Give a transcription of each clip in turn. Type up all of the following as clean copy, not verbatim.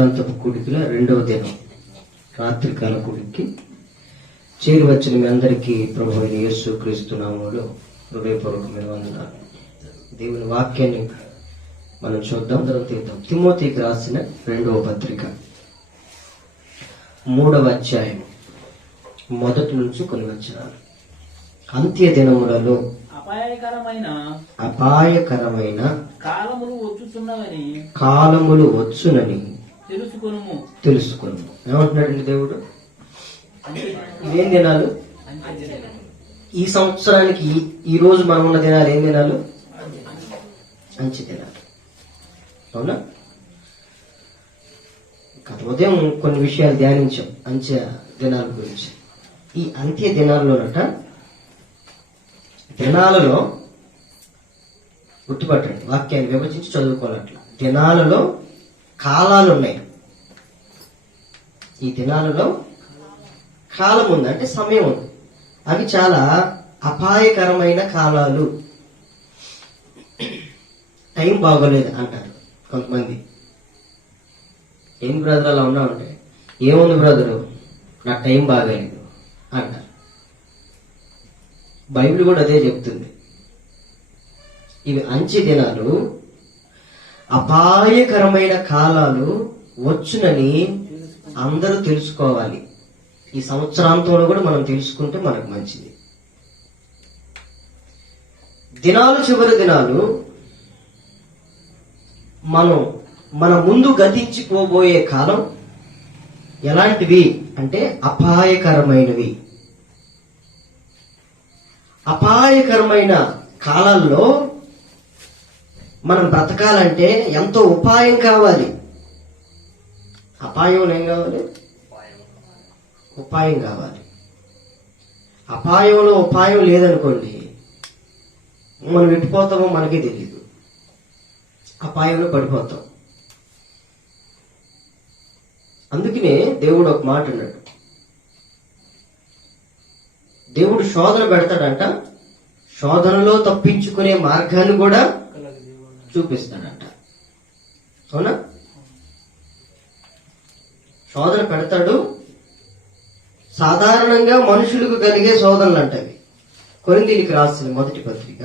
సాయంత్రాంతపు కూడికిలో రెండవ దినం రాత్రికాల కూడికి చేరి వచ్చిన మీ అందరికీ ప్రభువైన యేసు క్రీస్తు నామములో హృదయపూర్వకమైన వందనాలు. దేవుని వాక్యాన్ని మనం చూద్దాం, అందరం తీద్దాం. తిమోతికి రాసిన రెండవ పత్రిక 3వ అధ్యాయం మొదటి నుంచి కొన్ని వచనాలు. అంత్య దినములలో అపాయకరమైన కాలములు వచ్చునని తెలుసుకొను. ఏమంటున్నాడండి దేవుడు? ఇవేం దినాలు? ఈ సంవత్సరానికి ఈ రోజు మనం ఉన్న దినాలు ఏం దినాలు? అంచె దినాలు. అవునా? గత ఉదయం కొన్ని విషయాలు ధ్యానించాం అంచె దినాల గురించి. ఈ అంత్య దినాల్లోనట, దినాలలో గుర్తుపట్టండి, వాక్యాన్ని విభజించి చదువుకోవాలట్లా. దినాలలో కాలాలు ఉన్నాయి. ఈ దినాలలో కాలం ఉంది, అంటే సమయం ఉంది. అవి చాలా అపాయకరమైన కాలాలు. టైం బాగోలేదు అంటారు కొంతమంది. ఏం బ్రదర్ అలా ఉన్నా ఉంటే, ఏముంది బ్రదరు నా టైం బాగలేదు అంటారు. బైబిల్ కూడా అదే చెప్తుంది. ఇవి అంచె దినాలు, అపాయకరమైన కాలాలు వచ్చునని అందరూ తెలుసుకోవాలి. ఈ సంవత్సరాంతంలో కూడా మనం తెలుసుకుంటే మనకు మంచిది. దినాలు, చివరి దినాలు మన ముందు గతించిపోబోయే కాలం ఎలాంటివి అంటే అపాయకరమైనవి. అపాయకరమైన కాలాల్లో మనం బ్రతకాలంటే ఎంతో ఉపాయం కావాలి. అపాయం ఏం కావాలి? ఉపాయం కావాలి. అపాయంలో ఉపాయం లేదనుకోండి, మనం ఎట్టిపోతామో మనకే తెలియదు. అపాయంలో పడిపోతాం. అందుకనే దేవుడు ఒక మాట అన్నాడు. దేవుడు శోధన పెడతాడంట, శోధనలో తప్పించుకునే మార్గాన్ని కూడా చూపిస్తాడంట. అవునా? శోధన పెడతాడు. సాధారణంగా మనుషులకు కలిగే శోధనలు అంటవి. కొరింథీయులకు రాసిన మొదటి పత్రిక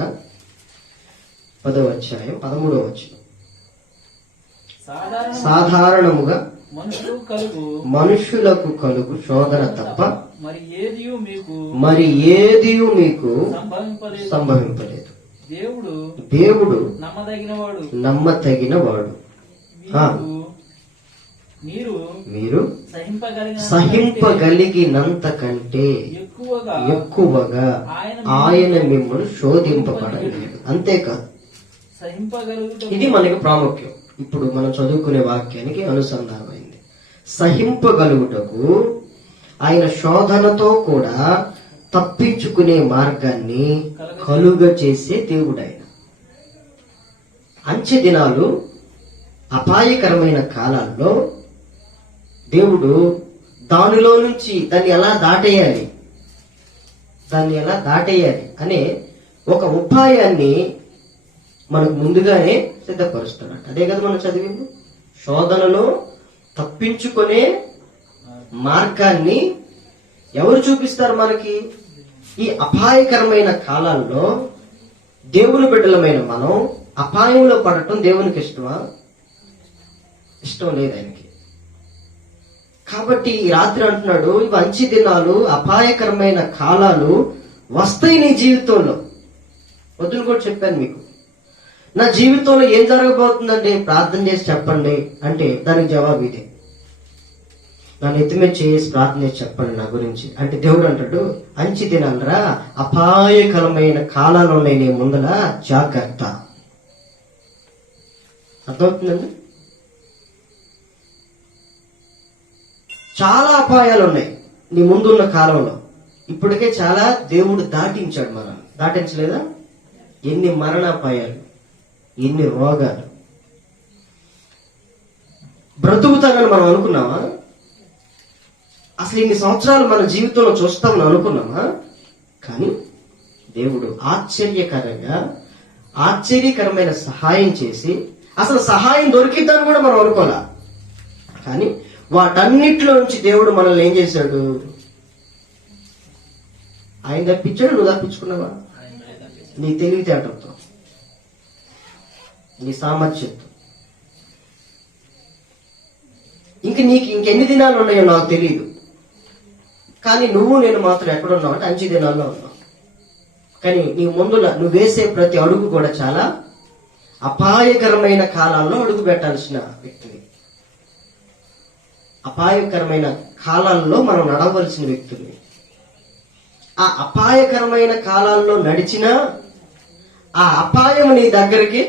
10వ అధ్యాయం 13వ వచనం. సాధారణముగా మనుషులకు కలుగు శోధన తప్ప మరి ఏదియు మీకు సంభవింపలేదు. దేవుడు నమ్మదగినవాడు. మీరు సహింపగలిగినంత కంటే ఎక్కువగా ఆయన మిమ్మల్ని శోధింపబడలేదు. అంతేకాదు, ఇది మనకి ప్రాముఖ్యం. ఇప్పుడు మనం చదువుకునే వాక్యానికి అనుసంధానమైంది. సహింపగలుగుటకు ఆయన శోధనతో కూడా తప్పించుకునే మార్గాన్ని కలుగ చేసే దేవుడు ఆయన. అంచె దినాలు, అపాయకరమైన కాలాల్లో దేవుడు దానిలో నుంచి దాన్ని ఎలా దాటేయాలి అనే ఒక ఉపాయాన్ని మనకు ముందుగానే సిద్ధపరుస్తున్నాడు. అదే కదా మనం చదివింది. శోధనలో తప్పించుకునే మార్గాన్ని ఎవరు చూపిస్తారు మనకి? ఈ అపాయకరమైన కాలాల్లో దేవుని బిడ్డలమైన మనం అపాయంలో పడటం దేవునికి ఇష్టమా? ఇష్టం లేదు ఆయనకి. కాబట్టి ఈ రాత్రి అంటున్నాడు, ఇవి అంచె దినాలు, అపాయకరమైన కాలాలు వస్తాయి నీ జీవితంలో. వద్దును కూడా చెప్పాను మీకు. నా జీవితంలో ఏం జరగబోతుందంటే ప్రార్థన చేసి చెప్పండి అంటే దానికి జవాబు ఇదే. నా నెత్తి మీద చేసి ప్రార్థన చేసి చెప్పండి నా గురించి అంటే దేవుడు అంటాడు, అంచె దినాలరా, అపాయకరమైన కాలాలు ఉన్నాయి నీ ముందల, జాగ్రత్త. అర్థమవుతుందండి? చాలా అపాయాలు ఉన్నాయి నీ ముందున్న కాలంలో. ఇప్పటికే చాలా దేవుడు దాటించాడు మనల్ని. దాటించలేదా? ఎన్ని మరణాపాయాలు, ఎన్ని రోగాలు. బ్రతుకుతానని మనం అనుకున్నామా? అసలు ఇన్ని సంవత్సరాలు మన జీవితంలో చూస్తామని అనుకున్నామా? కానీ దేవుడు ఆశ్చర్యకరమైన సహాయం చేసి, అసలు సహాయం దొరికిద్దని కూడా మనం అనుకోలే. కానీ వాటన్నిటిలో నుంచి దేవుడు మనల్ని ఏం చేశాడు? ఆయన తప్పించాడు, నువ్వు తప్పించుకున్నావా? నీ తెలివితేటలతో, నీ సామర్థ్యంతో. నీకు ఇంకెన్ని దినాలు ఉన్నాయో నాకు తెలియదు, కానీ నువ్వు నేను మాత్రం ఎక్కడున్నావు అంటే 5 దినాల్లో ఉన్నావు. కానీ నీ ముందుల నువ్వు వేసే ప్రతి అడుగు కూడా చాలా అపాయకరమైన కాలాల్లో అడుగు పెట్టాల్సిన వ్యక్తివి. అపాయకరమైన కాలాల్లో మనం నడవలసిన వ్యక్తులు. ఆ అపాయకరమైన కాలాల్లో నడిచినా ఆ అపాయం నీ దగ్గరికి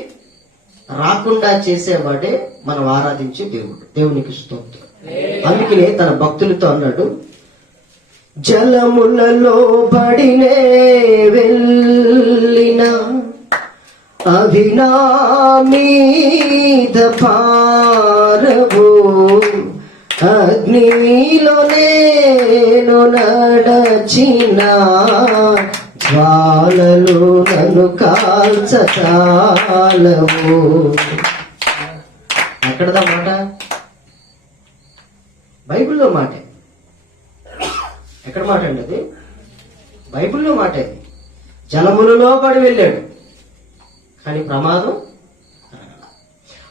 రాకుండా చేసేవాడే మనం ఆరాధించే దేవుడు. దేవునికి స్తోత్రం. అందుకనే తన భక్తులతో అన్నాడు, జలములలో పడినే వెళ్ళిన అవి నా మీద పారవు, అగ్నిలో నేను నడచిన జ్వాలలు నన్ను కాల్చచాలవు. ఎక్కడదా మాట? బైబిల్లో మాటే. ఎక్కడ మాట అండి అది? బైబిల్లో మాట అది. జలములలో పడి వెళ్ళాడు కానీ ప్రమాదం,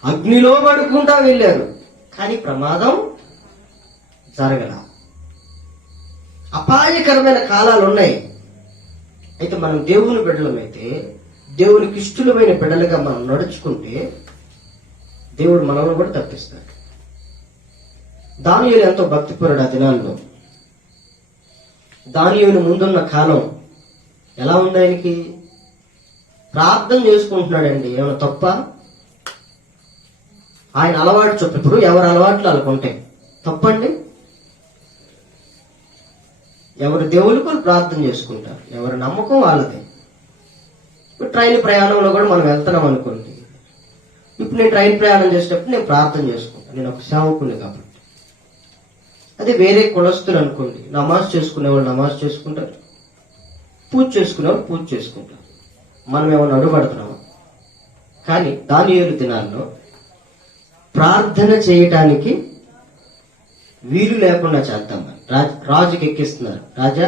అగ్నిలో పడుకుంటా వెళ్ళారు కానీ ప్రమాదం జరగల. అపాయకరమైన కాలాలు ఉన్నాయి. అయితే మనం దేవుని బిడ్డలమైతే, దేవునికి ఇష్టమైన బిడ్డలుగా మనం నడుచుకుంటే దేవుడు మనల్ని కూడా తప్పిస్తాడు. దానియేలు ఎంతో భక్తిపరుడు. ఆ దినాల్లో దానియేలు ముందున్న కాలం ఎలా ఉంది? ఆయనకి ప్రార్థన చేసుకుంటున్నాడండి. ఏమైనా తప్ప? ఆయన అలవాటు చొప్పు. ఇప్పుడు ఎవరి అలవాట్లు వాళ్ళకు ఉంటాయి. తప్పండి? ఎవరి దేవుళ్ళకు ప్రార్థన చేసుకుంటారు, ఎవరి నమ్మకం వాళ్ళది. ఇప్పుడు ట్రైన్ ప్రయాణంలో కూడా మనం వెళ్తున్నాం అనుకోండి. ఇప్పుడు నేను ట్రైన్ ప్రయాణం చేసేటప్పుడు నేను ప్రార్థన చేసుకుంటాను, నేను ఒక సేవకుని కాబట్టి. అదే వేరే కులస్తులు అనుకోండి, నమాజ్ చేసుకునేవాళ్ళు నమాజ్ చేసుకుంటారు, పూజ చేసుకునేవాళ్ళు పూజ చేసుకుంటారు. మనం ఏమన్నా అడుగుపడుతున్నాము. కానీ దానియేలు దినాల్లో ప్రార్థన చేయటానికి వీలు లేకుండా చేద్దామని రాజుకి ఎక్కిస్తున్నారు. రాజా,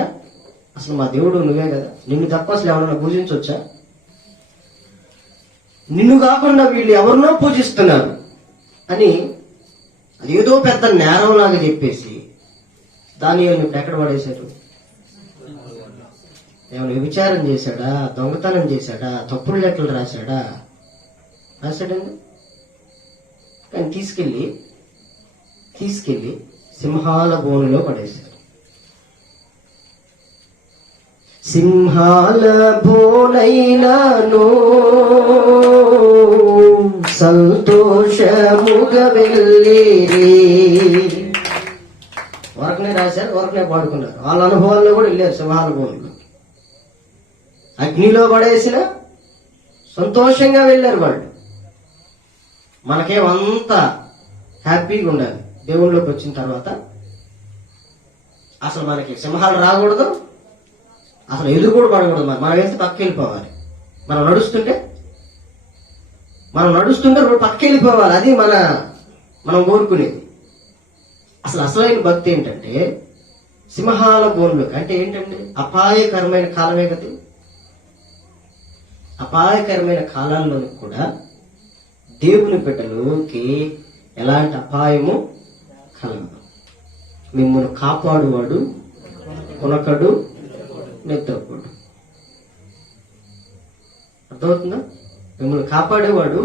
అసలు మా దేవుడు నువ్వే కదా, నిన్ను తప్ప అసలు ఎవరన్నా పూజించవచ్చా? నిన్ను కాకుండా వీళ్ళు ఎవరినో పూజిస్తున్నారు అని అదేదో పెద్ద నేరంలాగా చెప్పేసి దానియేలుని ఇప్పుడు ఎక్కడ పడేశారు? ఏమైనా వ్యభిచారం చేశాడా, దొంగతనం చేశాడా, తప్పుడు లెక్కలు రాశాడండి? కానీ తీసుకెళ్లి సింహాల బోనులో పడేశారు. సింహాల బోనైనాను సంతోషముగా వెళ్ళిరి. వరకనే రాశారు, వరకనే పాడుకున్నారు. వాళ్ళ అనుభవాల్లో కూడా వెళ్ళారు. సింహాల బోనులో అగ్నిలో పడేసిన సంతోషంగా వెళ్ళారు వాళ్ళు. మనకేమంతా హ్యాపీగా ఉండాలి. దేవుళ్ళలోకి వచ్చిన తర్వాత అసలు మనకి సింహాలు రాకూడదు, అసలు ఎదురు కూడా పడకూడదు. మనం వెళ్తే పక్క వెళ్ళిపోవాలి. మనం నడుస్తుంటే రోడ్డు పక్క వెళ్ళిపోవాలి. అది మనం కోరుకునేది. అసలైన భక్తి ఏంటంటే సింహాల బోన్లోకి. అంటే ఏంటంటే అపాయకరమైన కాలమే కదా. అపాయకరమైన కాలాల్లోనూ కూడా దేవుని బిడ్డలోకి ఎలాంటి అపాయము కలగదు. మిమ్మల్ని కాపాడువాడు కొనకడు, నిద్రపోడు. అర్థమవుతుందా? మిమ్మల్ని కాపాడేవాడు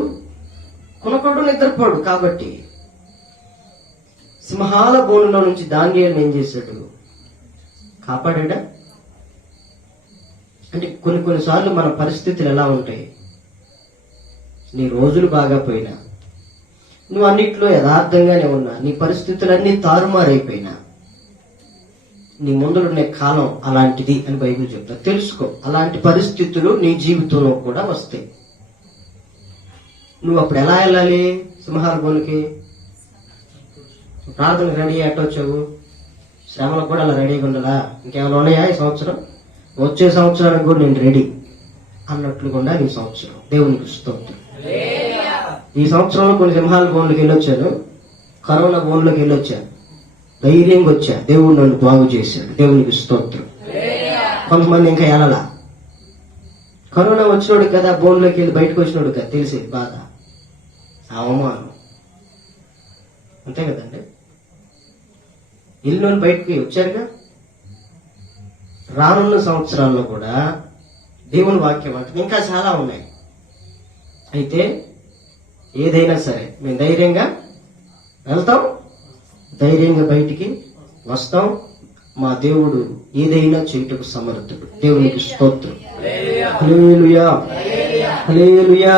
కొనకడు, నిద్రపోడు. కాబట్టి సింహాల బోనులో నుంచి దానియేలుని ఏం చేశాడు? కాపాడా. అంటే కొన్నిసార్లు మన పరిస్థితులు ఎలా ఉంటాయి? నీ రోజులు బాగా పోయినా, నువ్వు అన్నిట్లో యథార్థంగానే ఉన్నా, నీ పరిస్థితులన్నీ తారుమారైపోయినా, నీ ముందులున్న కాలం అలాంటిది అని బైబిల్ చెప్తా. తెలుసుకో, అలాంటి పరిస్థితులు నీ జీవితంలో కూడా వస్తాయి. నువ్వు అప్పుడు ఎలా వెళ్ళాలి? సింహాల బోనుకి ప్రార్థనకు రెడీ అయ్యొచ్చావు, శ్రమలకు కూడా అలా రెడీగా ఉండాలా? ఇంకేమైనా ఉన్నాయా ఈ సంవత్సరం? వచ్చే సంవత్సరానికి కూడా నేను రెడీ అన్నట్లుగా ఉండాలి ఈ సంవత్సరం. దేవునికి స్తోత్రం. ఈ సంవత్సరంలో కొన్ని సింహాల బోన్లకు వెళ్ళొచ్చాను. కరోనా బోన్లోకి వెళ్ళొచ్చా, ధైర్యంగా వచ్చా, దేవుడు నన్ను బాగు చేశాడు, దేవునికి స్తోత్రం. కొంతమంది ఇంకా వెళ్ళాలా. కరోనా వచ్చినోడు కదా, బోన్లోకి వెళ్ళి బయటకు వచ్చినోడు కదా తెలిసేది బాధ, అవమానం, అంతే కదండి. ఇల్లు బయటకి వచ్చారుగా. రానున్న సంవత్సరాల్లో కూడా దేవుని వాక్యం అంటే ఇంకా చాలా ఉన్నాయి. అయితే ఏదైనా సరే మేము ధైర్యంగా వెళ్తాం, ధైర్యంగా బయటికి వస్తాం. మా దేవుడు ఏదైనా చేయుటకు సమర్థుడు. దేవునికి స్తోత్రం. హల్లెలూయా, హల్లెలూయా.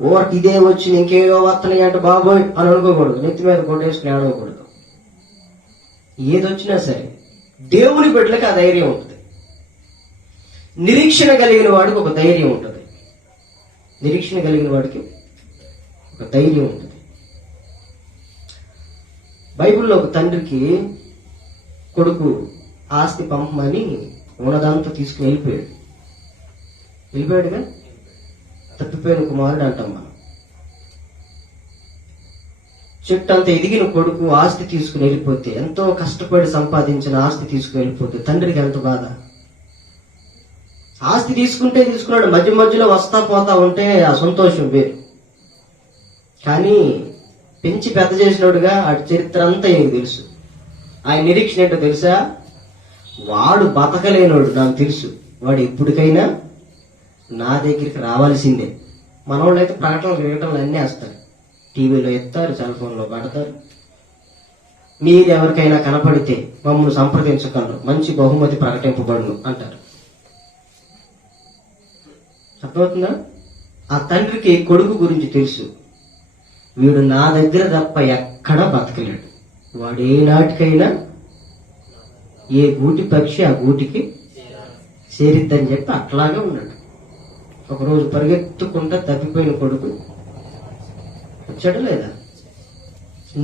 ఓరికి ఇదే వచ్చి ఇంకేదో వస్తున్నాయి అంటే బాబోయ్ అని అనుకోకూడదు, నెత్తి మీద కొట్టేసుకుని ఆడకూడదు. ఏదొచ్చినా సరే దేవుని బిడ్డలకు ఆ ధైర్యం ఉంటుంది. నిరీక్షణ కలిగిన వాడికి ఒక ధైర్యం ఉంటుంది. నిరీక్షణ కలిగిన వాడికి ఒక ధైర్యం ఉంటుంది. బైబిల్లో ఒక తండ్రికి కొడుకు ఆస్తి పంపమని ఉన్నదంతా తీసుకుని వెళ్ళిపోయాడుగా. తప్పిపోయిన కుమారుడు అంటాం మనం. చెట్టు అంత ఎదిగిన కొడుకు ఆస్తి తీసుకుని వెళ్ళిపోతే, ఎంతో కష్టపడి సంపాదించిన ఆస్తి తీసుకుని వెళ్ళిపోతే తండ్రికి ఎంత బాధ. ఆస్తి తీసుకున్నాడు, మధ్య మధ్యలో వస్తా పోతా ఉంటే ఆ సంతోషం వేరు. కానీ పెంచి పెద్ద చేసినోడుగా ఆ చరిత్ర అంతా ఈయనకు తెలుసు. ఆయన నిరీక్షణ ఏంటో తెలుసా? వాడు బతకలేనోడు, నాకు తెలుసు, వాడు ఎప్పటికైనా నా దగ్గరికి రావాల్సిందే. మనోళ్ళు అయితే ప్రకటనలు అన్నీ వేస్తారు, టీవీలో ఎత్తారు, సెల్ ఫోన్లో పడతారు. మీరు ఎవరికైనా కనపడితే మమ్మల్ని సంప్రదించగలరు, మంచి బహుమతి ప్రకటింపబడును అంటారు. అర్థమవుతుందా? ఆ తండ్రికి కొడుకు గురించి తెలుసు, వీడు నా దగ్గర తప్ప ఎక్కడా బతకలేడు, వాడు ఏ నాటికైనా ఏ గూటి పక్షి ఆ గూటికి చేరిద్దని చెప్పి అట్లాగే ఉన్నాడు. ఒకరోజు పరిగెత్తుకుంటా తప్పిపోయిన కొడుకు వచ్చాడు లేదా?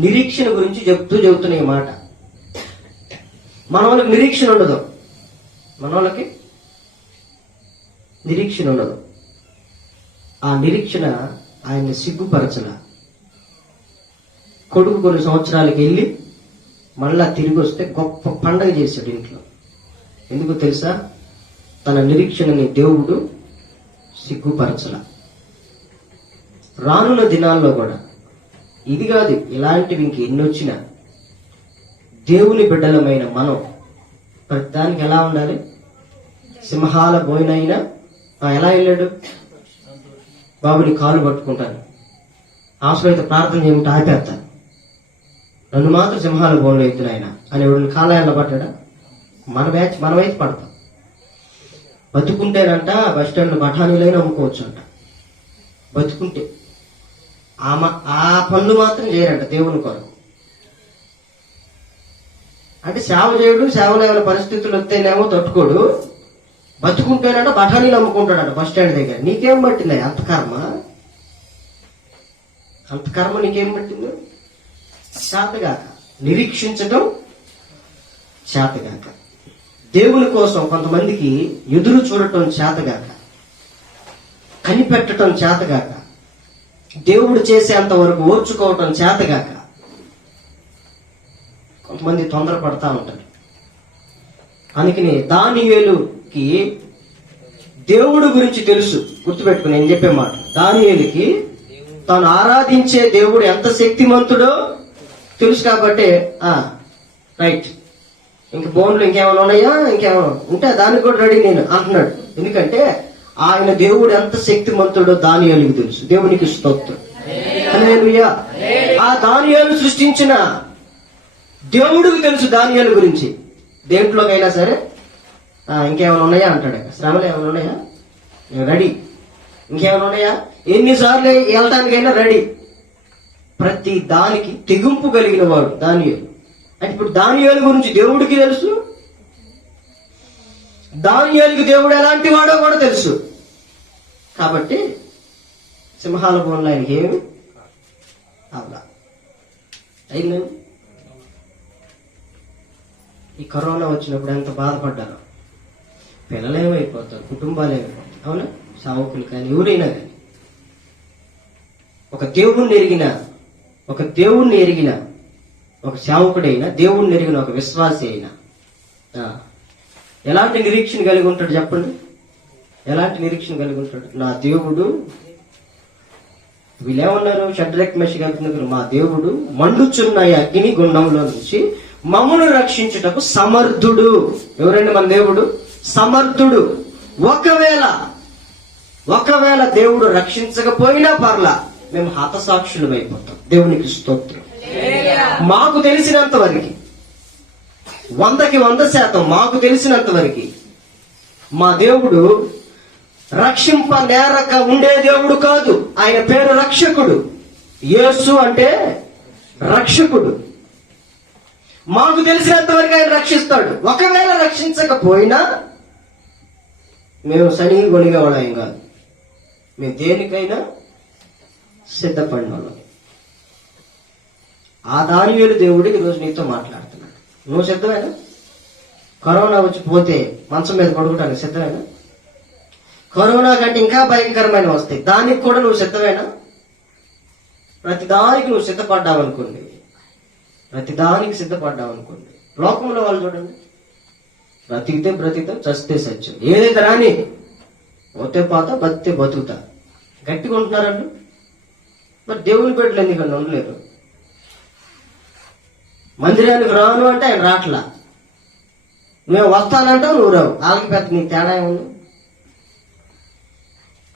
నిరీక్షణ గురించి చెబుతున్న ఈ మాట. మన వాళ్ళకి నిరీక్షణ ఉండదు, మన వాళ్ళకి నిరీక్షణ ఉండదు. ఆ నిరీక్షణ ఆయన్ని సిగ్గుపరచల. కొడుకు కొన్ని సంవత్సరాలకి వెళ్ళి మళ్ళా తిరిగి వస్తే గొప్ప పండగ చేశాడు ఇంట్లో. ఎందుకు తెలుసా? తన నిరీక్షణని దేవుడు సిగ్గుపరచల. రానున్న దినాల్లో కూడా ఇది కాదు, ఇలాంటివి ఇంకెన్నొచ్చినా దేవుని బిడ్డలమైన మనం ప్రతిదానికి ఎలా ఉండాలి? సింహాల బోయినైనా ఎలా వెళ్ళాడు? బాబుని కాలు పట్టుకుంటాను, అవసరమైతే ప్రార్థన చేయమంటే ఆపేస్తాను, నన్ను మాత్రం సింహాల బోన్లో ఎత్తునాయన అని ఎవరిని కాలాయన పట్టాడా? మనమైతే పడతాం. బతుకుంటేనంట బస్ స్టాండ్ బఠానీలైనా అమ్ముకోవచ్చు అంట. బతుకుంటే ఆ పనులు మాత్రం చేయరంట దేవుని కొరకు. అంటే సేవ చేయడు, సేవలో ఏమైనా పరిస్థితులు వస్తేనేమో తట్టుకోడు. బతుకుంటేనంట బఠానీలు అమ్ముకుంటాడంట బస్ స్టాండ్ దగ్గర. నీకేం పట్టిందా అంత కర్మ? అంత కర్మ నీకేం పట్టిందో? చేతగాక నిరీక్షించడం చేతగాక, దేవుని కోసం కొంతమందికి ఎదురు చూడటం చేతగాక, కనిపెట్టడం చేతగాక, దేవుడు చేసేంత వరకు ఓర్చుకోవటం చేతగాక కొంతమంది తొందరపడతా ఉంటారు. అందుకని దానియేలుకి దేవుడు గురించి తెలుసు. గుర్తుపెట్టుకుని నేను చెప్పే మాట, దానియేలుకి తాను ఆరాధించే దేవుడు ఎంత శక్తిమంతుడో తెలుసు. కాబట్టి రైట్, ఇంక బోన్లు ఇంకేమైనా ఉన్నాయా, ఇంకేమైనా ఉంటే దానికి కూడా రెడీ నేను అంటున్నాడు. ఎందుకంటే ఆయన దేవుడు ఎంత శక్తిమంతుడో దానియేలుకి తెలుసు. దేవునికి స్తోత్రం. హల్లెలూయా. ఆ దానియేలు సృష్టించిన దేవుడికి తెలుసు దానియేలు గురించి. దేంట్లోకైనా సరే ఇంకేమైనా ఉన్నాయా అంటాడు. శ్రమలు ఏమైనా ఉన్నాయా, రెడీ. ఇంకేమైనా ఉన్నాయా, ఎన్నిసార్లు వెళ్ళటానికైనా రెడీ. ప్రతి దానికి తెగింపు కలిగిన వాడు దానియేలు. అంటే ఇప్పుడు దానియేలు గురించి దేవుడికి తెలుసు, దానియేలుకి దేవుడు ఎలాంటి వాడో కూడా తెలుసు. కాబట్టి సింహాల బోన్లో ఆయనకి ఏమి అవలా అయిందండి. ఈ కరోనా వచ్చినప్పుడు ఎంత బాధపడ్డారు. పిల్లలు ఏమైపోతారు, కుటుంబాలు ఏమైపోతారు, అవునా? సేవకులు కానీ ఎవరైనా కానీ ఒక దేవుణ్ణి ఎరిగిన ఒక దేవుణ్ణి ఎరిగిన ఒక సేవకుడైనా, దేవుణ్ణి ఎరిగిన ఒక విశ్వాసి అయినా ఎలాంటి నిరీక్షణ కలిగి ఉంటాడు చెప్పండి? ఎలాంటి నిరీక్షణ కలిగి ఉంటాడు? నా దేవుడు, వీళ్ళేమన్నారు? షడ్రక్ మెషక్ అబేద్నెగోలు, మా దేవుడు మండుచున్న ఈ అగ్ని గుండంలో నుంచి మమ్మను రక్షించుటకు సమర్థుడు. ఎవరండి మన దేవుడు? సమర్థుడు. ఒకవేళ దేవుడు రక్షించకపోయినా పర్లా, మేము హతసాక్షులు అయిపోతాం. దేవునికి స్తోత్రం. మాకు తెలిసినంత వరకు 100% మాకు తెలిసినంత వరకు మా దేవుడు రక్షింప నేరక ఉండే దేవుడు కాదు. ఆయన పేరు రక్షకుడు. యేసు అంటే రక్షకుడు. మాకు తెలిసినంత వరకు ఆయన రక్షిస్తాడు. ఒకవేళ రక్షించకపోయినా మేము సనిగి గొనిగే వాళ్ళం కాదు. మేము దేనికైనా సిద్ధపడిన వాళ్ళం. ఆ దానియేలు దేవుడు ఈరోజు నీతో మాట్లాడుతున్నాడు. నువ్వు సిద్ధమేనా? కరోనా వచ్చి పోతే మంచం మీద పడుకోవడానికి సిద్ధమేనా? కరోనా కంటే ఇంకా భయంకరమైన వస్తాయి, దానికి కూడా నువ్వు సిద్ధమేనా? ప్రతిదానికి నువ్వు సిద్ధపడ్డావనుకోండి, లోకంలో వాళ్ళు చూడండి, బ్రతికితే చస్తే సత్యం, ఏదైతే రాని పోతే పాత బతితే బతుకుతా గట్టిగా ఉంటున్నారండి. మరి దేవుని బిడ్డలు ఎందుకన్నా ఉండలేరు? మందిరానికి రాను అంటే ఆయన రాట్లా, మేము వస్తానంటావు నువ్వు రావు. వాళ్ళకి పెద్ద నీ తేడా ఏముంది?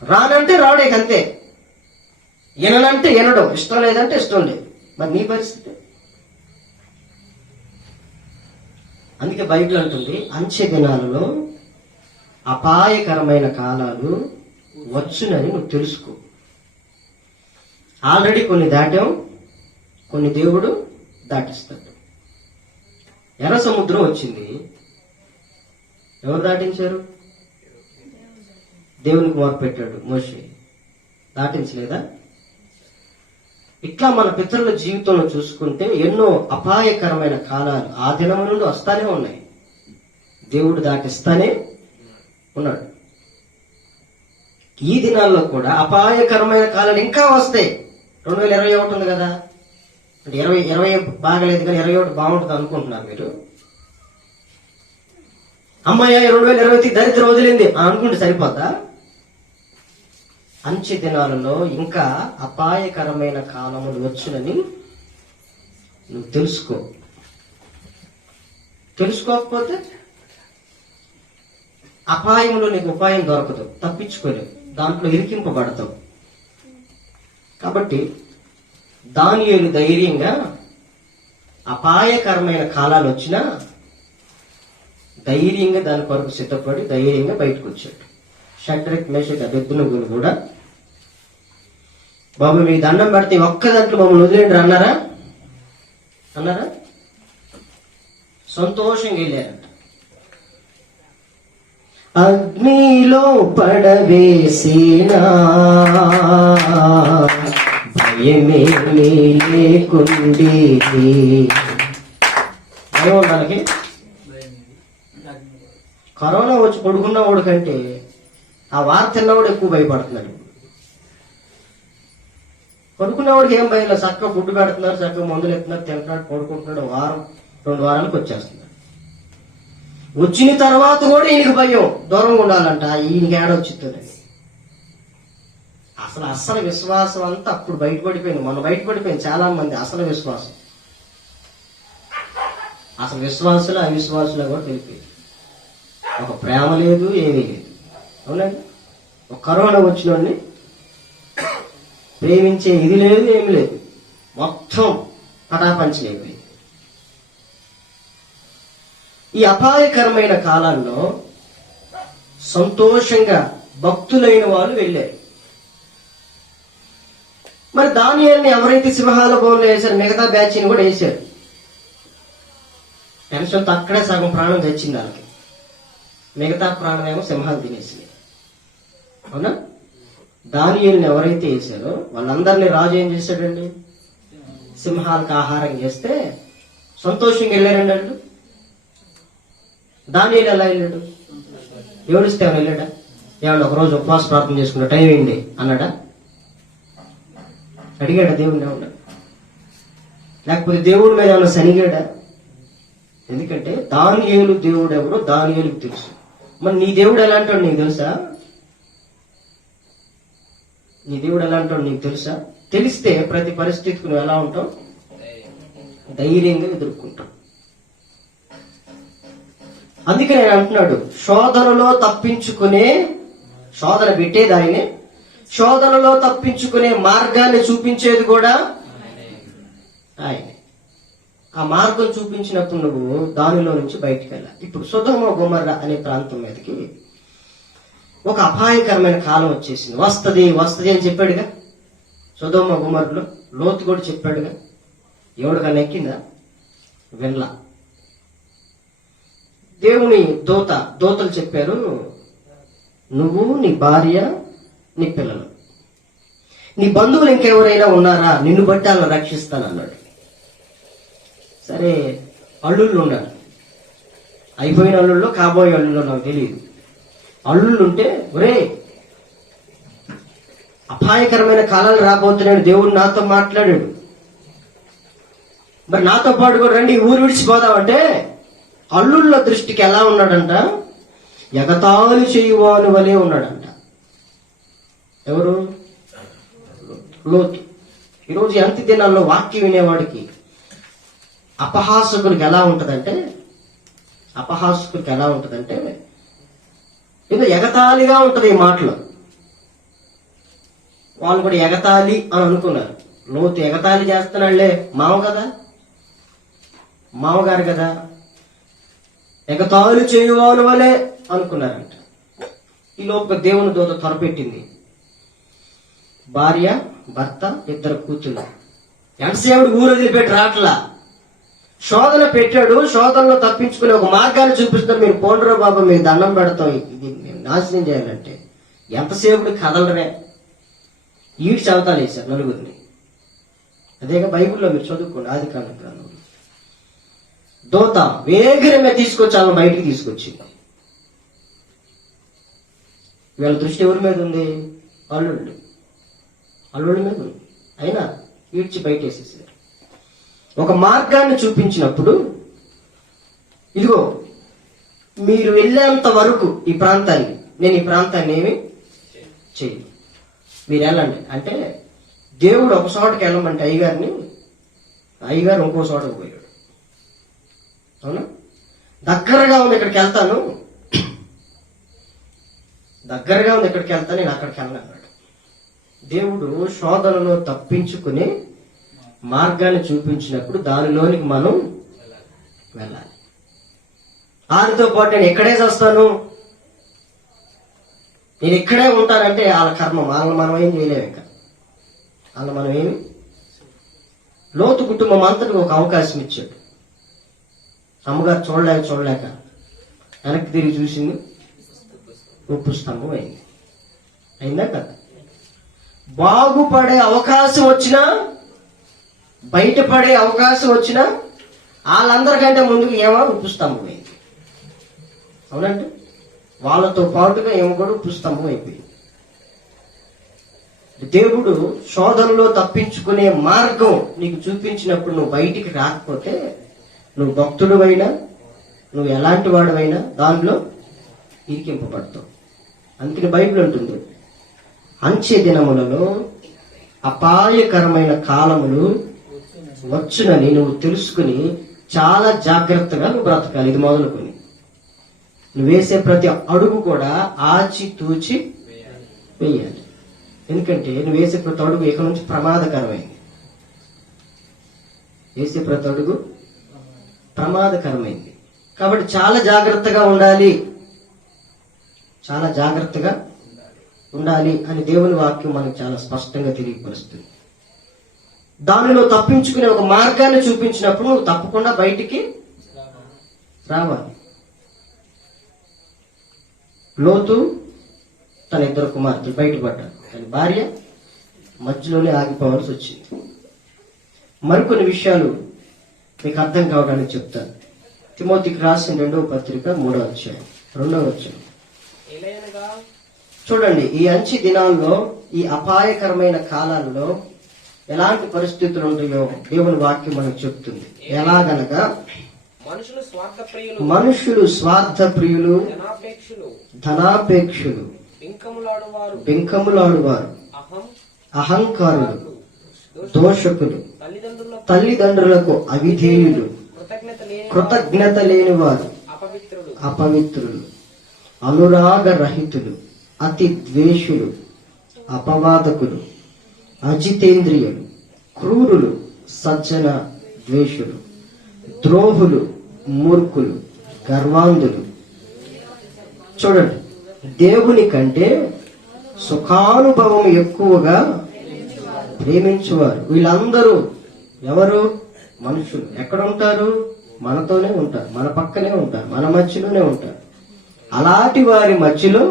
రానంటే రావడే అంతే, విననంటే వినడం, ఇష్టం లేదంటే ఇష్టం లేదు. మరి నీ పరిస్థితి? అందుకే బైబిల్ అంటుంది, అంచె దినాలలో అపాయకరమైన కాలాలు వచ్చునని నువ్వు తెలుసుకో. ఆల్రెడీ కొన్ని దాటాం, కొన్ని దేవుడు దాటిస్తాడు. ఎర్ర సముద్రం వచ్చింది, ఎవరు దాటించారు? దేవునికి మొరపెట్టాడు మోషే, దాటించలేదా? ఇట్లా మన పితరుల జీవితంలో చూసుకుంటే ఎన్నో అపాయకరమైన కాలాలు ఆ దినం నుండి వస్తానే ఉన్నాయి. దేవుడు దాటిస్తానే ఉన్నాడు. ఈ దినాల్లో కూడా అపాయకరమైన కాలాలు ఇంకా వస్తాయి. 2021 ఉంది కదా, అంటే 20 బాగలేదు కానీ 21 బాగుంటుంది అనుకుంటున్నారు మీరు. అమ్మాయి 2020 దరిద్రం వదిలింది అనుకుంటే సరిపోతా? అంచె దినాలలో ఇంకా అపాయకరమైన కాలములు వచ్చునని నువ్వు తెలుసుకోకపోతే అపాయంలో నీకు ఉపాయం దొరకదు, తప్పించుకోలేవు, దాంట్లో ఇరికింపబడతావు. కాబట్టి దానియేలు ధైర్యంగా అపాయకరమైన కాలాలు వచ్చినా ధైర్యంగా దాని కొరకు సిద్ధపడి ధైర్యంగా బయటకు వచ్చాడు. షడ్రక్ మెషక్ అబేద్నెగోలు కూడా, బాబు మీ దండం పెడితే ఒక్క దాంట్లో మమ్మల్ని వదిలేండి అన్నారా? సంతోషంగా వెళ్ళారంట. అగ్నిలో పడవేసినా భయమేమీ లేకుండేది. భయం ఉండాలి. కరోనా వచ్చి పడుకున్నవాడు కంటే ఆ వార్త తిన్నవాడు ఎక్కువ భయపడుతున్నాడు. పడుకున్నవాడికి ఏం భయం లేదు, చక్కగా ఫుడ్ పెడుతున్నారు, చక్కగా మందులు ఎత్తున్నారు, తింటున్నాడు, పడుకుంటున్నాడు. 1-2 వారాలకు వచ్చేస్తున్నాడు. వచ్చిన తర్వాత కూడా ఈయనకి భయం, దూరంగా ఉండాలంట, ఈయనకి ఏడొచ్చుతుంది. అసలు విశ్వాసం అంతా అప్పుడు బయటపడిపోయింది. మొన్న బయటపడిపోయింది చాలా మంది అసలు విశ్వాసం. అసలు విశ్వాసులు అవిశ్వాసులు కూడా తెలిపోయింది. ఒక ప్రేమ లేదు, ఏమీ లేదు. అవునండి, ఒక కరోనా వచ్చిన ప్రేమించే ఇది లేదు, ఏమి లేదు, మొత్తం పటాపంచలేకపోయింది. ఈ అపాయకరమైన కాలాల్లో సంతోషంగా భక్తులైన వాళ్ళు వెళ్ళారు. మరి దానియేలుని ఎవరైతే సింహాల బోన్లో వేశారు, మిగతా బ్యాచ్ని కూడా వేశారు. టెన్షన్తో అక్కడే సగం ప్రాణం తెచ్చింది వాళ్ళకి, మిగతా ప్రాణం ఏమో సింహాలు తినేసింది. అవునా? దానియేలుని ఎవరైతే వేశారో వాళ్ళందరినీ రాజు ఏం చేశాడండి? సింహాలకు ఆహారం చేస్తే సంతోషంగా వెళ్ళారండి వాళ్ళు. దానియేలు ఎలా వెళ్ళాడు? ఏడుస్తే ఏమైనా వెళ్ళాడా? ఏమన్నా ఒకరోజు ఉపవాస ప్రార్థన చేసుకున్న టైం ఏంటి అన్నాడా? అడిగాడా దేవుణ్ణి? ఏమన్నా లేకపోతే దేవుడి మీద ఏమైనా శనిగాడా? ఎందుకంటే దానియేలు దేవుడు ఎవరో దానియేలుకు తెలుసు. మరి నీ దేవుడు ఎలాంటాడు నీకు తెలుసా? నీ దేవుడు ఎలాంటాడు నీకు తెలుసా? తెలిస్తే ప్రతి పరిస్థితికి నువ్వు ఎలా ఉంటావు? ధైర్యంగా ఎదుర్కొంటావు. అందుకే నేను అంటున్నాడు, శోధనలో తప్పించుకునే, శోధన పెట్టేది ఆయనే, శోధనలో తప్పించుకునే మార్గాన్ని చూపించేది కూడా ఆయనే. ఆ మార్గం చూపించినప్పుడు నువ్వు దానిలో నుంచి బయటికి వెళ్ళాలి. ఇప్పుడు సొదొమ గొమొర్రా అనే ప్రాంతం మీదకి ఒక అపాయకరమైన కాలం వచ్చేసింది. వస్తది అని చెప్పాడుగా సొదొమ గొమొర్రాలో. లోతు కూడా చెప్పాడుగా. ఎవడికన్నా ఎక్కిందా? వినలా. దేవుని దూతలు చెప్పారు, నువ్వు, నీ భార్య, నీ పిల్లలు, నీ బంధువులు ఇంకెవరైనా ఉన్నారా, నిన్ను బట్టి వాళ్ళని రక్షిస్తాను అన్నాడు. సరే, అల్లుళ్ళు ఉన్నారు. అయిపోయిన అల్లుళ్ళో కాబోయే అల్లుళ్ళో నాకు తెలియదు. అల్లుళ్ళు ఉంటే, ఒరే అపాయకరమైన కాలాలు రాబోతున్నాడు, దేవుడు నాతో మాట్లాడాడు, మరి నాతో పాటు కూడా రండి ఊరు విడిచిపోదామంటే, అల్లుళ్ళ దృష్టికి ఎలా ఉన్నాడంట? ఎగతాళి చేయువాని వలే ఉన్నాడంట. ఎవరు? లోతు. ఈరోజు అంత్య దినాల్లో వాక్యం వినేవాడికి అపహాసకుడికి ఎలా ఉంటదంటే ఏదో ఎగతాళిగా ఉంటది ఈ మాటలు. వాళ్ళు కూడా ఎగతాళి అని అనుకున్నారు. లోతు ఎగతాళి చేస్తున్నాళ్లే, మామగారు కదా, ఎగతాళి చేయువాని వలే అనుకున్నారంట. ఈ లోపు దేవుని దూత త్వరపెట్టింది. భార్య, భర్త, 2 కూతుళ్ళు. ఎంతసేపుడు ఊరు వదిలిపెట్టి రాట్లా. శోధన పెట్టాడు, శోధనలో తప్పించుకునే ఒక మార్గాన్ని చూపిస్తాం. మీరు పోండ్రా బాబా, మీరు దండం పెడతాం, ఇది నాశనం చేయాలంటే ఎంతసేపుడు కదలరే. ఈడు చదువుతాను వేశారు నలుగురిని. అదేగా బైబిల్లో మీరు చదువుకోండి, ఆదికాండ గ్రంథంలో. దూత వేగరమే తీసుకొచ్చి ఆమె బయటికి తీసుకొచ్చింది. వీళ్ళ దృష్టి ఎవరి మీద ఉంది? అల్లుళ్ళ మీద ఉంది. అయినా ఈడ్చి బయటేసేసారు. ఒక మార్గాన్ని చూపించినప్పుడు, ఇదిగో మీరు వెళ్ళేంత వరకు ఈ ప్రాంతాన్ని, నేను ఈ ప్రాంతాన్ని ఏమి చేయను, మీరు వెళ్ళండి అంటే, దేవుడు ఒక చోటకి వెళ్ళమంటే అయ్యగారు ఇంకో చోటకు పోయాడు. అవునా? దగ్గరగా ఉంది ఇక్కడికి వెళ్తాను, నేను అక్కడికి వెళ్ళను. దేవుడు శోధనలో తప్పించుకుని మార్గాన్ని చూపించినప్పుడు దానిలోనికి మనం వెళ్ళాలి. వారితో పాటు నేను ఎక్కడే చేస్తాను, నేను ఇక్కడే ఉంటానంటే వాళ్ళ కర్మం, వాళ్ళని మనం ఏం చేయలేము. ఇంకా వాళ్ళని మనం ఏమి. లోతు కుటుంబం అంతటికి ఒక అవకాశం ఇచ్చాడు. అమ్మగారు చూడలేక వెనక్కి తిరిగి చూసింది, ఉప్పు స్తంభం అయిందా కదా? బాగుపడే అవకాశం వచ్చినా, బయటపడే అవకాశం వచ్చినా వాళ్ళందరికంటే ముందుకు ఏమో ఉప్పు స్తంభం అయింది. అవునంటే వాళ్ళతో పాటుగా ఏమో కూడా ఉప్పు స్తంభం అయిపోయింది. దేవుడు శోధనలో తప్పించుకునే మార్గం నీకు చూపించినప్పుడు నువ్వు బయటికి రాకపోతే, నువ్వు భక్తుడువైనా, నువ్వు ఎలాంటి వాడువైనా దానిలో ఇరికింపబడతావు. అందుకని బైబిల్ ఉంటుంది, అంచె దినములలో అపాయకరమైన కాలములు వచ్చునని నువ్వు తెలుసుకుని చాలా జాగ్రత్తగా నువ్వు బ్రతకాలి. ఇది మొదలుకొని నువ్వు వేసే ప్రతి అడుగు కూడా ఆచి తూచి వేయాలి. ఎందుకంటే నువ్వు వేసే ప్రతి అడుగు ఇక నుంచి ప్రమాదకరమైంది. వేసే ప్రతి అడుగు ప్రమాదకరమైంది. కాబట్టి చాలా జాగ్రత్తగా ఉండాలి, అని దేవుని వాక్యం మనకు చాలా స్పష్టంగా తెలియపరుస్తుంది. దానిలో తప్పించుకునే ఒక మార్గాన్ని చూపించినప్పుడు నువ్వు తప్పకుండా బయటికి రావాలి. లోతు తన 2 కుమార్తెలు బయటపడ్డారు, కానీ భార్య మధ్యలోనే ఆగిపోవాల్సి వచ్చింది. మరికొన్ని విషయాలు మీకు అర్థం కావడానికి చెప్తాను. తిమోతికి రాసిన 2వ పత్రిక 3వ అధ్యాయం 2వ వచనం. చూడండి, ఈ అంచె దినాల్లో, ఈ అపాయకరమైన కాలాల్లో ఎలాంటి పరిస్థితులు ఉంటాయో దేవుని వాక్యం మనకు చెప్తుంది. ఎలాగనగా మనుషులు స్వార్థ ప్రియులు, ధనాపేక్షులు, బింకములాడువారు, అహంకారులు, దోషకులు, తల్లిదండ్రులకు అవిధేయులు, కృతజ్ఞత లేనివారు, అపవిత్రులు, అనురాగ రహితులు, అతి ద్వేషులు, అపవాదకులు, అజితేంద్రియులు, క్రూరులు, సజ్జన ద్వేషులు, ద్రోహులు, మూర్ఖులు, గర్వాంధులు. చూడండి, దేవుని కంటే సుఖానుభవం ఎక్కువగా ప్రేమించువారు. వీళ్ళందరూ ఎవరు? మనుషులు. ఎక్కడ ఉంటారు? మనతోనే ఉంటారు, మన పక్కనే ఉంటారు, మన మధ్యలోనే ఉంటారు. అలాంటి వారి మధ్యలో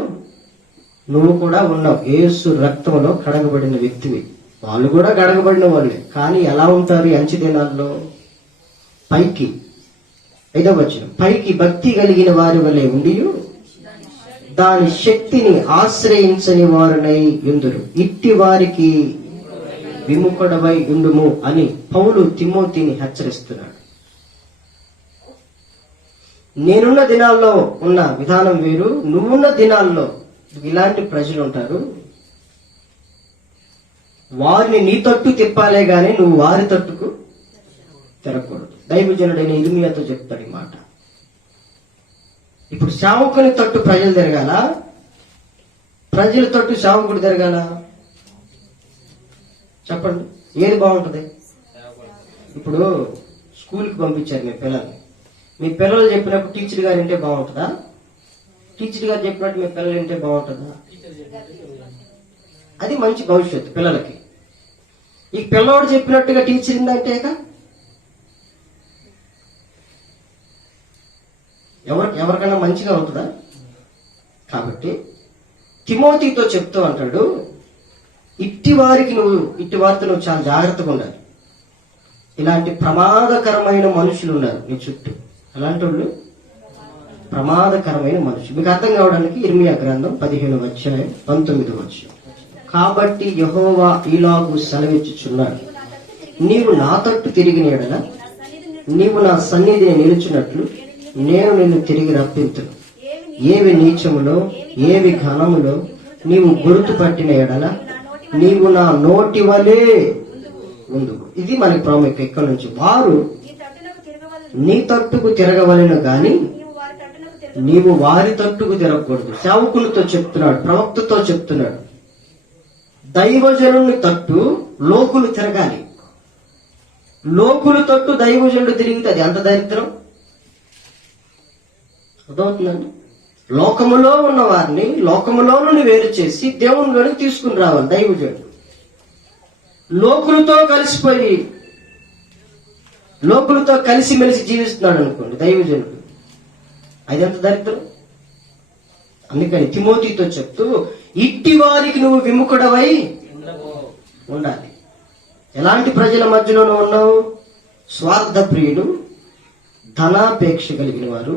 నువ్వు కూడా ఉన్నావు. యేసు రక్తంలో కడగబడిన వ్యక్తివి. వాళ్ళు కూడా కడగబడిన వాళ్ళే. కానీ ఎలా ఉంటారు ఈ అంచె దినాల్లో? పైకి 5వ వచనం, పైకి భక్తి కలిగిన వారి వలె ఉండి దాని శక్తిని ఆశ్రయించని వారునై యుందురు. ఇట్టి వారికి విముఖుడవై ఉండుము అని పౌలు తిమోతిని హెచ్చరిస్తున్నాడు. నేనున్న దినాల్లో ఉన్న విధానం వేరు, నువ్వున్న దినాల్లో ఇలాంటి ప్రజలు ఉంటారు. వారిని నీ తట్టు తిప్పాలే గాని నువ్వు వారి తట్టుకు తిరగకూడదు. దైవజనుడైన ఇర్మియాతో చెప్తాడు ఈ మాట. ఇప్పుడు సేవకుని తట్టు ప్రజలు తిరగాల, ప్రజల తట్టు సేవకుడు తిరగాల? చెప్పండి, ఏది బాగుంటుంది? ఇప్పుడు స్కూల్కి పంపించారు మీ పిల్లల్ని. మీ పిల్లలు చెప్పినప్పుడు టీచర్ గారు వింటే బాగుంటుందా? టీచర్ గారు చెప్పినట్టు మీ పిల్లలు వింటే బాగుంటుందా? అది మంచి భవిష్యత్తు పిల్లలకి. ఈ పిల్లవాడు చెప్పినట్టుగా టీచర్ ఇందంటే ఎవరికైనా మంచిగా ఉంటుందా? కాబట్టి తిమోతితో చెప్తూ అంటాడు, ఇట్టి వారితో నువ్వు చాలా జాగ్రత్తగా ఉండాలి. ఇలాంటి ప్రమాదకరమైన మనుషులు ఉన్నారు నీ చుట్టూ. అలాంటి వాళ్ళు ప్రమాదకరమైన మనుషులు. మీకు అర్థం కావడానికి ఇర్మియా గ్రంథం 15వ అధ్యాయం 19వ వచనం. కాబట్టి యెహోవా ఇలాగు సెలవిచ్చుచున్నాడు, నీవు నా తట్టు తిరిగిన యెడల నీవు నా సన్నిధిని నిలుచున్నట్లు నేను నిన్ను తిరిగి రప్పింతును. ఏవి నీచములో ఏవి ఘనములో నీవు గుర్తుపట్టిన యెడల నీవు నా నోటి వలే ఉండు. ఇది మనకి ప్రాముఖ్యం. ఇక్కడ నుంచి వారు నీ తట్టుకు తిరగవలెను గాని నీవు వారి తట్టుకు తిరగకూడదు. సేవకులతో చెప్తున్నాడు, ప్రవక్తతో చెప్తున్నాడు. దైవజనుని తట్టు లోకులు తిరగాలి. లోకులు తట్టు దైవజనుడు తిరిగితే అది అంత దరిద్రం. అర్థమవుతుందండి? లోకములో ఉన్న వారిని లోకములో నుండి వేరు చేసి దేవునిలోకి తీసుకుని రావాలి దైవజనుడు. లోకులతో కలిసిపోయి లోకులతో కలిసిమెలిసి జీవిస్తున్నాడు అనుకోండి దైవజనుడు, అది ఎంత దరిద్రం. అందుకని తిమోతితో చెప్తూ, ఇట్టి వారికి నువ్వు విముఖుడవై ఉండాలి. ఎలాంటి ప్రజల మధ్యలోనూ ఉన్నావు? స్వార్థ ప్రియులు, ధనాపేక్ష కలిగిన వారు,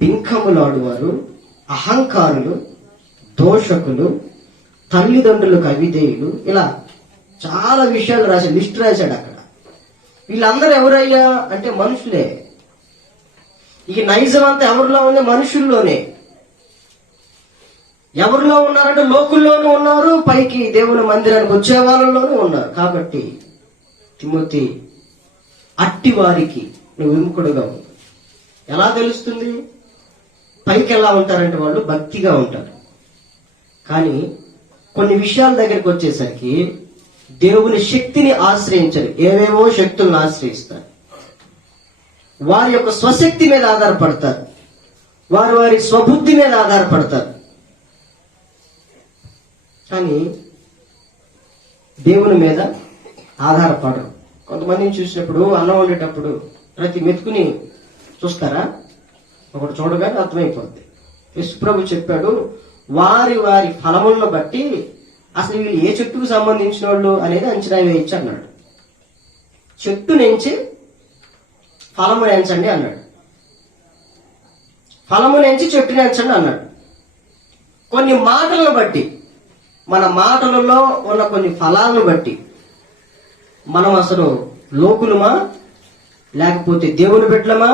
బింకములాడువారు, అహంకారులు, దోషకులు, తల్లిదండ్రులకు అవిధేయులు. ఇలా చాలా విషయాలు రాశాడు, లిస్ట్ రాశాడు అక్కడ. వీళ్ళందరూ ఎవరయ్యా అంటే మనుషులే. ఈ నైజం అంతా ఎవరిలో ఉంది? మనుషుల్లోనే. ఎవరిలో ఉన్నారంటే లోకుల్లోనూ ఉన్నారు, పైకి దేవుని మందిరానికి వచ్చే వాళ్ళలోనూ ఉన్నారు. కాబట్టి తిమోతి, అట్టి వారికి నువ్వు విముఖుడుగా ఉంది. ఎలా తెలుస్తుంది? పైకి ఎలా ఉంటారంటే వాళ్ళు భక్తిగా ఉంటారు, కానీ కొన్ని విషయాల దగ్గరికి వచ్చేసరికి దేవుని శక్తిని ఆశ్రయించరు. ఏవేవో శక్తులను ఆశ్రయిస్తారు. వారి యొక్క స్వశక్తి మీద ఆధారపడతారు, వారి స్వబుద్ధి మీద ఆధారపడతారు. కానీ దేవుని మీద ఆధారపడరు. కొంతమందిని చూసినప్పుడు అన్నం వండేటప్పుడు ప్రతి మెతుకుని చూస్తారా? ఒకటి చూడగానే అర్థమైపోద్ది. యేసుప్రభు చెప్పాడు, వారి ఫలములను బట్టి అసలు వీళ్ళు ఏ చెట్టుకు సంబంధించిన వాళ్ళు అనేది అంచనా వేయచ్చు అన్నాడు. చెట్టు నుంచి ఫలము ఎంచండి అన్నాడు. ఫలము నుంచి చెట్టుని ఎంచండి అన్నాడు. కొన్ని మాటలను బట్టి, మన మాటలలో ఉన్న కొన్ని ఫలాలను బట్టి మనం అసలు లోకులమా, లేకపోతే దేవుని బిడ్డలమా,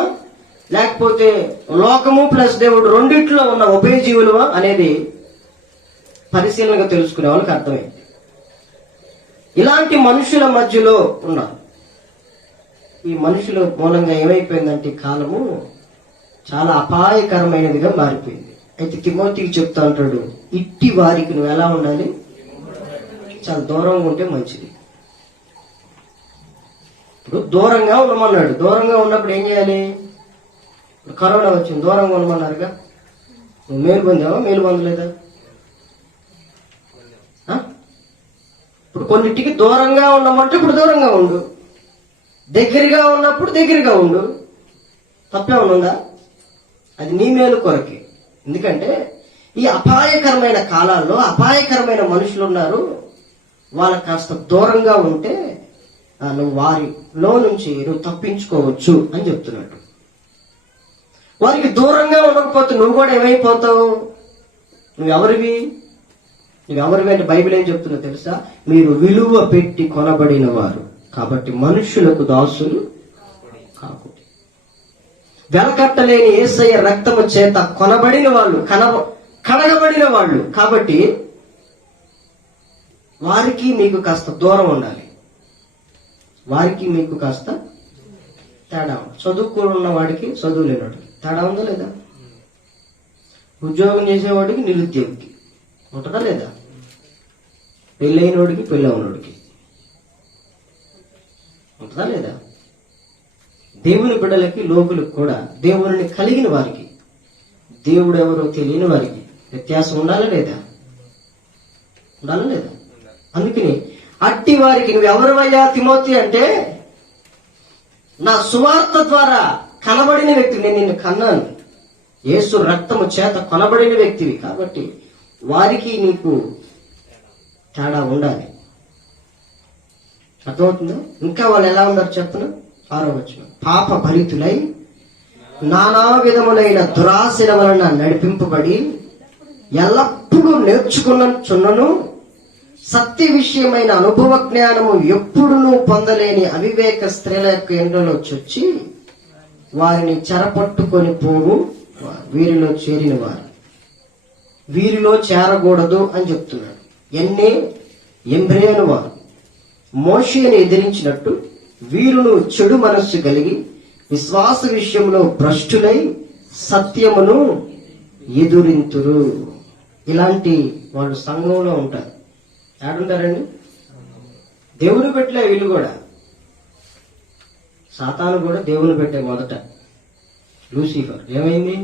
లేకపోతే లోకము ప్లస్ దేవుడు రెండిట్లో ఉన్న ఉభయజీవులమా అనేది పరిశీలనగా తెలుసుకునే వాళ్ళకి అర్థమైంది. ఇలాంటి మనుషుల మధ్యలో ఉన్నారు. ఈ మనుషుల మూలంగా ఏమైపోయిందంటే కాలము చాలా అపాయకరమైనదిగా మారిపోయింది. అయితే తిమోతికి చెప్తా అంటాడు, ఇట్టి వారికి నువ్వు ఎలా ఉండాలి? చాలా దూరంగా ఉంటే మంచిది. ఇప్పుడు దూరంగా ఉండమన్నాడు. దూరంగా ఉన్నప్పుడు ఏం చేయాలి? కరోనా వచ్చింది, దూరంగా ఉండమన్నారుగా. నువ్వు మేలు పొందావా, మేలు పొందలేదా? ఇప్పుడు కొన్నిటికి దూరంగా ఉండమంటే ఇప్పుడు దూరంగా ఉండు, దగ్గరగా ఉన్నప్పుడు దగ్గరగా ఉండు. తప్పేమన్నా ఉందా? అది నీ మేలు కొరకే. ఎందుకంటే ఈ అపాయకరమైన కాలాల్లో అపాయకరమైన మనుషులు ఉన్నారు. వాళ్ళకి కాస్త దూరంగా ఉంటే నువ్వు వారిలో నుంచి నువ్వు తప్పించుకోవచ్చు అని చెప్తున్నాడు. వారికి దూరంగా ఉండకపోతే నువ్వు కూడా ఏమైపోతావు? నువ్వెవరివి అంటే బైబిల్ ఏం చెప్తున్నా తెలుసా? మీరు విలువ పెట్టి కొనబడిన వారు కాబట్టి మనుషులకు దాసులు కాకూడదు. వెలకట్టలేని యేసయ్య రక్తము చేత కొనబడిన వాళ్ళు, కడగబడిన వాళ్ళు కాబట్టి వారికి మీకు కాస్త దూరం ఉండాలి. వారికి మీకు కాస్త తేడా. చదువుకున్న వాడికి చదువు లేనివాడికి తేడా ఉందా లేదా? ఉద్యోగం చేసేవాడికి నిరుద్యోగికి ఉంటుందా లేదా? పెళ్ళైనోడికి పెళ్ళవనోడికి ఉంటుందా లేదా? దేవుని బిడ్డలకి లోకులకు కూడా, దేవుని కలిగిన వారికి, దేవుడు ఎవరో తెలియని వారికి వ్యత్యాసం ఉండాలా లేదా? ఉండాలా లేదా? అందుకని అట్టి వారికి నువ్వెవరివయ్యా తిమోతి అంటే, నా సువార్త ద్వారా కనబడిన వ్యక్తి. నేను నిన్ను కన్నాను, యేసు రక్తము చేత కొనబడిన వ్యక్తివి కాబట్టి వారికి నీకు తేడా ఉండాలి. అర్థమవుతుందా? ఇంకా వాళ్ళు ఎలా ఉన్నారు చెప్పను? 6వ వచనం, పాప భరితులై నానా విధములైన దురాశల వలన నడిపింపబడి ఎల్లప్పుడూ నేర్చుకున్నను సత్య విషయమైన అనుభవ జ్ఞానము ఎప్పుడునూ పొందలేని అవివేక స్త్రీల యొక్క ఎండలో చొచ్చి వారిని చెరపట్టుకొని పోవు వీరిలో చేరిన వారు వీరిలో చేరకూడదు అని చెప్తున్నాడు. ఎంబ్రేను వారు మోషేను ఎదిరించినట్టు వీరును చెడు మనస్సు కలిగి విశ్వాస విషయంలో భ్రష్టులై సత్యమును ఎదురింతురు. ఇలాంటి వాళ్ళు సంఘంలో ఉంటారు. ఏడుంటారండి? దేవుని పెట్టలే వీళ్ళు కూడా. సాతాను కూడా దేవుని పెట్టే మొదట లూసిఫర్ ఏమైంది?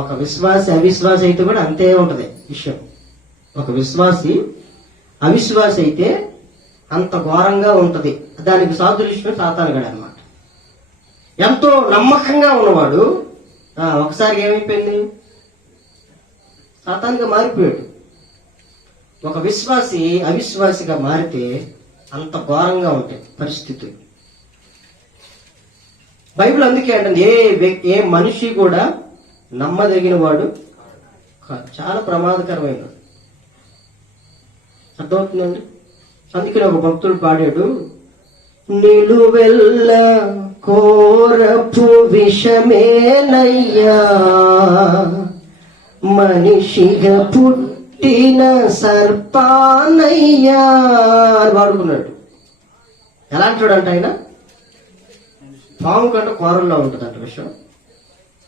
ఒక విశ్వాసి అవిశ్వాసి అయితే కూడా అంతే ఉంటది విషయం. ఒక విశ్వాసి అవిశ్వాసి అయితే అంత ఘోరంగా ఉంటది. దానికి సాదృశ్యం సాతానుగాడు అన్నమాట. ఎంతో నమ్మకంగా ఉన్నవాడు ఒకసారి ఏమైపోయింది? సాతానుగా మారిపోయాడు. ఒక విశ్వాసి అవిశ్వాసిగా మారితే అంత ఘోరంగా ఉంటాయి పరిస్థితులు. బైబిల్ అందుకే అంటుంది, ఏ మనిషి కూడా నమ్మదగిన వాడు చాలా ప్రమాదకరమైన. అర్థమవుతుందండి? అందుకని ఒక భక్తుడు పాడాడు, నిలువెల్ల కోరపు విషమేనయ్యా మనిషిగా పుట్టిన సర్పానయ్యా అని వాడుకున్నాడు. ఎలా అంటాడంట ఆయన? పాము కంటే కోరల్లో ఉంటుందంట విషయం.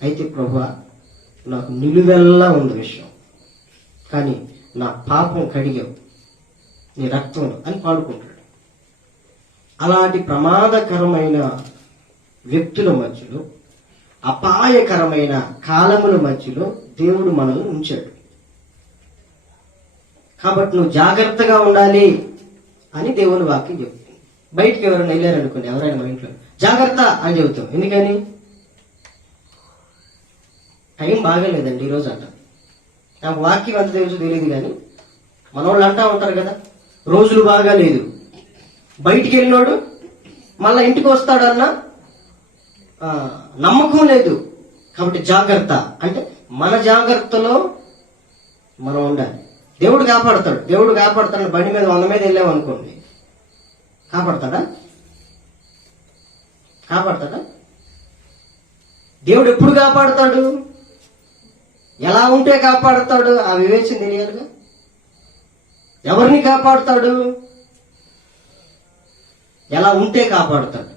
అయితే ప్రభువా నాకు నిలువెల్లా ఉంది విషయం, కానీ నా పాపం కడిగావు నీ రక్తం అని పాడుకుంటాడు. అలాంటి ప్రమాదకరమైన వ్యక్తుల మధ్యలో, అపాయకరమైన కాలముల మధ్యలో దేవుడు మనల్ని ఉంచాడు. కాబట్టి నువ్వు జాగ్రత్తగా ఉండాలి అని దేవుని వాక్యం చెప్తుంది. బయటికి ఎవరైనా వెళ్ళారనుకోండి, ఎవరైనా మా ఇంట్లో జాగ్రత్త అని చెబుతాం. ఎందుకని? టైం బాగాలేదండి ఈరోజు అంట. నాకు వాక్యం అంత తెలుసు తెలియదు, కానీ మన వాళ్ళు అంటా ఉంటారు కదా, రోజులు బాగా లేదు, బయటికి వెళ్ళినోడు మళ్ళా ఇంటికి వస్తాడన్న నమ్మకం లేదు. కాబట్టి జాగ్రత్త అంటే మన జాగ్రత్తలో మనం ఉండాలి. దేవుడు కాపాడతాడు. బండి మీద 100 మీద వెళ్ళామనుకోండి, కాపాడతాడా? దేవుడు ఎప్పుడు కాపాడతాడు? ఎలా ఉంటే కాపాడతాడు? ఆ వివేచన తెలియాలిగా. ఎవరిని కాపాడతాడు? ఎలా ఉంటే కాపాడతాడు.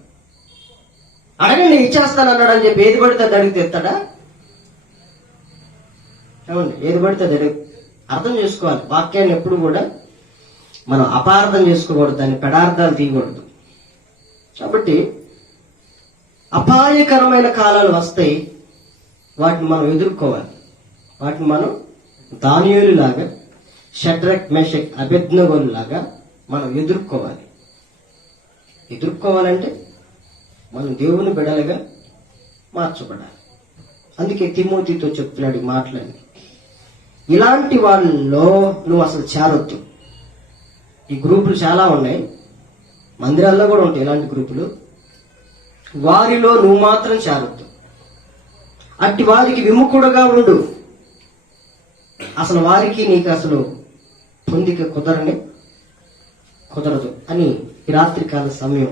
అడగండి, ఇచ్చేస్తాను అన్నాడు అని చెప్పి ఏది పడితే అది అడిగితే ఎత్తాడా? ఏమండి, ఏది పడితే అది అడిగి అర్థం చేసుకోవాలి. వాక్యాన్ని ఎప్పుడు కూడా మనం అపార్థం చేసుకోకూడదు, దాన్ని పెడార్థాలు తీయకూడదు. కాబట్టి అపాయకరమైన కాలాలు వస్తాయి, వాటిని మనం ఎదుర్కోవాలి. వాటిని మనం దానియేలు లాగా, షడ్రక్ మెషక్ అబేద్నెగోలు లాగా మనం ఎదుర్కోవాలంటే మనం దేవుని బిడ్డలుగా మార్చబడాలి. అందుకే తిమోతితో చెప్తున్నాడు ఈ మాటలన్నీ. ఇలాంటి వాళ్ళలో నువ్వు అసలు చేరొద్దు. ఈ గ్రూపులు చాలా ఉన్నాయి, మందిరాల్లో కూడా ఉంటాయి ఇలాంటి గ్రూపులు. వారిలో నువ్వు మాత్రం చేరొద్దు. అట్టి వారికి విముఖుడుగా ఉండు. అసలు వారికి నీకు అసలు పొందిక కుదరదు అని ఈ రాత్రికాల సమయం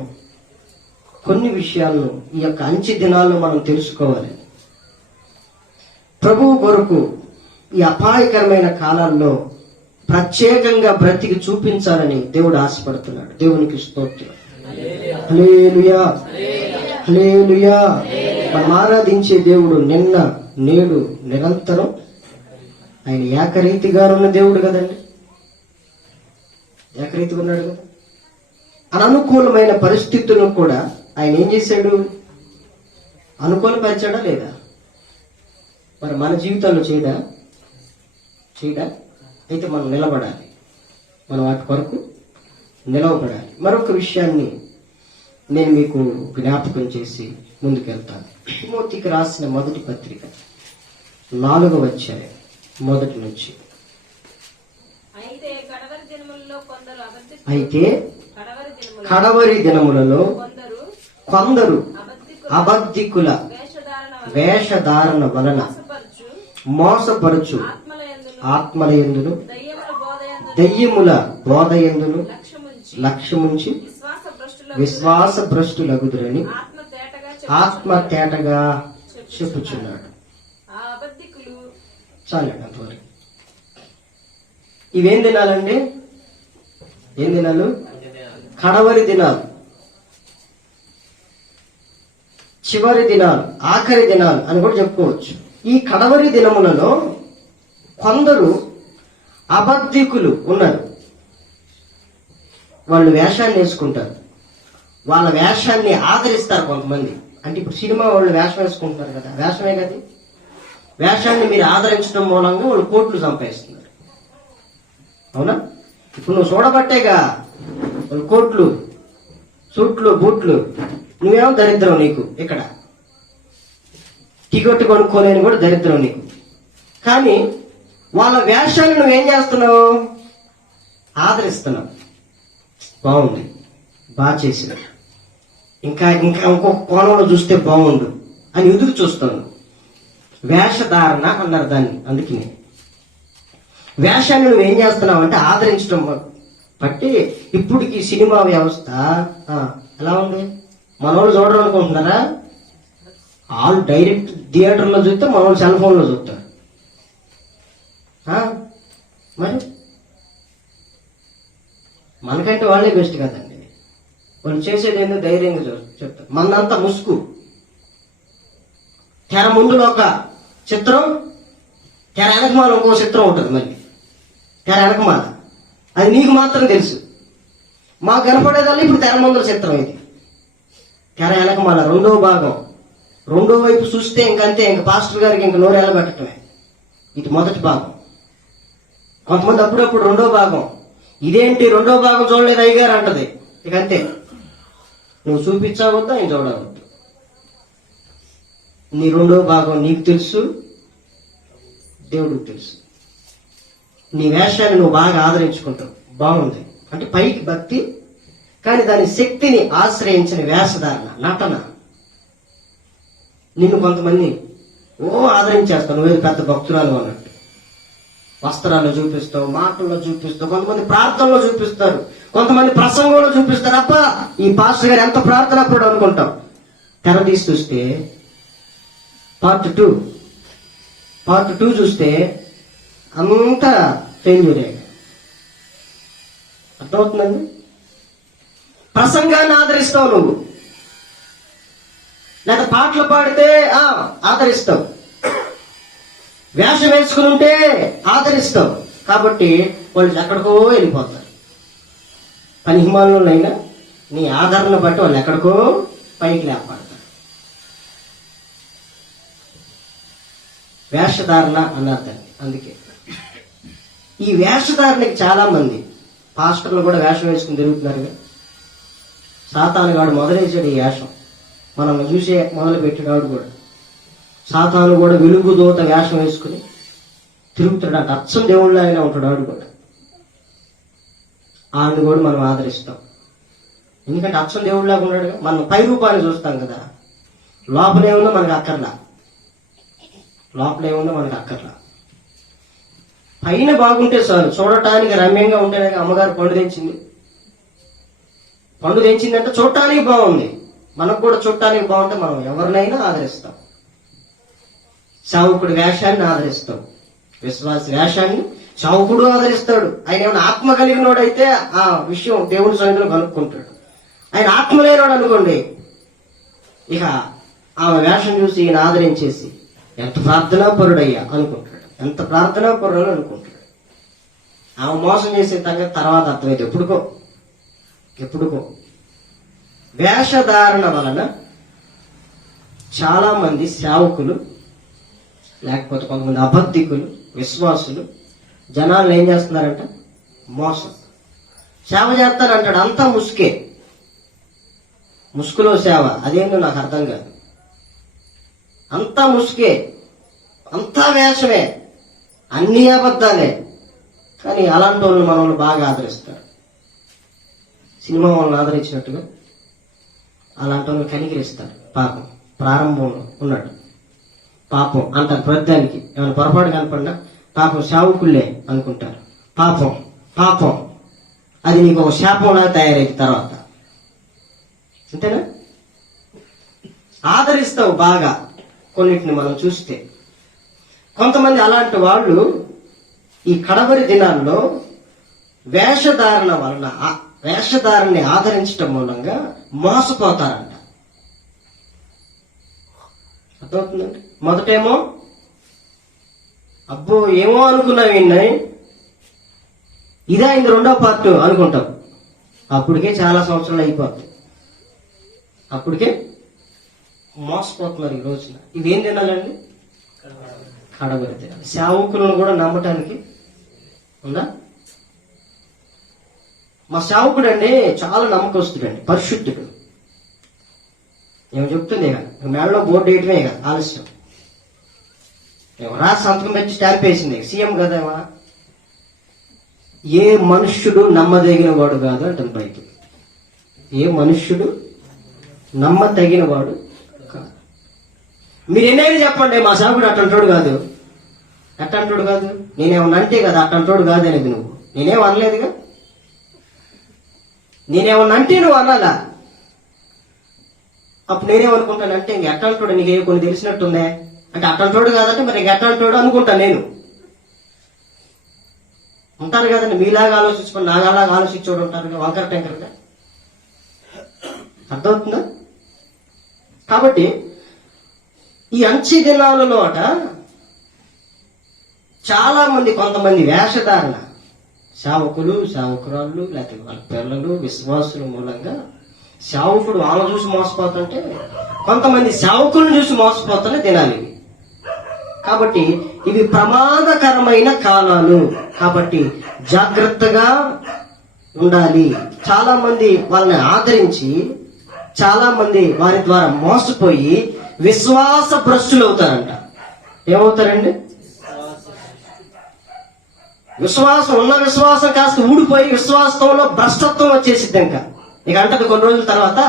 కొన్ని విషయాలను ఈ యొక్క అంచె దినాల్లో మనం తెలుసుకోవాలి. ప్రభువు కొరకు ఈ అపాయకరమైన కాలాల్లో ప్రత్యేకంగా బ్రతికి చూపించాలని దేవుడు ఆశపడుతున్నాడు. దేవునికి స్తోత్రం. హల్లెలూయా, హల్లెలూయా. మనం ఆరాధించే దేవుడు నిన్న నేడు నిరంతరం ఆయన ఏకరీతిగా ఉన్న దేవుడు కదండి. ఏకరీతిగా ఉన్నాడు కదా. అననుకూలమైన పరిస్థితులను కూడా ఆయన ఏం చేశాడు? అనుకూలపరిచాడా లేదా? మరి మన జీవితాల్లో చేయడా? అయితే మనం నిలబడాలి, మనం వాటి కొరకు నిలవబడాలి. మరొక విషయాన్ని నేను మీకు జ్ఞాపకం చేసి ముందుకెళ్తాను. తిమోతికి రాసిన మొదటి పత్రిక 4వ అధ్యాయం 1 నుంచి. అయితే కడవరి దినములలో కొందరు అబద్ధికుల వేషధారణ వలన మోసపరచు ఆత్మలయందును దయ్యముల బోధయందును లక్ష్యముంచి విశ్వాస భ్రష్టులగుదురని ఆత్మ తేటగా చెప్పుచున్నాడు. చాలండి అంతవరకు. ఇవేం దినాలండి? ఏం దినాలు? కడవరి దినాలు, చివరి దినాలు, ఆఖరి దినాలు అని కూడా చెప్పుకోవచ్చు. ఈ కడవరి దినములలో కొందరు అబద్ధికులు ఉన్నారు. వాళ్ళు వేషాన్ని వేసుకుంటారు, వాళ్ళ వేషాన్ని ఆదరిస్తారు కొంతమంది. అంటే ఇప్పుడు సినిమా వాళ్ళు వేషం వేసుకుంటున్నారు కదా, వేషమే కదా. వేషాన్ని మీరు ఆదరించడం మూలంగా వాళ్ళు కోట్లు సంపాదిస్తున్నారు. అవునా? ఇప్పుడు నువ్వు చూడబట్టేగా వాళ్ళు కోట్లు, సూట్లు, బూట్లు. నువ్వేమో దరిద్రం, నీకు ఇక్కడ టికెట్ కొనుక్కోలేని కూడా దరిద్రం నీకు. కానీ వాళ్ళ వేషాన్ని నువ్వేం చేస్తున్నావు? ఆదరిస్తున్నావు. బాగుంది, బాగా చేసిన, ఇంకా ఇంకొక కోణంలో చూస్తే బాగుండు అని ఎదురు చూస్తాను. వేషధారణ అన్నారు దాన్ని. అందుకనే వేషాన్ని నువ్వేం చేస్తున్నావు అంటే ఆదరించడం బట్టి ఇప్పటికి సినిమా వ్యవస్థ ఎలా ఉంది? మనోళ్ళు చూడడం అనుకుంటున్నారా? వాళ్ళు డైరెక్ట్ థియేటర్లో చూస్తే మనోళ్ళు సెల్ ఫోన్లో చూస్తారు. మరి మనకంటే వాళ్ళే బెస్ట్ కదండి. వాళ్ళు చేసేది ఏందో ధైర్యంగా చెప్తారు. మనంతా ముసుగు. తెర ముందులో ఒక చిత్రం, తెర వెనకమాల ఇంకో చిత్రం ఉంటుంది. మళ్ళీ తెర వెనకమాల అది నీకు మాత్రం తెలుసు. మాకు కనపడేదాన్ని ఇప్పుడు తెర ముందుల చిత్రం ఇది. తెర వెనకమాల రెండో భాగం, రెండో వైపు చూస్తే ఇంకంతే, ఇంక పాస్టర్ గారికి ఇంక నోరు ఎలబెట్టడమే. ఇది మొదటి భాగం. కొంతమంది అప్పుడప్పుడు రెండో భాగం, ఇదేంటి రెండో భాగం చూడలేదు అయ్యగారు అంటది. ఇక అంతే, నువ్వు చూపించవద్దా, ఆయన చూడవద్దు. నీ రెండో భాగం నీకు తెలుసు, దేవుడికి తెలుసు. నీ వేషాన్ని నువ్వు బాగా ఆదరించుకుంటావు, బాగుంది. అంటే పైకి భక్తి, కానీ దాని శక్తిని ఆశ్రయించిన వేషధారణ, నటన. నిన్ను కొంతమంది ఆదరించేస్తాను, నువ్వేది పెద్ద భక్తురాలు అన్నట్టు. వస్త్రాల్లో చూపిస్తావు, మాటల్లో చూపిస్తావు, కొంతమంది ప్రార్థనలో చూపిస్తారు, కొంతమంది ప్రసంగంలో చూపిస్తారు. అబ్బా ఈ పాస్టర్ గారు ఎంత ప్రార్థన కూడా అనుకుంటాం. తెర తీసి చూస్తే పార్ట్ టూ చూస్తే అంతా ఫెయిల్యూరే. అర్థమవుతుందండి? ప్రసంగాన్ని ఆదరిస్తావు నువ్వు, లేదా పాటలు పాడితే ఆదరిస్తావు, వేషం వేసుకుని ఉంటే ఆదరిస్తావు. కాబట్టి వాళ్ళు ఎక్కడికో వెళ్ళిపోతారు. పనిహిమానులైనా నీ ఆదరణ బట్టి వాళ్ళు ఎక్కడికో పైకి లేపడతారు. వేషధారణ అన్నారు దాన్ని. అందుకే ఈ వేషధారణకి చాలా మంది పాస్టర్లు కూడా వేషం వేసుకుని తిరుగుతున్నారుగా. సాతానుగాడు మొదలేసాడు ఈ వేషం, మనల్ని చూసే మొదలు పెట్టినాడు కూడా. సాతాను కూడా వెలుగు దూత వేషం వేసుకుని తిరుగుతాడు. అంటే అచ్చం దేవుళ్ళ అయినా ఉంటాడు ఆడు కూడా. ఆడిని కూడా మనం ఆదరిస్తాం, ఎందుకంటే అచ్చం దేవుళ్ళలాగా ఉన్నాడుగా. మనం పై రూపాన్ని చూస్తాం కదా, లోపలేమున్నా మనకు అక్కర్లా. పైన బాగుంటే చాలు, చూడటానికి రమ్యంగా ఉంటేనే. అమ్మగారు పండు తెంచిందంటే చూడటానికి బాగుంది, మనకు కూడా చూడటానికి బాగుంటే మనం ఎవరినైనా ఆదరిస్తాం. సేవకుడి వేషాన్ని ఆదరిస్తాం, విశ్వాస వేషాన్ని సేవకుడు ఆదరిస్తాడు. ఆయన ఏమైనా ఆత్మ కలిగినోడైతే ఆ విషయం దేవుడి సన్నిధిలో కనుక్కుంటాడు. ఆయన ఆత్మ లేనోడు అనుకోండి, ఇక ఆమె వేషం చూసి ఈయన ఆదరించేసి ఎంత ప్రార్థనా పరుడయ్యా అనుకుంటాడు, ఎంత ప్రార్థనా పరుడు అనుకుంటాడు. ఆమె మోసం చేసే తర్వాత అర్థమైతే ఎప్పుడుకో వేషధారణ వలన చాలా మంది సేవకులు, లేకపోతే కొంతమంది అబద్ధికులు, విశ్వాసులు జనాలను ఏం చేస్తున్నారంట? మోసం. సేవ చేస్తానంటాడు, అంతా ముసుగులో సేవ. అదేంటో నాకు అర్థం కాదు. అంతా ముసుగే, అంతా వేషమే, అన్ని అబద్ధాలే. కానీ అలాంటి వాళ్ళని మన వాళ్ళు బాగా ఆదరిస్తారు. సినిమా వాళ్ళని ఆదరించినట్టుగా అలాంటి వాళ్ళని కనికరిస్తారు. పాపం ప్రారంభంలో ఉన్నాడు, పాపం అంటారు ప్రతిదానికి. ఏమైనా పొరపాటు కనపడినా పాపం శావుకుళ్ళే అనుకుంటారు. పాపం అది నీకు ఒక శాపంలా తయారైంది తర్వాత. అంతేనా? ఆదరిస్తావు బాగా కొన్నిటిని మనం చూస్తే. కొంతమంది అలాంటి వాళ్ళు ఈ కడవరి దినాల్లో వేషధారణని ఆదరించడం మూలంగా మోసపోతారంట. అర్థమవుతుందండి? మొదటేమో అబ్బో ఏమో అనుకున్నావు విన్నాయి, ఇదే ఇంక రెండో పార్ట్ అనుకుంటాం. అప్పటికే చాలా సంవత్సరాలు అయిపోతాయి, అప్పటికే మోసపోతున్నారు ఈ రోజున. ఇవేం తినాలండి? కడవరి తినాలి. సేవకులను కూడా నమ్మటానికి ఉందా? మా సేవకుడు అండి చాలా నమ్మకస్తుడండి, పరిశుద్ధుడు. ఏమో చెప్తుంది ఇక మేడలో బోర్డు వేయటమే ఇక ఆలస్యం. రాసి సంతకం పెట్టి స్టాంప్ వేసింది, సీఎం కదా. ఏ మనుష్యుడు నమ్మదగిన వాడు కాదు అంటుంది బైబిల్. ఏ మనుష్యుడు నమ్మదగిన వాడు కాదు. మీరు ఎన్నైనా చెప్పండి, మా సేవకుడు అట్టంటోడు కాదు. నేనేమన్నా అంటే కదా అట్టంటోడు కాదు అనేది. నువ్వు నేనేం అనలేదుగా. నేనేమన్నా అంటే నువ్వు అనాలా? అప్పుడు నేనేమనుకుంటానంటే ఇంక ఎట్టంటోడు నీకు కొన్ని తెలిసినట్టుందే అంటే అట్టంటోడు కాదంటే మరి ఎట్టంటోడు అనుకుంటా నేను. ఉంటారు కదండి మీలాగా ఆలోచించుకొని నాగాలాగా ఆలోచించోడు ఉంటారు వంకర టెంకరగా. అర్థమవుతుందా? కాబట్టి ఈ అంచె దినాలలో చాలా మంది కొంతమంది వేషధారణ సేవకులు, సేవకురాళ్ళు, లేకపోతే వాళ్ళ పిల్లలు, విశ్వాసుల మూలంగా సేవకుడు వాళ్ళ చూసి మోసపోతుంటే కొంతమంది సేవకులను చూసి మోసపోతున్న దినాలు ఇవి. కాబట్టి ఇవి ప్రమాదకరమైన కాలాలు. కాబట్టి జాగ్రత్తగా ఉండాలి. చాలా మంది వాళ్ళని ఆదరించి చాలా మంది వారి ద్వారా మోసపోయి విశ్వాస భ్రష్టులు అవుతారంట. ఏమవుతారండి? ఉన్న విశ్వాసం కాస్త ఊడిపోయి విశ్వాసంలో భ్రష్టత్వం వచ్చేసిద్ది. ఇక అంటది కొన్ని రోజుల తర్వాత,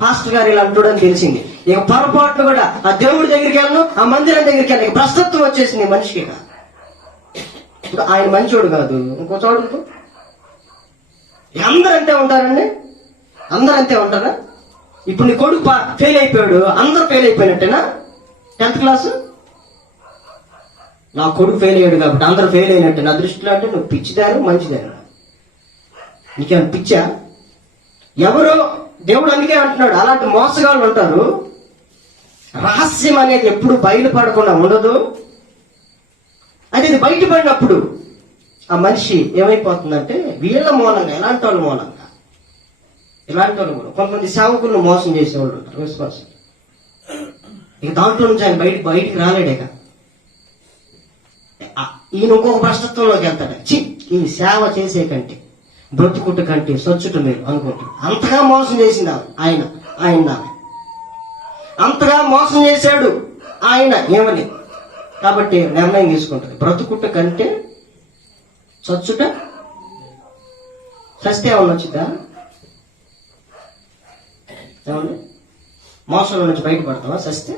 పాస్టర్ గారు ఇలా అంటాడని తెలిసింది. ఇక పొరపాట్లు కూడా ఆ దేవుడి దగ్గరికి వెళ్ళను, ఆ మందిరం దగ్గరికి వెళ్ళను, ఇక భ్రష్టత్వం వచ్చేసింది మనిషికి. ఇంకా ఆయన మంచోడు కాదు, ఇంకో చోడు. అందరూ అంతే ఉంటారండి? అందరూ అంతే ఉంటారా? ఇప్పుడు నీ కొడుకు ఫెయిల్ అయిపోయాడు, అందరూ ఫెయిల్ అయిపోయినట్టేనా? 10th క్లాసు నా కొడుకు ఫెయిల్ అయ్యాడు కాబట్టి అందరూ ఫెయిల్ అయినట్టే నా దృష్టిలో. అంటే నువ్వు పిచ్చిదారు మంచిదారు, నీకేమైనా పిచ్చా? ఎవరో దేవుడు అందుకే అంటున్నాడు, అలాంటి మోసగాళ్ళు ఉంటారు. రహస్యం అనేది ఎప్పుడు బయలుపడకుండా ఉండదు. అది బయటపడినప్పుడు ఆ మనిషి ఏమైపోతుందంటే వీళ్ళ మూలంగా, ఎలాంటి వాళ్ళ మూలంగా, కొంతమంది సేవకులను మోసం చేసేవాళ్ళు ఉంటారు, విశ్వాసం. ఇక దాంట్లో నుంచి ఆయన బయటికి రాలేడేగా. ఈయన ఇంకొక భ్రష్టత్వంలోకి వెళ్తాడు. ఈ సేవ చేసే కంటే బ్రతుకుట కంటే సచ్చుట మీరు అనుకుంటాడు. అంతగా మోసం చేసింది ఆయన అంతగా మోసం చేశాడు ఆయన. ఏమని కాబట్టి నిర్ణయం తీసుకుంటుంది, బ్రతుకుట కంటే చచ్చుట. చస్తే ఏమన్నా వచ్చిందా? ఏమన్నా మోసంలో నుంచి బయటపడతావా చస్తే?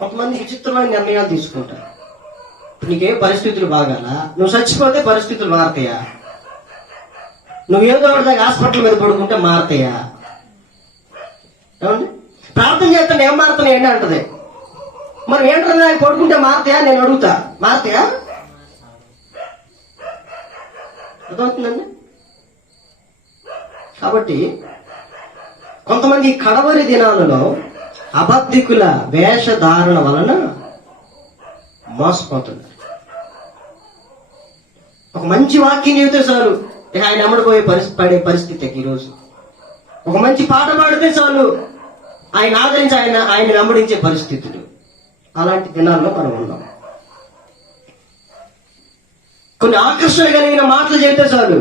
కొంతమంది విచిత్రమైన నిర్ణయాలు తీసుకుంటారు. నీకే పరిస్థితులు బాగాలా, నువ్వు చచ్చిపోతే పరిస్థితులు మారతాయా? నువ్వు ఏదో ఒకటి హాస్పిటల్ మీద పడుకుంటే మారతాయా? ఏమండి ప్రార్థన చేస్తాను ఏం మారుతున్నాయండి అంటది. మరి ఏంటన్నా పడుకుంటే మారతాయా? నేను అడుగుతా, మారతాయా? అర్థమవుతుందండి? కాబట్టి కొంతమంది కడవరి దినాలలో అబద్ధికుల వేషధారణ వలన మోసపోతున్నారు. ఒక మంచి వాక్యం చెబితే చాలు ఆయన అమ్మడిపోయే పడే పరిస్థితి. ఈరోజు ఒక మంచి పాట పాడితే చాలు ఆయన ఆదరించి ఆయన వెంబడించే పరిస్థితులు. అలాంటి దినాల్లో మనం ఉన్నాం. కొన్ని ఆకర్షణ కలిగిన మాటలు చెబితే చాలు.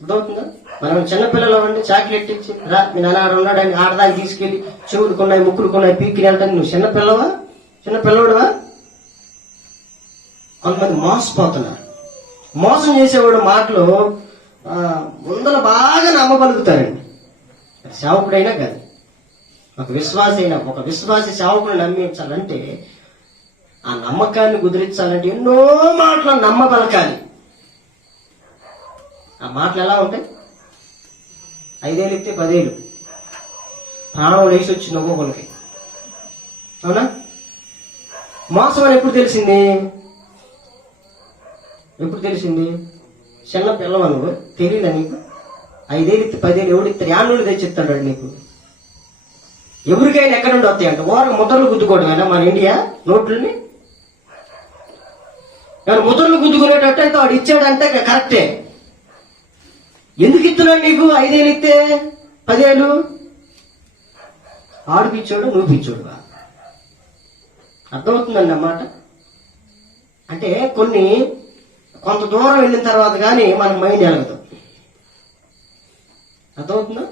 అర్థమవుతుందా? మనం చిన్నపిల్లలు అంటే చాక్లెట్ ఇచ్చి రా మీ నాన్న ఉన్నాడని ఆడదాన్ని తీసుకెళ్లి చెవులు కొన్నాయి, ముక్కులు కొన్నాయి, పీక్కి వెళ్తాను. నువ్వు చిన్నపిల్లవాడువా? కొంతమంది మోసపోతున్నారు. మోసం చేసేవాడు మాటలు ముందర బాగా నమ్మగలుగుతారండి. సేవకుడైనా కాదు, ఒక విశ్వాసి సేవకుడు నమ్మించాలంటే, ఆ నమ్మకాన్ని కుదిరించాలంటే ఎన్నో మాటలు నమ్మబలకాలి. ఆ మాటలు ఎలా ఉంటాయి? 5 ఏళ్ళు ఇస్తే 10 ఏళ్ళు ప్రాణం లేచి వచ్చింది ఒక్కొక్కరికి. అవునా? మోసం అని ఎప్పుడు తెలిసింది? చిన్న పిల్లవా నువ్వు? తెలియదా నీకు? 5 ఏళ్ళు ఇస్తే 10 ఏళ్ళు ఎవడిస్తారు? యాన్నులు తెచ్చిస్తాడు నీకు. ఎవరికైనా ఎక్కడ నుండి వస్తాయంట? ఓరకు ముద్రలు గుద్దుకోవడమేనా మన ఇండియా నోట్లని? ముద్రలు గుద్దుకునేటట్టు అయితే వాడు ఇచ్చాడంటే కరెక్టే. ఎందుకు ఇస్తున్నాడు నీకు 5 ఏళ్ళు ఇస్తే 10 ఏళ్ళు? ఆడు పిచ్చోడు, నువ్వు పిచ్చోడుగా. అర్థమవుతుందండి అన్నమాట. అంటే కొంత దూరం వెళ్ళిన తర్వాత కానీ మన మైండ్ ఎలగదు. అర్థమవుతుందా?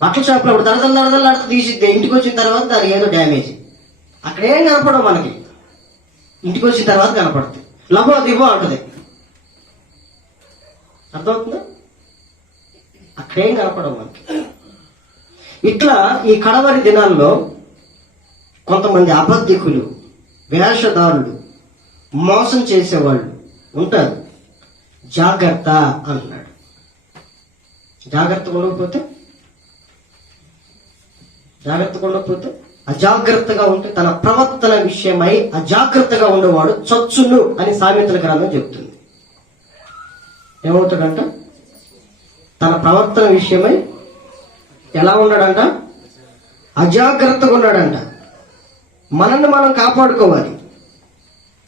బట్టల షాప్లో ఇప్పుడు దడదలు తీసిద్దే, ఇంటికి వచ్చిన తర్వాత దానికి ఏదో డ్యామేజ్. అక్కడేం కనపడవు మనకి, ఇంటికి వచ్చిన తర్వాత కనపడుతుంది. లభో దివో అంటది. అర్థమవుతుందా? అక్కడేం కనపడవు మనకి. ఇట్లా ఈ కడవరి దినాల్లో కొంతమంది అబద్ధికులు, వేషధారులు, మోసం చేసేవాళ్ళు ఉంటారు. జాగ్రత్త అంటున్నాడు. జాగ్రత్తగా ఉండకపోతే అజాగ్రత్తగా ఉంటే తన ప్రవర్తన విషయమై అజాగ్రత్తగా ఉండేవాడు చచ్చును అని సామెతల గ్రంథం చెబుతుంది. ఏమవుతాడంట? తన ప్రవర్తన విషయమై ఎలా ఉన్నాడంట? అజాగ్రత్తగా ఉన్నాడంట. మనల్ని మనం కాపాడుకోవాలి.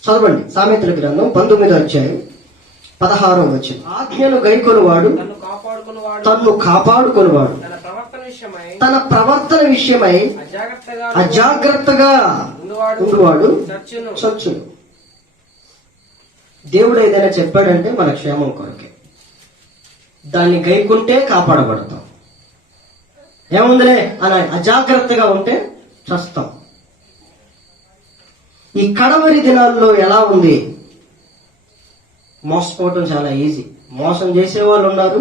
చదవండి సామెతల గ్రంథం 19వ అధ్యాయం 16వ వచనం. ఆజ్ఞను గైకొనువాడు తన్ను కాపాడుకొనువాడు తన ప్రవర్తన విషయమై అజాగ్రత్తగా ఉండువాడు చచ్చును. దేవుడు ఏదైనా చెప్పాడంటే మన క్షేమం కొరకే. దాన్ని గైకుంటే కాపాడబడతాం. ఏముందిలే అలా అజాగ్రత్తగా ఉంటే చస్తాం. ఈ కడవరి దినాల్లో ఎలా ఉంది? మోసపోవటం చాలా ఈజీ. మోసం చేసేవాళ్ళు ఉన్నారు,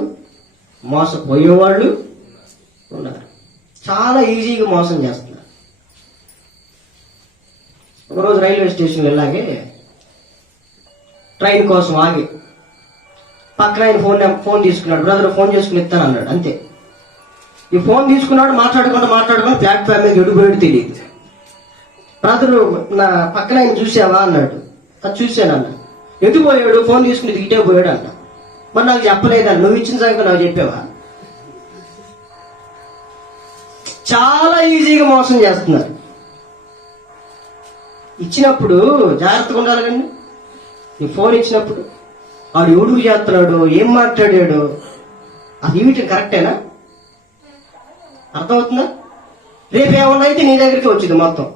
మోసపోయేవాళ్ళు ఉన్నారు. చాలా ఈజీగా మోసం చేస్తున్నారు. ఒకరోజు రైల్వే స్టేషన్లో ఇలాగే ట్రైన్ కోసం ఆగి పక్కన ఆయన ఫోన్ తీసుకున్నాడు. బ్రదర్ ఫోన్ చేసుకుని ఇస్తాను అన్నాడు. అంతే. ఈ ఫోన్ తీసుకున్నాడు, మాట్లాడుకుంటూ ప్లాట్ఫామ్ మీద ఎడిపోయాడు తెలియదు. బ్రదరు నా పక్కన ఆయన చూసావా అన్నాడు. అది చూశాను అన్న. ఎదిపోయాడు, ఫోన్ తీసుకుని ఇటే పోయాడు అన్న. మరి నాకు చెప్పలేదా? నువ్వు ఇచ్చిన సంగతి నాకు చెప్పావా? చాలా ఈజీగా మోసం చేస్తున్నారు. ఇచ్చినప్పుడు జాగ్రత్తగా ఉండాలి కండి. నీ ఫోన్ ఇచ్చినప్పుడు వాడు ఎవడుకు చేస్తున్నాడు, ఏం మాట్లాడాడు, అది ఇవ్వటం కరెక్టేనా? అర్థమవుతుందా? రేపు ఏమన్నా అయితే నీ దగ్గరికి వచ్చింది మొత్తం.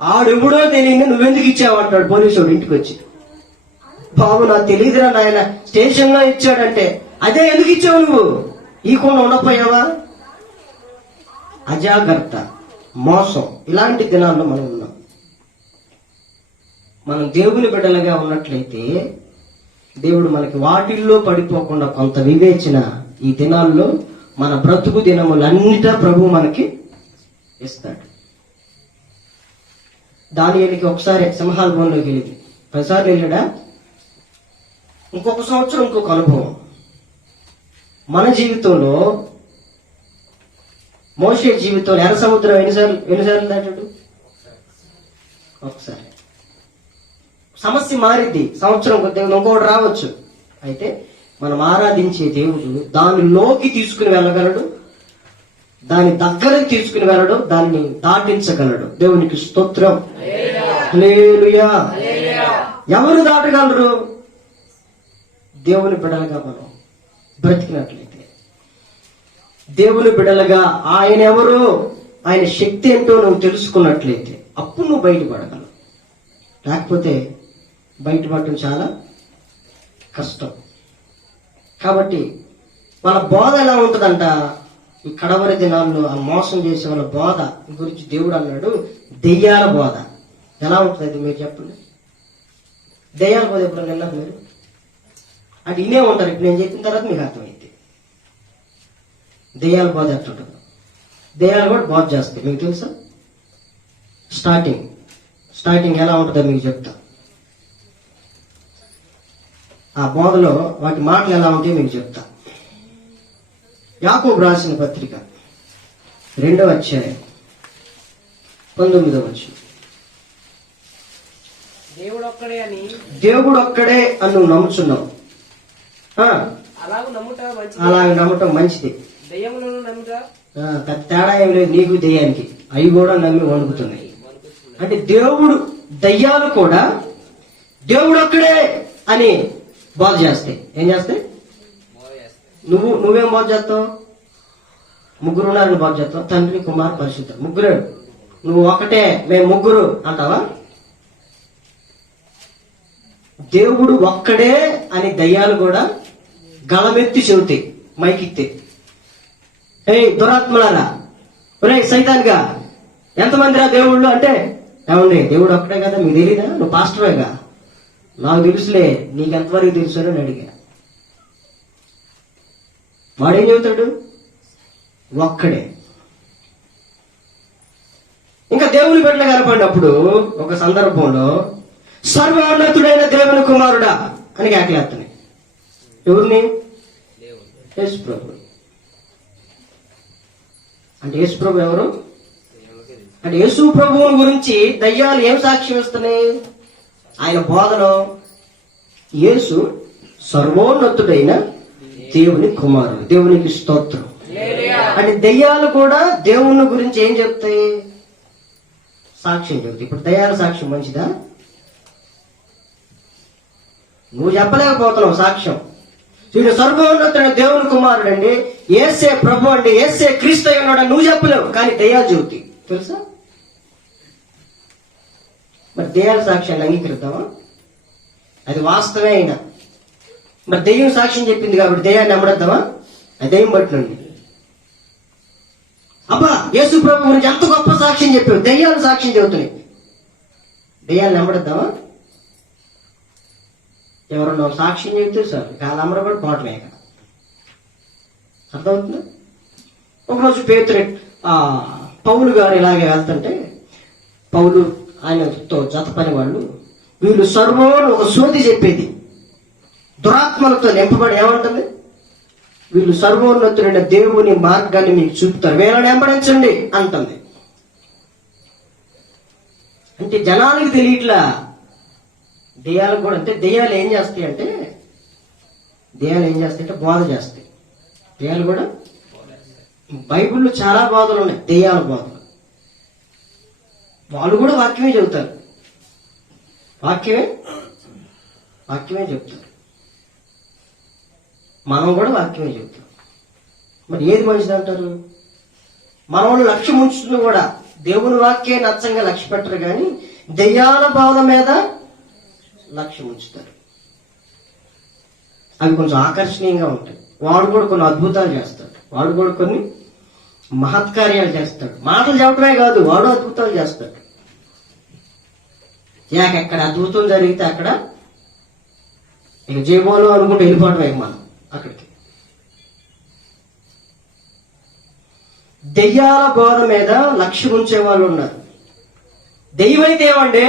ఆడెవడో తెలియదు, నువ్వెందుకు ఇచ్చావు అంటాడు పోలీసు వాడు ఇంటికి వచ్చి. బాబు నాకు తెలియదురా నాయన, స్టేషన్ లో ఇచ్చాడంటే. అదే ఎందుకు ఇచ్చావు నువ్వు? ఈ కొండ ఉండపోయావా? అజాగ్రత్త, మోసం, ఇలాంటి దినాల్లో మనం ఉన్నాం. మనం దేవుని బిడ్డలుగా ఉన్నట్లయితే దేవుడు మనకి వాటిల్లో పడిపోకుండా కొంత వివేచన ఈ దినాల్లో మన బ్రతుకు దినములన్నిటా ప్రభు మనకి ఇస్తాడు. దానియేలుకి ఒకసారి సింహాల భవనంలోకి వెళ్ళింది. 10 సార్లు వెళ్ళాడా? ఇంకొక సంవత్సరం ఇంకొక అనుభవం. మన జీవితంలో, మోషే జీవితంలో ఎర్ర సముద్రం ఎన్నిసార్లు దాటాడు? ఒకసారి. సమస్య మారిద్ది, సంవత్సరం కొద్దిగా ఇంకొకటి రావచ్చు. అయితే మనం ఆరాధించే దేవుడు దానిలోకి తీసుకుని వెళ్ళగలడు, దాని దగ్గరకు తీసుకుని వెళ్ళడు, దాన్ని దాటించగలడు. దేవునికి స్తోత్రం. హల్లెలూయా. ఎవరు దాటగలరు? దేవుని బిడ్డలుగా మనం బ్రతికినట్లయితే, దేవుని బిడ్డలుగా ఆయన ఎవరు, ఆయన శక్తి ఏంటో నువ్వు తెలుసుకున్నట్లయితే అప్పుడు నువ్వు బయటపడగలవు. లేకపోతే బయటపడటం చాలా కష్టం. కాబట్టి వాళ్ళ బోధ ఎలా ఉంటుందంట, ఈ కడవరి దినాల్లో ఆ మోసం చేసే వాళ్ళ బోధ గురించి దేవుడు అన్నాడు, దెయ్యాల బోధ. ఎలా ఉంటుంది అది మీరు చెప్పండి. దెయ్యాల బోధ ఎప్పుడు విన్నారు మీరు? అది ఇనే ఉంటారు. ఇప్పుడు నేను చెప్పిన తర్వాత మీకు అర్థమైంది దెయ్యాల బోధ ఎట్లుంటుందో. దెయ్యాలు కూడా బోధ చేస్తాయి, మీకు తెలుసా? స్టార్టింగ్ ఎలా ఉంటుందో మీకు చెప్తా. ఆ బోధలో వాటి మాటలు ఎలా ఉంటాయో మీకు చెప్తా. యాకోబు రాసిన పత్రిక 2వ అధ్యాయం 19వ వచనం. దేవుడు ఒక్కడే అని నువ్వు నమ్ముచున్నావు. అలాగ నమ్మటం మంచిది. తేడా ఏం లేదు నీకు దెయ్యానికి. అవి కూడా నమ్మి వణుకుతున్నాయి. అంటే దయ్యాలు కూడా దేవుడు ఒక్కడే అని బోధ చేస్తాయి. ఏం చేస్తాయి? నువ్వేం బోధ చేస్తావు? ముగ్గురు ఉన్నారని బోధ చేస్తావు. తండ్రి, కుమార్, పరిశుద్ధ ముగ్గురు. నువ్వు ఒకటే, మేము ముగ్గురు అంటావా? దేవుడు ఒక్కడే అని దయ్యాలు కూడా గళమెత్తి చెబుతాయి, మైకిత్తే. దురాత్మలారా, ఒరే సైతాన్గా, ఎంతమందిరా దేవుళ్ళు అంటే, ఏమండి దేవుడు ఒక్కడే కదా, మీకు తెలీదా? నువ్వు పాస్టర్వేగా. నాకు తెలుసులే, నీకెంతవరకు తెలుసు అని అడిగా. వాడేం చెబుతాడు? ఒక్కడే. ఇంకా దేవుని బిడ్డలు కనపడినప్పుడు ఒక సందర్భంలో సర్వోన్నతుడైన దేవుని కుమారుడా అని కేకలేస్తున్నాయి. ఎవరిని? యేసు ప్రభు. అంటే యేసు ప్రభు ఎవరు? అంటే యేసు ప్రభువుని గురించి దయ్యాలు ఏం సాక్ష్యం ఇస్తున్నాయి? ఆయన బోధలో యేసు సర్వోన్నతుడైన దేవుని కుమారుడు. దేవునికి స్తోత్రం. అంటే దయ్యాలు కూడా దేవుని గురించి ఏం చెప్తాయి? సాక్ష్యం చెబుతాయి. ఇప్పుడు దయ్యాల సాక్ష్యం మంచిదా? నువ్వు చెప్పలేకపోతున్నావు సాక్ష్యం. వీడు సర్వోన్నతుడైన దేవుని కుమారుడు అండి, యేసే ప్రభు అండి, యేసే క్రీస్తు అయి ఉన్నాడు, నువ్వు చెప్పలేవు. కానీ దయ్యాలు చెబుతాయి, తెలుసా? మరి దెయ్యాల సాక్ష్యాన్ని అంగీకరిద్దామా? అది వాస్తవే అయినా మరి దెయ్యం సాక్ష్యం చెప్పింది కాబట్టి దెయ్యాన్ని నమ్మడద్దామా? అది దెయ్యం బట్టినండి. అబ్బా యేసు ప్రభు గురించి ఎంత గొప్ప సాక్ష్యం చెప్పావు, దెయ్యాలు సాక్ష్యం చెబుతున్నాయి, దెయ్యాన్ని నమ్మడద్దామా? ఎవరన్నా సాక్ష్యం చెబితే సార్ కాలు అమ్మరబడి పోవటమే. అర్థమవుతుందా? ఒకరోజు పౌలు గారు ఇలాగే వెళ్తుంటే, పౌలు ఆయనతో జత పని వాళ్ళు, వీళ్ళు సర్వం ఒక సోది చెప్పేది, దురాత్మలతో నింపబడి ఏమంటుంది, వీళ్ళు సర్వోన్నతుడైన దేవుని మార్గాన్ని మీకు చూపుతారు, వీళ్ళని వెంబడించండి అంటుంది. అంటే జనానికి తెలియట్లా, దెయ్యాలకు కూడా. అంటే దెయ్యాలు ఏం చేస్తాయి అంటే బోధ చేస్తాయి. దెయ్యాలు కూడా బైబిల్లో చాలా బోధలు ఉన్నాయి, దెయ్యాల బోధలు. వాళ్ళు కూడా వాక్యమే చెబుతారు, వాక్యమే చెప్తారు. మనం కూడా వాక్యమే చెబుతాం. మరి ఏది మంచిది అంటారు? మన వాళ్ళు లక్ష్యం ఉంచుతుంది కూడా దేవుని వాక్యే నచ్చంగా లక్ష్య పెట్టరు, కానీ దెయ్యాల బోధ మీద లక్ష్యం ఉంచుతారు. అవి కొంచెం ఆకర్షణీయంగా ఉంటాయి. వాడు కూడా కొన్ని అద్భుతాలు చేస్తాడు, వాడు కూడా కొన్ని మహత్కార్యాలు చేస్తాడు. మాటలు చెప్పడమే కాదు, వాడు అద్భుతాలు చేస్తాడు. ఎక్కడ అద్భుతం జరిగితే అక్కడ ఇక జైబోలు అనుకుంటూ వెళ్ళిపోవడమే మనం అక్కడికి. దెయ్యాల బోధ మీద లక్ష్యం ఉంచే వాళ్ళు ఉన్నారు. దెయ్యం అయితే ఏమండి,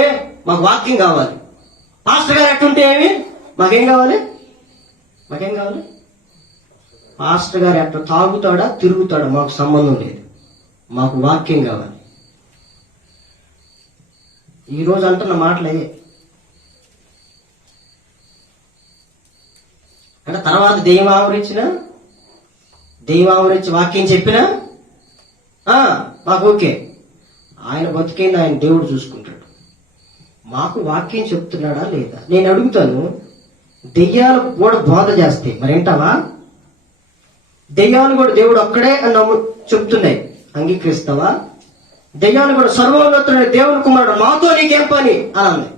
మాకు వాక్యం కావాలి. పాస్టర్ గారు ఎట్టుంటే ఏమి, మాకేం కావాలి? పాస్టర్ గారు ఎట్ట తాగుతాడా తిరుగుతాడా మాకు సంబంధం లేదు, మాకు వాక్యం కావాలి. ఈరోజు అంటున్న మాటలు అయ్యే. అంటే తర్వాత దెయ్యం ఆవరించి వాక్యం చెప్పినా మాకు ఓకే, ఆయన బతికేంది ఆయన దేవుడు చూసుకుంటాడు. మాకు వాక్యం చెప్తున్నాడా లేదా? నేను అడుగుతాను, దెయ్యాలు కూడా బోధ చేస్తాయి, మరేంటావా? దెయ్యాలు కూడా దేవుడు ఒక్కడే అని చెప్తున్నాయి, అంగీకరిస్తావా? దెయ్యాలు కూడా సర్వోన్నతుడైన దేవుని కుమారుడు, మాతో నీకేం పని అని అన్నాయి.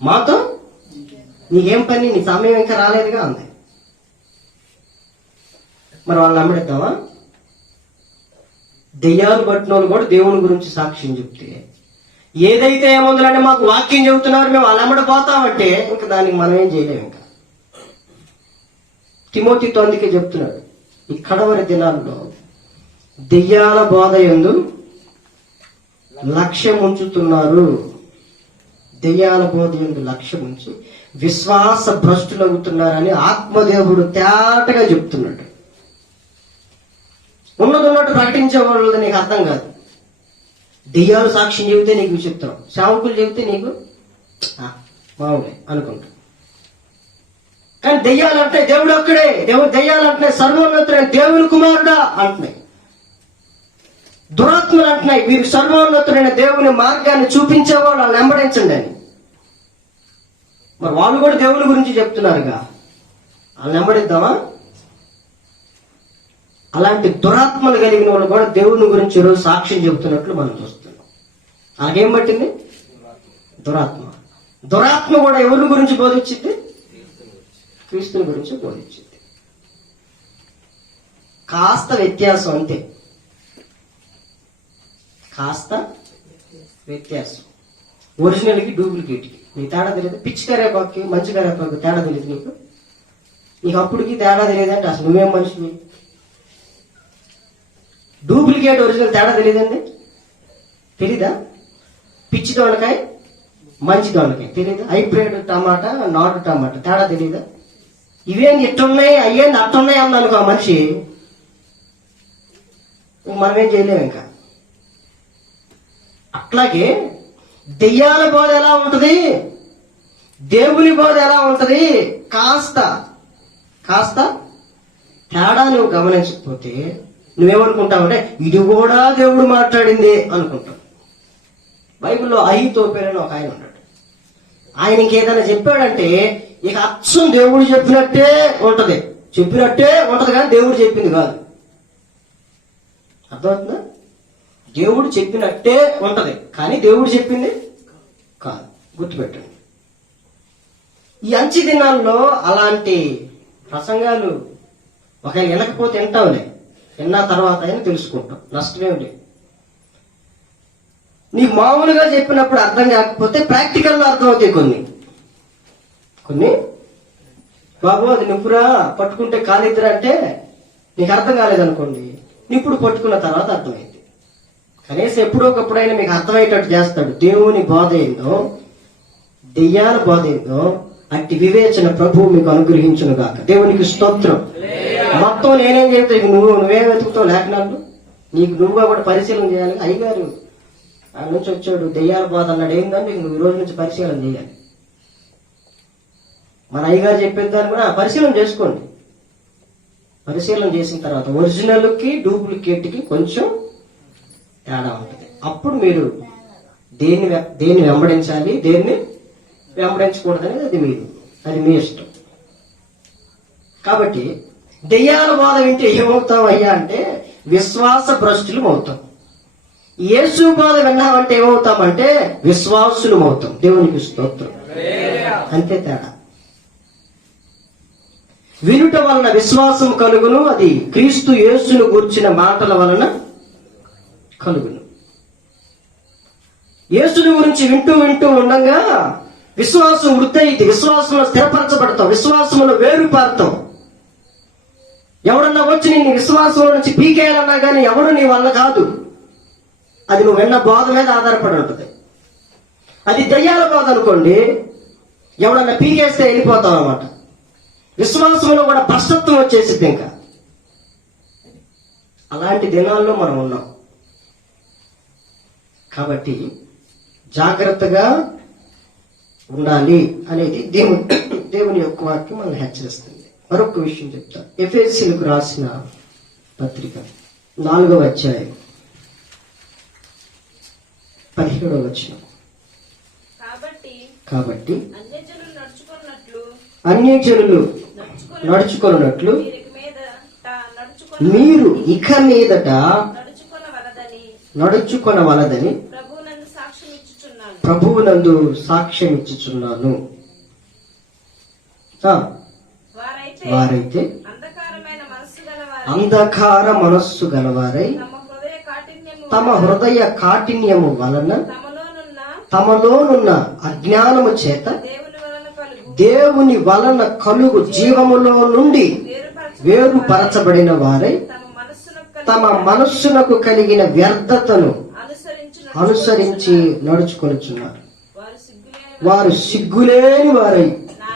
మాతో నీకేం పని, నీ సమయం ఇంకా రాలేదుగా అంది. మరి వాళ్ళని నమ్మడిద్దామా? దెయ్యాలు పట్టిన వాళ్ళు కూడా దేవుని గురించి సాక్ష్యం చెప్తే, ఏదైతే ఏముందంటే మాకు వాక్యం చెబుతున్నారు, మేము వాళ్ళ పోతామంటే ఇంకా దానికి మనం ఏం చేయలేము. ఇంకా తిమోతితో అందుకే చెప్తున్నాడు, ఈ కడవరి దినాల్లో దెయ్యాల బోధ యందు లక్ష్యం ఉంచుతున్నారు. దెయ్యాల బోధ యందు లక్ష్యం ఉంచి విశ్వాస భ్రష్టులవుతున్నారని ఆత్మదేవుడు తేటగా చెప్తున్నాడు. ఉన్నట్టు ప్రకటించే వాళ్ళు నీకు అర్థం కాదు. దెయ్యాలు సాక్ష్యం చెబితే నీకు విచిత్రం, సేవకులు చెబితే నీకు మామూలే అనుకుంటా. కానీ దెయ్యాలు అంటున్నాయి దేవుడు ఒక్కడే, దెయ్యాలు అంటున్నాయి సర్వోన్నతుడైన దేవుని కుమారుడా అంటున్నాయి. దురాత్మలు అంటున్నాయి మీరు సర్వోన్నతుడైన దేవుని మార్గాన్ని చూపించేవాళ్ళు, వాళ్ళని వెంబడించండి అని. మరి వాళ్ళు కూడా దేవుని గురించి చెప్తున్నారుగా, వాళ్ళని వెంబడిద్దామా? అలాంటి దురాత్మలు కలిగిన వాళ్ళు కూడా దేవుని గురించి ఈరోజు సాక్ష్యం చెబుతున్నట్లు మనం చూస్తున్నాం. అలాగేం పట్టింది? దురాత్మ కూడా ఎవరి గురించి బోధించింది? క్రీస్తుని గురించి బోధించింది. కాస్త వ్యత్యాసం అంతే, కాస్త వ్యత్యాసం. ఒరిజినల్కి డూప్లికేట్కి నీ తేడా తెలియదు. పిచ్చి కరేపాకు మంచి కరేపాకు తేడా తెలియదు నీకు అప్పటికి తేడా తెలియదంటే అసలు నువ్వేం మనిషివి? డూప్లికేట్ ఒరిజినల్ తేడా తెలియదండి, తెలీదా? పిచ్చి దొండకాయ మంచి దొండకాయ తెలీదా? హైబ్రిడ్ టమాటా నాటు టమాటా తేడా తెలీదా? ఇవేంది ఇట్టున్నాయి అయ్యేంది అట్టున్నాయి అన్న అనుకో ఆ మనిషి, మనమేం చేయలేము. ఇంకా అట్లాగే దెయ్యాల బోధ ఎలా ఉంటది, దేవుని బోధ ఎలా ఉంటది, కాస్త తేడా నువ్వు గమనించకపోతే నువ్వేమనుకుంటావంటే ఇది కూడా దేవుడు మాట్లాడింది అనుకుంటావు. బైబిల్లో అహీతోపెలు ఒక ఆయన ఉన్నాడు. ఆయన ఇంకేదైనా చెప్పాడంటే ఇక అచ్చం దేవుడు చెప్పినట్టే ఉంటది కానీ దేవుడు చెప్పింది కాదు. అర్థమవుతుందా? దేవుడు చెప్పినట్టే ఉంటది కానీ దేవుడు చెప్పింది కాదు. గుర్తుపెట్టండి. ఈ అంచె దినాల్లో అలాంటి ప్రసంగాలు ఒకవేళ వినకపోతే వింటావులే, విన్నా తర్వాత అయినా తెలుసుకుంటాం, నష్టమేం లేదు. నీకు మామూలుగా చెప్పినప్పుడు అర్థం కాకపోతే ప్రాక్టికల్లో అర్థమవుతాయి కొన్ని. బాబు అది నిప్పురా పట్టుకుంటే కాలిద్దరా అంటే నీకు అర్థం కాలేదనుకోండి, నిప్పుడు పట్టుకున్న తర్వాత అర్థమైంది. కనీసం ఎప్పుడో ఒకప్పుడైనా మీకు అర్థమయ్యేటట్టు చేస్తాడు. దేవుని బోధ ఏందో, దెయ్యాల బోధ ఏందో, అట్టి వివేచన ప్రభువు మీకు అనుగ్రహించును గాక. దేవునికి స్తోత్రం. మొత్తం నేనేం చెప్తా, నువ్వేం వెతుకుతావు లేఖనాలు, నీకు నువ్వుగా కూడా పరిశీలన చేయాలి. అయ్యగారు ఆయన నుంచి వచ్చాడు దెయ్యాల బోధ అన్నాడు, ఏంటంటే నువ్వు ఈ రోజు నుంచి పరిశీలన చేయాలి. మన అయ్యగారు చెప్పేది దాన్ని కూడా పరిశీలన చేసుకోండి. పరిశీలన చేసిన తర్వాత ఒరిజినల్కి డూప్లికేట్కి కొంచెం తేడా ఉంటుంది. అప్పుడు మీరు దేన్ని వెంబడించాలి, దేన్ని వెంబడించకూడదనేది అది మీ ఇష్టం. కాబట్టి దెయ్యాల బోధ వింటే ఏమవుతాం అయ్యా అంటే విశ్వాస భ్రష్టులు అవుతాం. యేసు బోధ విన్నామంటే ఏమవుతామంటే విశ్వాసులు అవుతాం. దేవునికి స్తోత్రం. అంతే తేడా. వినుట వలన విశ్వాసం కలుగును, అది క్రీస్తు యేసును గూర్చిన మాటల వలన కలుగును. యేసుని గురించి వింటూ ఉండగా విశ్వాసం వృద్ధి, విశ్వాసంలో స్థిరపరచబడతాం, విశ్వాసంలో వేరుపారుతాం. ఎవడన్నా వచ్చి నిన్ను విశ్వాసంలో నుంచి పీకేయాలన్నా కానీ ఎవడు నీ వల్ల కాదు. అది నువ్వు విన్న బోధ మీద ఆధారపడి ఉంటుంది. అది దయ్యాల బోధ అనుకోండి, ఎవడన్నా పీకేస్తే వెళ్ళిపోతాం అన్నమాట. విశ్వాసంలో కూడా భ్రష్టత్వం వచ్చేసింది. ఇంకా అలాంటి దినాల్లో మనం ఉన్నాం. కాబట్టి జాగ్రత్తగా ఉండాలి అనేది దేవుని యొక్క వాక్యం మనం హెచ్చరిస్తుంది. మరొక విషయం చెప్తా. ఎఫెసీయులకు రాసిన పత్రిక 4వ అధ్యాయం 17వ వచనం. కాబట్టి అన్యజనులు నడుచుకొనున్నట్లు మీరు ఇక మీదట నడుచుకొనవలదని ప్రభువునందు సాక్ష్యం ఇచ్చుచున్నాను. వారైతే అంధకార మనస్సు గలవారై తమ హృదయ కాఠిన్యము వలన తమలోనున్న అజ్ఞానము చేత దేవుని వలన కలుగు జీవములో నుండి వేరుపరచబడిన వారై తమ మనస్సునకు కలిగిన వ్యర్థతను అనుసరించి నడుచుకొనుచున్నారు. వారు సిగ్గులేని వారై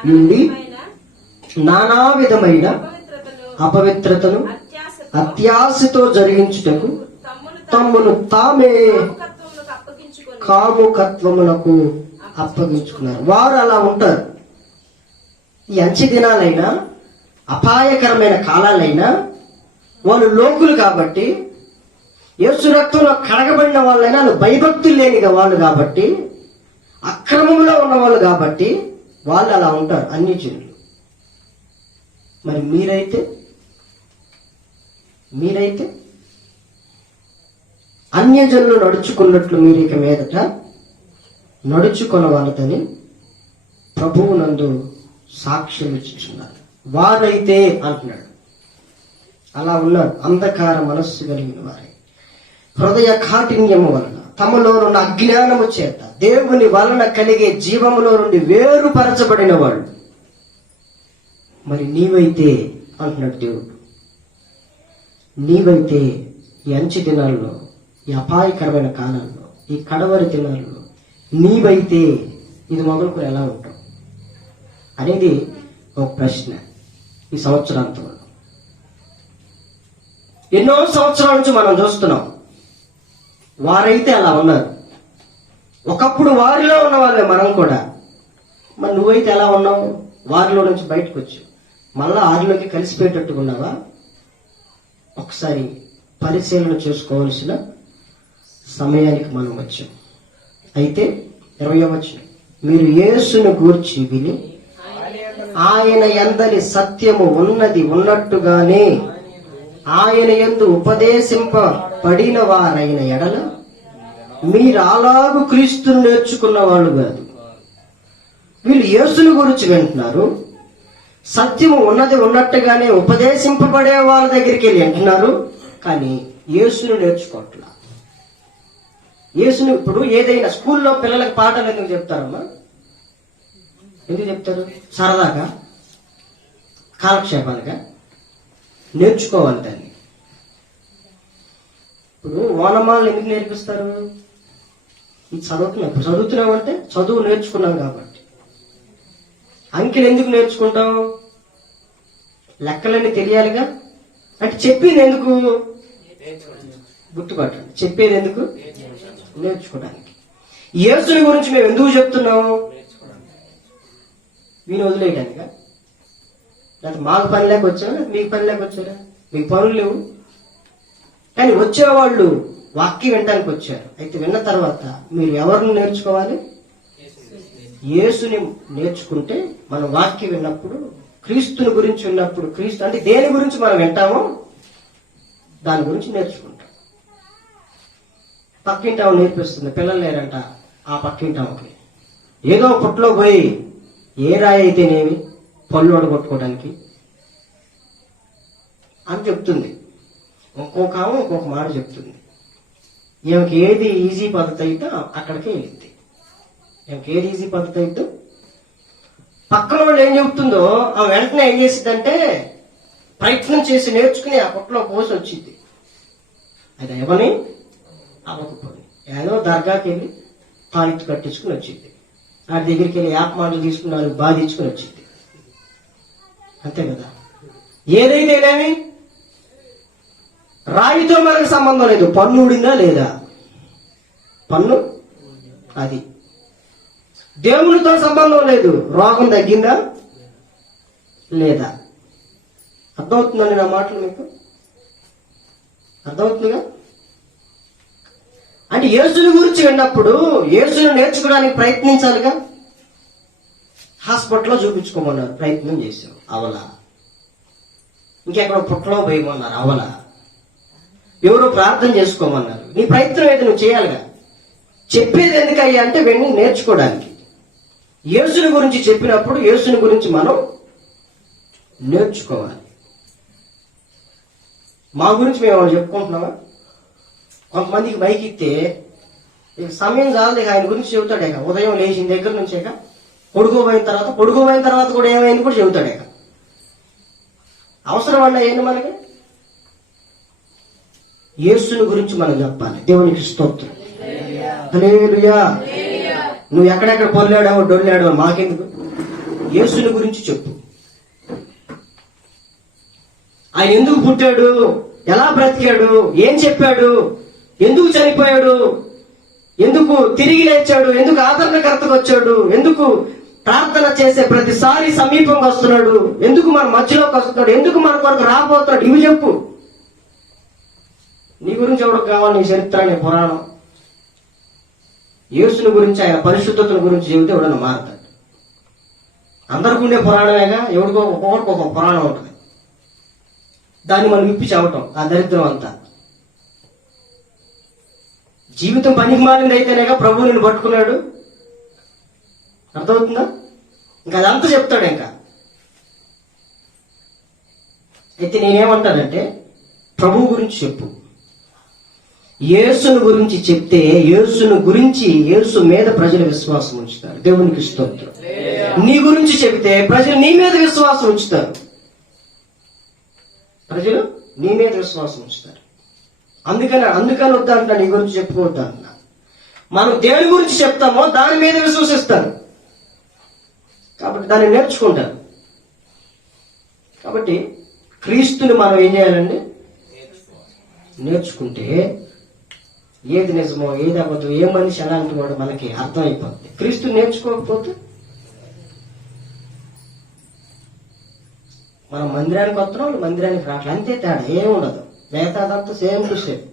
నుండి నానా విధమైన అపవిత్రతను అత్యాశతో జరిగించుటకు తమ్మును తామే కాముకత్వమునకు అప్పగించుకున్నారు. వారు అలా ఉంటారు. ఈ అంచె దినాలైనా అపాయకరమైన కాలాలైనా వాళ్ళు లోకులు కాబట్టి, యేసు రక్తంలో కడగబడిన వాళ్ళైనా వాళ్ళు భయభక్తులు లేని వాళ్ళు కాబట్టి, అక్రమంలో ఉన్నవాళ్ళు కాబట్టి వాళ్ళు అలా ఉంటారు అన్యజనులు. మరి మీరైతే అన్యజనులు నడుచుకున్నట్లు మీరు ఇక మీదట నడుచుకొనవలదని ప్రభువునందు సాక్ష్యం ఇచ్చుచున్నారు. వారైతే అంటున్నాడు, అలా ఉన్నారు. అంధకార మనస్సు కలిగిన వారే హృదయ కాఠిన్యము వలన తమలోనున్న అజ్ఞానము చేత దేవుని వలన కలిగే జీవములో నుండి వేరుపరచబడిన వాళ్ళు. మరి నీవైతే అంటున్నాడు దేవుడు, నీవైతే ఈ అంచె దినాల్లో, ఈ అపాయకరమైన కాలంలో, ఈ కడవరి దినాల్లో నీవైతే ఇది మొదలుకొని ఎలా ఉంటావు అనేది ఒక ప్రశ్న. ఈ సంవత్సరాంతంలో ఎన్నో సంవత్సరాల నుంచి మనం చూస్తున్నాం. వారైతే అలా ఉన్నారు. ఒకప్పుడు వారిలో ఉన్న వాళ్ళే మనం కూడా. మరి నువ్వైతే ఎలా ఉన్నావు? వారిలో నుంచి బయటకు వచ్చు మళ్ళా ఆరిలోకి కలిసిపోయేటట్టుగా ఉన్నావా? ఒకసారి పరిశీలన చేసుకోవాల్సిన సమయానికి మనం వచ్చాం. అయితే 20వ వచనం, మీరు యేసును గూర్చి విని ఆయన యందలి సత్యము ఉన్నది ఉన్నట్టుగానే ఆయన యందు ఉపదేశింపబడిన వారైన ఎడల మీరు అలాగు క్రీస్తును నేర్చుకున్న వాళ్ళు కాదు. వీళ్ళు యేసును గురించి వింటున్నారు, సత్యము ఉన్నది ఉన్నట్టుగానే ఉపదేశింపబడే వాళ్ళ దగ్గరికి వెళ్ళి వింటున్నారు, కానీ యేసును నేర్చుకోవట్లా. యేసును ఇప్పుడు ఏదైనా స్కూల్లో పిల్లలకు పాఠాలు ఎందుకు చెప్తారమ్మా? ఎందుకు చెప్తారు? సరదాగా, కాలక్షేపాలుగా నేర్చుకోవాలి దాన్ని. ఇప్పుడు ఓనమాలను ఎందుకు నేర్పిస్తారు? ఇది చదువుతున్నాం, ఇప్పుడు చదువుతున్నామంటే చదువు నేర్చుకున్నాం కాబట్టి. అంకెలు ఎందుకు నేర్చుకుంటాం? లెక్కలన్నీ తెలియాలిగా. అంటే చెప్పింది ఎందుకు? గుర్తుపట్టండి, చెప్పేది ఎందుకు? నేర్చుకోవడానికి. యేసుని గురించి మేము ఎందుకు చెప్తున్నాము? వీని వదిలేయడానిక? లేకపోతే మాకు పని లేక వచ్చారా, మీకు పని లేక వచ్చారా? మీకు పనులు లేవు, కానీ వచ్చేవాళ్ళు వాక్యం వినడానికి వచ్చారు. అయితే విన్న తర్వాత మీరు ఎవరిని నేర్చుకోవాలి? యేసుని నేర్చుకుంటే మనం వాక్యం విన్నప్పుడు, క్రీస్తుని గురించి విన్నప్పుడు, క్రీస్తు అంటే దేని గురించి మనం వింటామో దాని గురించి నేర్చుకుంటాం. పక్కింటి ఆమె నేర్పిస్తుంది, పిల్లలు లేరంట ఆ పక్కింటి ఆమెకి. ఏదో పుట్లో పోయి ఏ రాయి అయితేనేమి పళ్ళు ఒడగొట్టుకోవడానికి అని చెప్తుంది. ఇంకొక ఆమె ఇంకొక మాట చెప్తుంది. ఈమెకి ఏది ఈజీ పద్ధతి అయితే అక్కడికే వెళ్ళింది. ఈమెకి ఏది ఈజీ పద్ధతి అయితే పక్కన వాళ్ళు ఏం చెబుతుందో ఆమె వెంటనే ఏం చేసిద్దంటే ప్రయత్నం చేసి నేర్చుకుని ఆ పుట్టలో పోసి వచ్చింది. అది ఎవని అవ్వకపోయి ఏదో దర్గాకి వెళ్ళి తాయిత్తు కట్టించుకుని వచ్చింది. ఆ దగ్గరికి వెళ్ళి యాప్మాటలు తీసుకున్నారు, బాధించుకుని వచ్చింది. అంతే కదా. ఏదైతేనేమి రాయితో మనకు సంబంధం లేదు. పన్ను ఊడిందా లేదా? పన్ను అది. దేవునితో సంబంధం లేదు. రోగం తగ్గిందా లేదా? అర్థమవుతుందండి నా మాటలు మీకు? అర్థమవుతుందిగా. అంటే యేసుని గురించి విన్నప్పుడు యేసుని నేర్చుకోవడానికి ప్రయత్నించాలిగా. హాస్పిటల్లో చూపించుకోమన్నారు, ప్రయత్నం చేశావు, అవలా. ఇంకెక్కడో పుట్టలో పోయమన్నారు, అవలా. ఎవరో ప్రార్థన చేసుకోమన్నారు, నీ ప్రయత్నం అయితే నువ్వు చేయాలిగా. చెప్పేది ఎందుకయ్యా అంటే వెళ్ళి నేర్చుకోవడానికి. యేసుని గురించి చెప్పినప్పుడు యేసుని గురించి మనం నేర్చుకోవాలి. మా గురించి మేము వాళ్ళు చెప్పుకుంటున్నామా? కొంతమందికి బైక్ ఇస్తే సమయం చాలదు, ఆయన గురించి చెబుతాడే. ఉదయం లేచిన దగ్గర నుంచేక పడుకోబోయిన తర్వాత కూడా ఏమైంది కూడా చెబుతాడే. అవసరం అన్నా ఏంటి మనకి? యేసుని గురించి మనం చెప్పాలి. దేవునికి స్తోత్రం. హల్లెలూయా. నువ్వు ఎక్కడెక్కడ పొల్లాడావో డొల్లాడో మాకెందుకు? యేసుని గురించి చెప్పు. ఆయన ఎందుకు పుట్టాడు, ఎలా బ్రతికాడు, ఏం చెప్పాడు, ఎందుకు చనిపోయాడు, ఎందుకు తిరిగి లేచాడు, ఎందుకు ఆదరణకర్తకు వచ్చాడు, ఎందుకు ప్రార్థన చేసే ప్రతిసారి సమీపంగా వస్తున్నాడు, ఎందుకు మన మధ్యలోకి వస్తున్నాడు, ఎందుకు మన కొరకు రాబోతున్నాడు, ఇవి చెప్పు. నీ గురించి ఎవరికి కావాలి? నీ చరిత్ర, నీ పురాణం. యేసుని గురించి, ఆయన పరిశుద్ధతల గురించి చెబితే ఎవడన్నా మారుతాడు. అందరికి ఉండే పురాణమేగా, ఎవడికో ఒక్కొక్కడికి ఒక పురాణం ఉంటుంది. దాన్ని మనం విప్పి చావటం ఆ దరిద్రం అంతా. జీవితం పనికి మారింది అయితేనేగా ప్రభువు నిన్ను పట్టుకున్నాడు. అర్థమవుతుందా? ఇంకా అదంతా చెప్తాడు. ఇంకా అయితే నేనేమంటానంటే ప్రభువు గురించి చెప్పు. యేసుని గురించి చెప్తే యేసుని గురించి, యేసు మీద ప్రజలు విశ్వాసం ఉంచుతారు. దేవునికి స్తోత్రం. నీ గురించి చెబితే ప్రజలు నీ మీద విశ్వాసం ఉంచుతారు. ప్రజలు నీ మీద విశ్వాసం ఉంచుతారు. అందుకని వద్దంటున్నా, నీ గురించి చెప్పుకోవద్దంటున్నా. మనం దేని గురించి చెప్తామో దాని మీద విశ్వసిస్తారు, కాబట్టి దాన్ని నేర్చుకుంటారు. కాబట్టి క్రీస్తుని మనం ఏం చేయాలండి? నేర్చుకుంటే ఏది నిజమో ఏది అబద్ధం, ఏ మనిషి ఎలాంటి వాడు మనకి అర్థమైపోతుంది. క్రీస్తుని నేర్చుకోకపోతే మనం మందిరానికి వస్తున్నాం, వాళ్ళు మందిరానికి రావట్లేదు, అంతే తేడా, ఏముండదు. మిగతాదంతా సేమ్ టు సేమ్.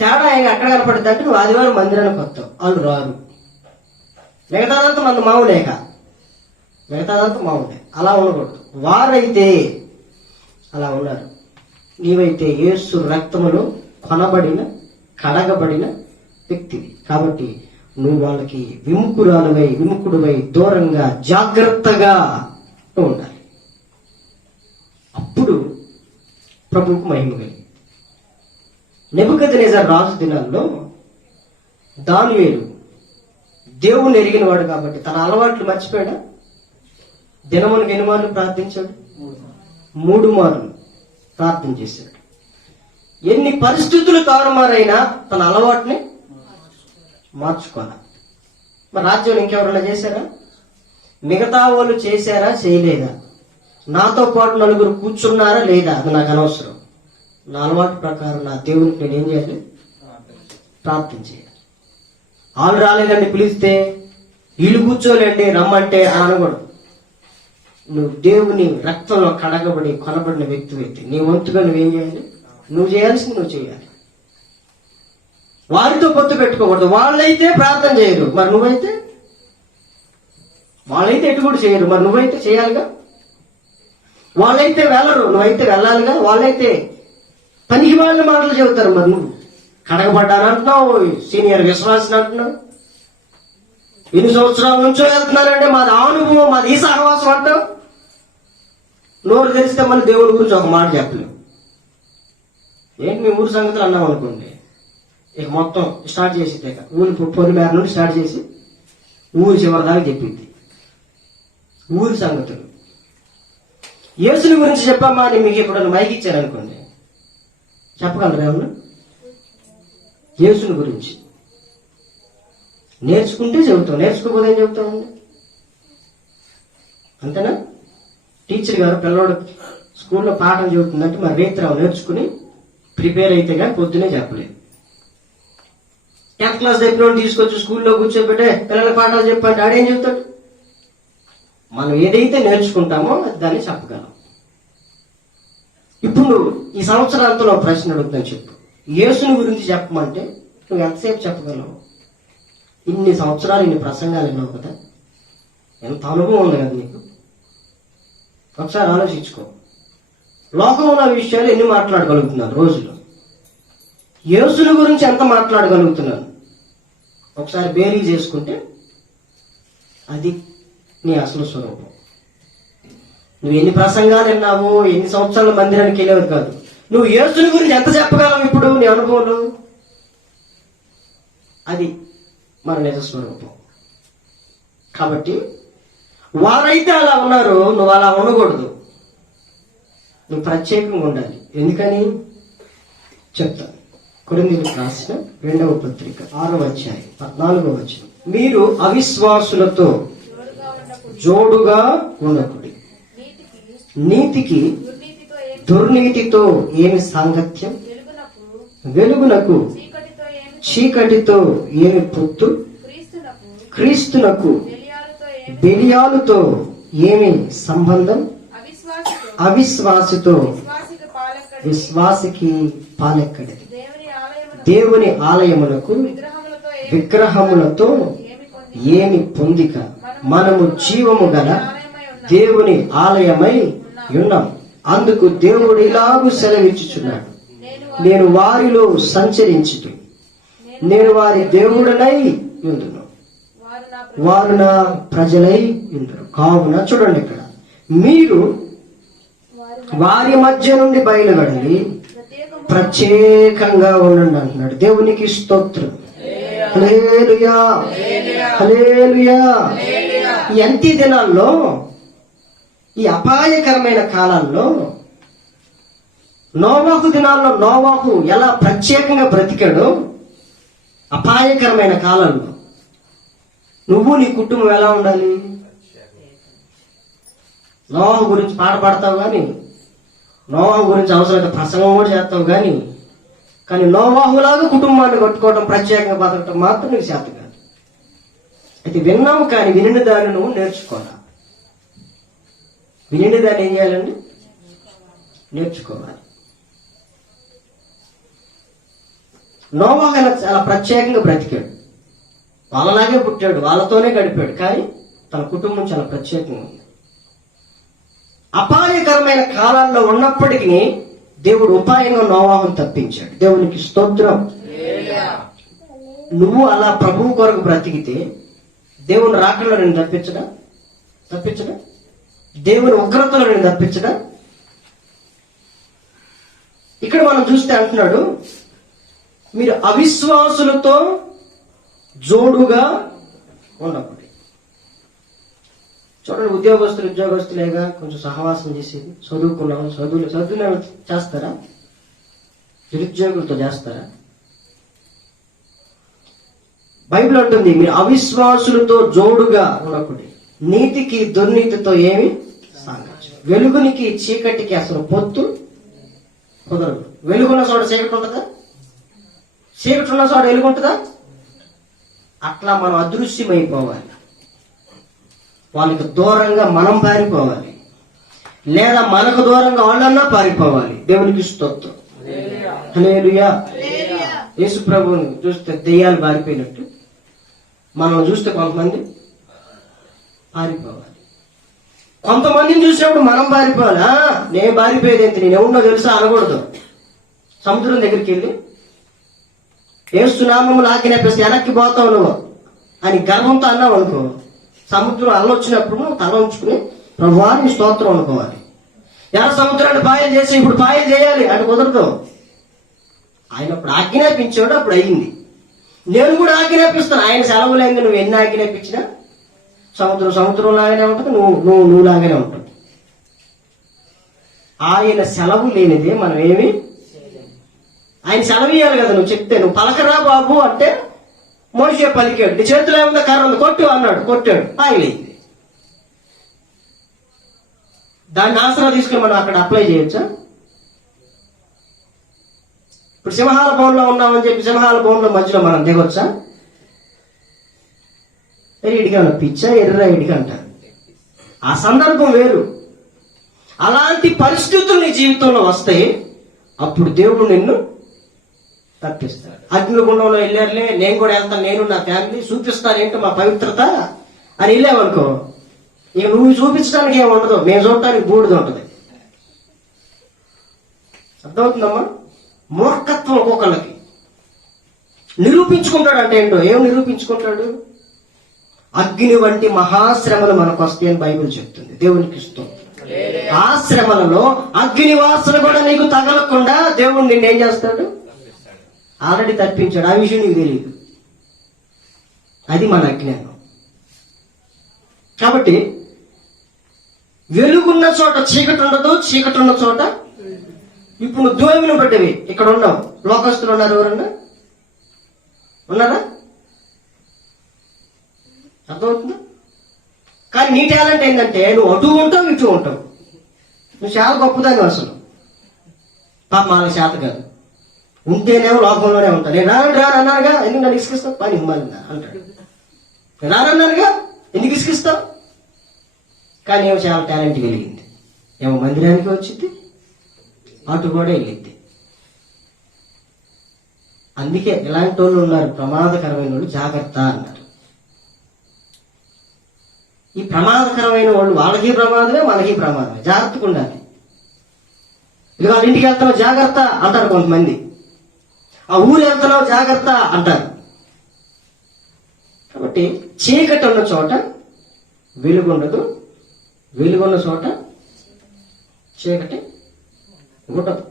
తేడా ఎక్కడ కనపడుతుంది అంటే నువ్వు ఆదివారం మందిరానికి వస్తావు, వాళ్ళు రారు. మిగతాదంతా మన మామూలేక, మిగతాదంతా మామూలే. అలా ఉండకూడదు. వారైతే అలా ఉన్నారు. నీవైతే యేసు రక్తములో కొనబడిన, కడగబడిన వ్యక్తివి. కాబట్టి నువ్వు వాళ్ళకి విముఖుడువై దూరంగా జాగ్రత్తగా ఉండాలి. అప్పుడు ప్రభువుకు మహిమ కలిగి. నెబుకద్నెజర్ రాజు దినాల్లో దానియేలు దేవుణ్ణి ఎరిగిన వాడు కాబట్టి తన అలవాట్లు మర్చిపోయాడా? దినమునికి ఎన్ని మార్లు ప్రార్థించాడు? 3 మార్లు ప్రార్థన చేశాడు. ఎన్ని పరిస్థితులు తారుమారైనా తన అలవాటుని మార్చుకోవాలి. మరి రాజ్యం ఇంకెవరైనా చేశారా? మిగతా వాళ్ళు చేశారా, చేయలేదా? నాతో పాటు నలుగురు కూర్చున్నారా లేదా, అది నాకు అనవసరం. నా అలవాటు ప్రకారం నా దేవునికి నేను ఏం చేయాలి? ప్రార్థన చేయాలి. వాళ్ళు రాలేదండి పిలిస్తే, వీళ్ళు కూర్చోలేండి రమ్మంటే అనకూడదు. నువ్వు దేవుని రక్తంలో కడగబడి కొనబడిన వ్యక్తి నీ వంతుగా నువ్వేం చేయాలి? నువ్వు చేయాల్సింది నువ్వు చేయాలి. వారితో పొత్తు పెట్టుకోకూడదు. వాళ్ళైతే ప్రార్థన చేయరు, మరి నువ్వైతే? వాళ్ళైతే ఎటు కూడా చేయరు, మరి నువ్వైతే చేయాలిగా. వాళ్ళైతే వెళ్ళరు, నువ్వైతే వెళ్ళాలిగా. వాళ్ళైతే పనికి వాళ్ళ మాటలు చెబుతారు, మరి నువ్వు కడగబడ్డానంటున్నావు, సీనియర్ విశ్వాసం అంటున్నావు, ఎన్ని సంవత్సరాల నుంచో వెళ్తున్నానంటే మాది అనుభవం, మాది ఈ సహవాసం అంటావు. నోరు తెరిస్తే మళ్ళీ దేవుడి గురించి ఒక మాట చెప్పలేవు. ఏంటి మీ ఊరి సంగతులు అన్నాం అనుకోండి, ఇక మొత్తం స్టార్ట్ చేసి ఊరి పొలిమేర నుండి స్టార్ట్ చేసి ఊరి చివరి దాకా చెప్పింది ఊరి సంగతులు. యేసుని గురించి చెప్పమ్మా అని మీకు ఎప్పుడన్నా మైకి ఇచ్చారనుకోండి, చెప్పగలరా ఏమన్నా? యేసుని గురించి నేర్చుకుంటే చెబుతాం, నేర్చుకోకపోతే ఏం చెబుతామండి? అంతేనా? టీచర్ గారు పిల్లవాడు స్కూల్లో పాఠం చెబుతుందంటే మరి రేత్రావు నేర్చుకుని ప్రిపేర్ అయితే కానీ పొద్దునే చెప్పలేదు. 10th క్లాస్ దగ్గర తీసుకొచ్చి స్కూల్లో కూర్చోబెట్టే పిల్లల పాఠాలు చెప్పండి, ఆడేం చెబుతాడు? మనం ఏదైతే నేర్చుకుంటామో దాన్ని చెప్పగలం. ఇప్పుడు ఈ సంవత్సరాంతంలో ప్రశ్న అడుగుతాను, చెప్పు. యేసుని గురించి చెప్పమంటే నువ్వు ఎంతసేపు చెప్పగలవు? ఇన్ని సంవత్సరాలు ఇన్ని ప్రసంగాలు విన్నావు కదా, ఎంత అనుభవం ఉంది కదా నీకు. ఒకసారి ఆలోచించుకో. లోకంలో విషయాలు ఎన్ని మాట్లాడగలుగుతున్నాను రోజులో? యేసుని గురించి ఎంత మాట్లాడగలుగుతున్నాను? ఒకసారి బేరీ చేసుకుంటే అది నీ అసలు స్వరూపం. నువ్వు ఎన్ని ప్రసంగాలు విన్నావు, ఎన్ని సంవత్సరాల మందిరానికి వెళ్ళేది కాదు, నువ్వు యేసుని గురించి ఎంత చెప్పగలవు ఇప్పుడు నీ అనుభవంలో? అది మన నిజ స్వరూపం. కాబట్టి వారైతే అలా ఉన్నారు, నువ్వు అలా ఉండకూడదు. నువ్వు ప్రత్యేకంగా ఉండాలి. ఎందుకని చెప్తాను. కొరింథీయులకు రాసిన 2వ పత్రిక 6వ అధ్యాయం 14వ వచనం. మీరు అవిశ్వాసులతో జోడుగా ఉండకుడి, నీతికి దుర్నీతితో ఏమి సాంగత్యం, వెలుగునకు చీకటితో ఏమి పొత్తు, క్రీస్తునకు బెలియాలుతో ఏమి సంబంధం, అవిశ్వాసితో విశ్వాసికి పాలెక్కడిది. దేవుని ఆలయములకు విగ్రహములతో ఏమి పొందిక, మనము జీవము గల దేవుని ఆలయమై ఉన్నాం. అందుకు దేవుడు ఇలాగూ సెలవిచ్చుచున్నాడు, నేను వారిలో సంచరించుతూ నేను వారి దేవుడనై ఉందును, వారు నా ప్రజలై ఉందరు. కావున చూడండి, ఇక్కడ మీరు వారి మధ్య నుండి బయలువెళ్ళి ప్రత్యేకంగా ఉండండి అంటున్నాడు. దేవునికి స్తోత్రం. హల్లెలూయా, హల్లెలూయా. ఈ అంత్య దినాల్లో, ఈ అపాయకరమైన కాలాల్లో, నోవాహు దినాల్లో నోవాహు ఎలా ప్రత్యేకంగా బ్రతికాడో, అపాయకరమైన కాలంలో నువ్వు నీ కుటుంబం ఎలా ఉండాలి? నోవాహు గురించి పాట పాడతావు కానీ, నోవాహు గురించి అవసరమైతే ప్రసంగం కూడా చేస్తావు కానీ నోవాహులాగా కుటుంబాన్ని కట్టుకోవడం, ప్రత్యేకంగా బతకటం మాత్రం నీకు చేత కాదు. అయితే విన్నావు కానీ వినిన దాన్ని నువ్వు నేర్చుకోవాలి. వినిన దాన్ని ఏం చేయాలండి? నేర్చుకోవాలి. నోవాహు చాలా ప్రత్యేకంగా బ్రతికాడు, వాళ్ళలాగే పుట్టాడు, వాళ్ళతోనే గడిపాడు, కానీ తన కుటుంబం చాలా ప్రత్యేకంగా ఉంది. అపాయకరమైన కాలాల్లో ఉన్నప్పటికీ దేవుడు ఉపాయంగా నోవాహును తప్పించాడు. దేవునికి స్తోత్రం. నువ్వు అలా ప్రభువు కొరకు బ్రతికితే దేవుని రాకల్లో నేను తప్పించడా? దేవుని ఉగ్రతలో నేను తప్పించడా? ఇక్కడ మనం చూస్తే అంటున్నాడు, మీరు అవిశ్వాసులతో జోడుగా ఉండకూడదు. చూడండి, ఉద్యోగస్తులేగా కొంచెం సహవాసం చేసేది, చదువుకున్నాం, చదువులు చేస్తారా? నిరుద్యోగులతో చేస్తారా? బైబిల్ అంటుంది, మీరు అవిశ్వాసులతో జోడుగా ఉండకూడదు, నీతికి దుర్నీతితో ఏమి సాంగత్యం. వెలుగునికి చీకటికి అసలు పొత్తు కుదరదు. వెలుగున్న చోట చీకటి ఉంటుందా? చీకటి ఉన్న చోట వెలుగు ఉంటుందా? అట్లా మనం అదృశ్యమైపోవాలి. వాళ్ళకి దూరంగా మనం పారిపోవాలి, లేదా మనకు దూరంగా వాళ్ళన్నా పారిపోవాలి. దేవునికి స్తోత్రం. హల్లెలూయా. యేసు ప్రభువుని చూస్తే దెయ్యాలు పారిపోయినట్టు మనం చూస్తే కొంతమంది పారిపోవాలి. కొంతమందిని చూసినప్పుడు మనం పారిపోవాలి. నేను పారిపోయేది ఏంటి, నేను ఎవరినో తెలుసా అనకూడదు. సముద్రం దగ్గరికి వెళ్ళి ఏస్తున్నామములు ఆజ్ఞాపిస్తే వెనక్కి పోతావు నువ్వు అని గర్వంతో అన్నావు అనుకో, సముద్రం అల్లొచ్చినప్పుడు నువ్వు తల ఉంచుకుని ప్రభువా నీ స్తోత్రం అనుకోవాలి. ఎర్ర సముద్రాన్ని పాయలు చేసి ఇప్పుడు పాయలు చేయాలి అని కుదరదు. ఆయన అప్పుడు ఆజ్ఞాపించాడు, అప్పుడు అయింది. నేను కూడా ఆజ్ఞాపిస్తాను. ఆయన సెలవులైంది. నువ్వు ఎన్ని ఆజ్ఞాపించినా సముద్రం లాగానే ఉంటుంది, నువ్వు లాగానే ఉంటుంది. ఆయన సెలవు లేనిదే మనం ఏమి, ఆయన సెలవు ఇయ్యాలి కదా. నువ్వు చెప్తే నువ్వు పలకరా బాబు అంటే మోషే పలికాడు. నీ చేతిలో ఏముందో కర్ర ఉంది, కొట్టు అన్నాడు, కొట్టాడు, ఆగిలేదు. దాన్ని ఆసరా తీసుకుని మనం అక్కడ అప్లై చేయొచ్చా? ఇప్పుడు సింహాల భవన్లో ఉన్నామని చెప్పి సింహాల భవన్లో మధ్యలో మనం దిగొచ్చా? ఇడిగా పిచ్చా ఎర్ర ఇడిగా అంటారు. ఆ సందర్భం వేరు. అలాంటి పరిస్థితులు నీ జీవితంలో వస్తాయి. అప్పుడు దేవుడు నిన్ను తప్పిస్తాడు. అగ్నిగుండంలో వెళ్ళారులే, నేను కూడా వెళ్తాను, నేను నా ఫ్యామిలీ చూపిస్తాను ఏంటో మా పవిత్రత అని వెళ్ళామనుకో, ఇక నువ్వు చూపించడానికి ఏమి ఉండదు, మేము చూడటానికి బూడిద ఉంటుంది. అర్థమవుతుందమ్మా? మూర్ఖత్వం ఒక్కొక్కళ్ళకి. నిరూపించుకుంటాడు అంటే ఏంటో, ఏం నిరూపించుకుంటాడు? అగ్ని వంటి మహాశ్రమలు మనకు వస్తాయని బైబిల్ చెప్తుంది. దేవునికి ఇష్టం. ఆ శ్రమలలో అగ్ని వాసన కూడా నీకు తగలకుండా దేవుడు నిన్నేం చేస్తాడు? ఆల్రెడీ తప్పించాడు. ఆ విషయం నీకు తెలియదు. అది మన అజ్ఞానం. కాబట్టి వెలుగున్న చోట చీకటి ఉండదు, చీకటి ఉన్న చోట. ఇప్పుడు నువ్వు దేవుని పడ్డవి ఇక్కడ ఉన్నావు. లోకస్తులు ఉన్నారు ఎవరన్నా? ఉన్నారా? అర్థమవుతుందా? కానీ నీ టాలెంట్ ఏంటంటే నువ్వు అటు ఉంటావు, ఇటు ఉంటావు. నువ్వు చాలా గొప్పదాన్ని అసలు. పాప మన చేత కాదు. ఉంటేనేమో లోకంలోనే ఉంటాను. నేను రానన్నారుగా, ఎందుకు నన్ను ఇసుకిస్తావు? పని ఇమ్మాలిందా అంటాడు. రానన్నారుగా, ఎందుకు ఇసుకిస్తావు? కానీ ఏమో చాలా టాలెంట్ కలిగింది. ఏమో మందిరానికి వచ్చింది, అటు కూడా వెళ్ళింది. అందుకే ఇలాంటి వాళ్ళు ఉన్నారు, ప్రమాదకరమైన వాళ్ళు, జాగ్రత్త అన్నారు. ఈ ప్రమాదకరమైన వాళ్ళు వాళ్ళకి ప్రమాదమే, మనకి ప్రమాదమే. జాగ్రత్తగా ఉండాలి. ఇది వాళ్ళ ఇంటికి వెళ్తున్నావు జాగ్రత్త అంటారు కొంతమంది. ఆ ఊరు వెళ్తున్నావు జాగ్రత్త అంటారు. కాబట్టి చీకటి ఉన్న చోట వెలుగుండదు, వెలుగున్న చోట చీకటి ఉండదు.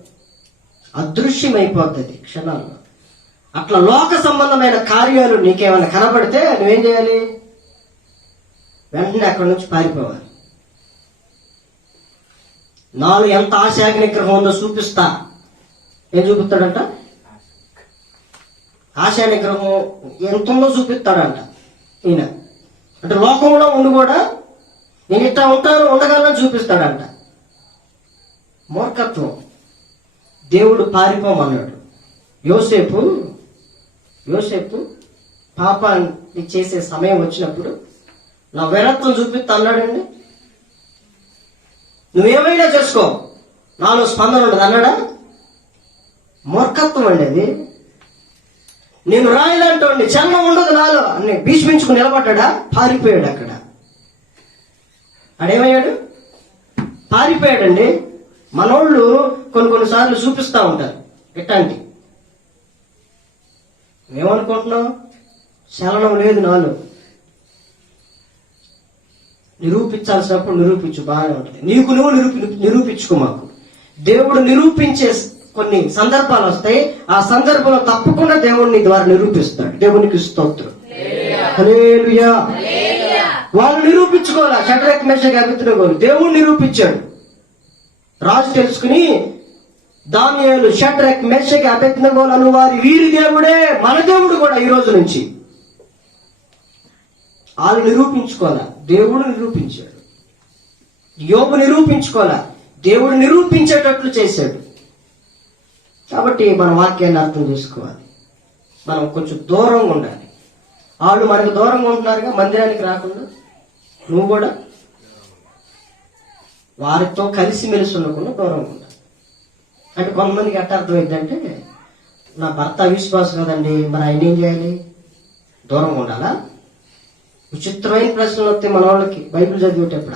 అదృశ్యమైపోతుంది క్షణాల్లో. అట్లా లోక సంబంధమైన కార్యాలు నీకేమైనా కనబడితే నువ్వేం చేయాలి? వెంటనే అక్కడి నుంచి పారిపోవాలి. నాలో ఎంత ఆశాగ్ని నిగ్రహం ఉందో చూపిస్తా. ఏం చూపిస్తాడంట? ఆశా నిగ్రహం ఎంత ఉందో చూపిస్తాడంట ఈయన. అంటే లోకంలో ఉండి కూడా నేను ఇట్లా ఉంటాను, ఉండగలను చూపిస్తాడంట. మూర్ఖత్వం. దేవుడు పారిపోమన్నాడు. యోసేపు పాపాన్ని చేసే సమయం వచ్చినప్పుడు నా వీరత్వం చూపిస్తా అన్నాడండి. నువ్వేమైనా చేసుకో, నాలో స్పందన ఉండదు అన్నాడా? మూర్ఖత్వం అండి అది. నేను రాయలంటోండి, చలనం ఉండదు నాలో అని భీష్మించుకుని నిలబడ్డా. పారిపోయాడు. అక్కడ అడేమయ్యాడు? పారిపోయాడండి. మనోళ్ళు కొన్నిసార్లు చూపిస్తా ఉంటారు ఇట్లాంటి. ఏమనుకుంటున్నావు? చలనం లేదు నాలో. నిరూపించాల్సినప్పుడు నిరూపించు, బాగానే ఉంటుంది. నీకు నువ్వు నిరూపించుకో. మాకు దేవుడు నిరూపించే కొన్ని సందర్భాలు వస్తాయి. ఆ సందర్భంలో తప్పకుండా దేవుడిని ద్వారా నిరూపిస్తాడు. దేవునికి స్తోత్రం. హల్లెలూయా. వాళ్ళు నిరూపించుకోవాలా? షడ్రక్ మేషక్ అబేద్నెగోలు దేవుడు నిరూపించాడు. రాజు తెలుసుకుని దానియేలు, షడ్రక్, మెషక్, అబేద్నెగోలు అను వారి వీరి దేవుడే మన దేవుడు కూడా ఈ రోజు నుంచి. వాళ్ళు నిరూపించుకోవాలా, దేవుడు నిరూపించాడు. యోబు నిరూపించుకోవాలా, దేవుడు నిరూపించేటట్లు చేశాడు. కాబట్టి మన వాక్యాన్ని అర్థం చేసుకోవాలి. మనం కొంచెం దూరంగా ఉండాలి. వాళ్ళు మనకు దూరంగా ఉంటున్నారుగా, మందిరానికి రాకుండా నువ్వు కూడా వారితో కలిసిమెలిసి ఉండకుండా దూరంగా ఉండాలి. అంటే కొంతమందికి ఎట్ట అర్థమైందంటే, నా భర్త అవిశ్వాసం కదండి, మరి ఆయన ఏం చేయాలి? దూరంగా ఉండాలా? విచిత్రమైన ప్రశ్నలు వస్తాయి మన వాళ్ళకి బైబిల్ చదివేటప్పుడు.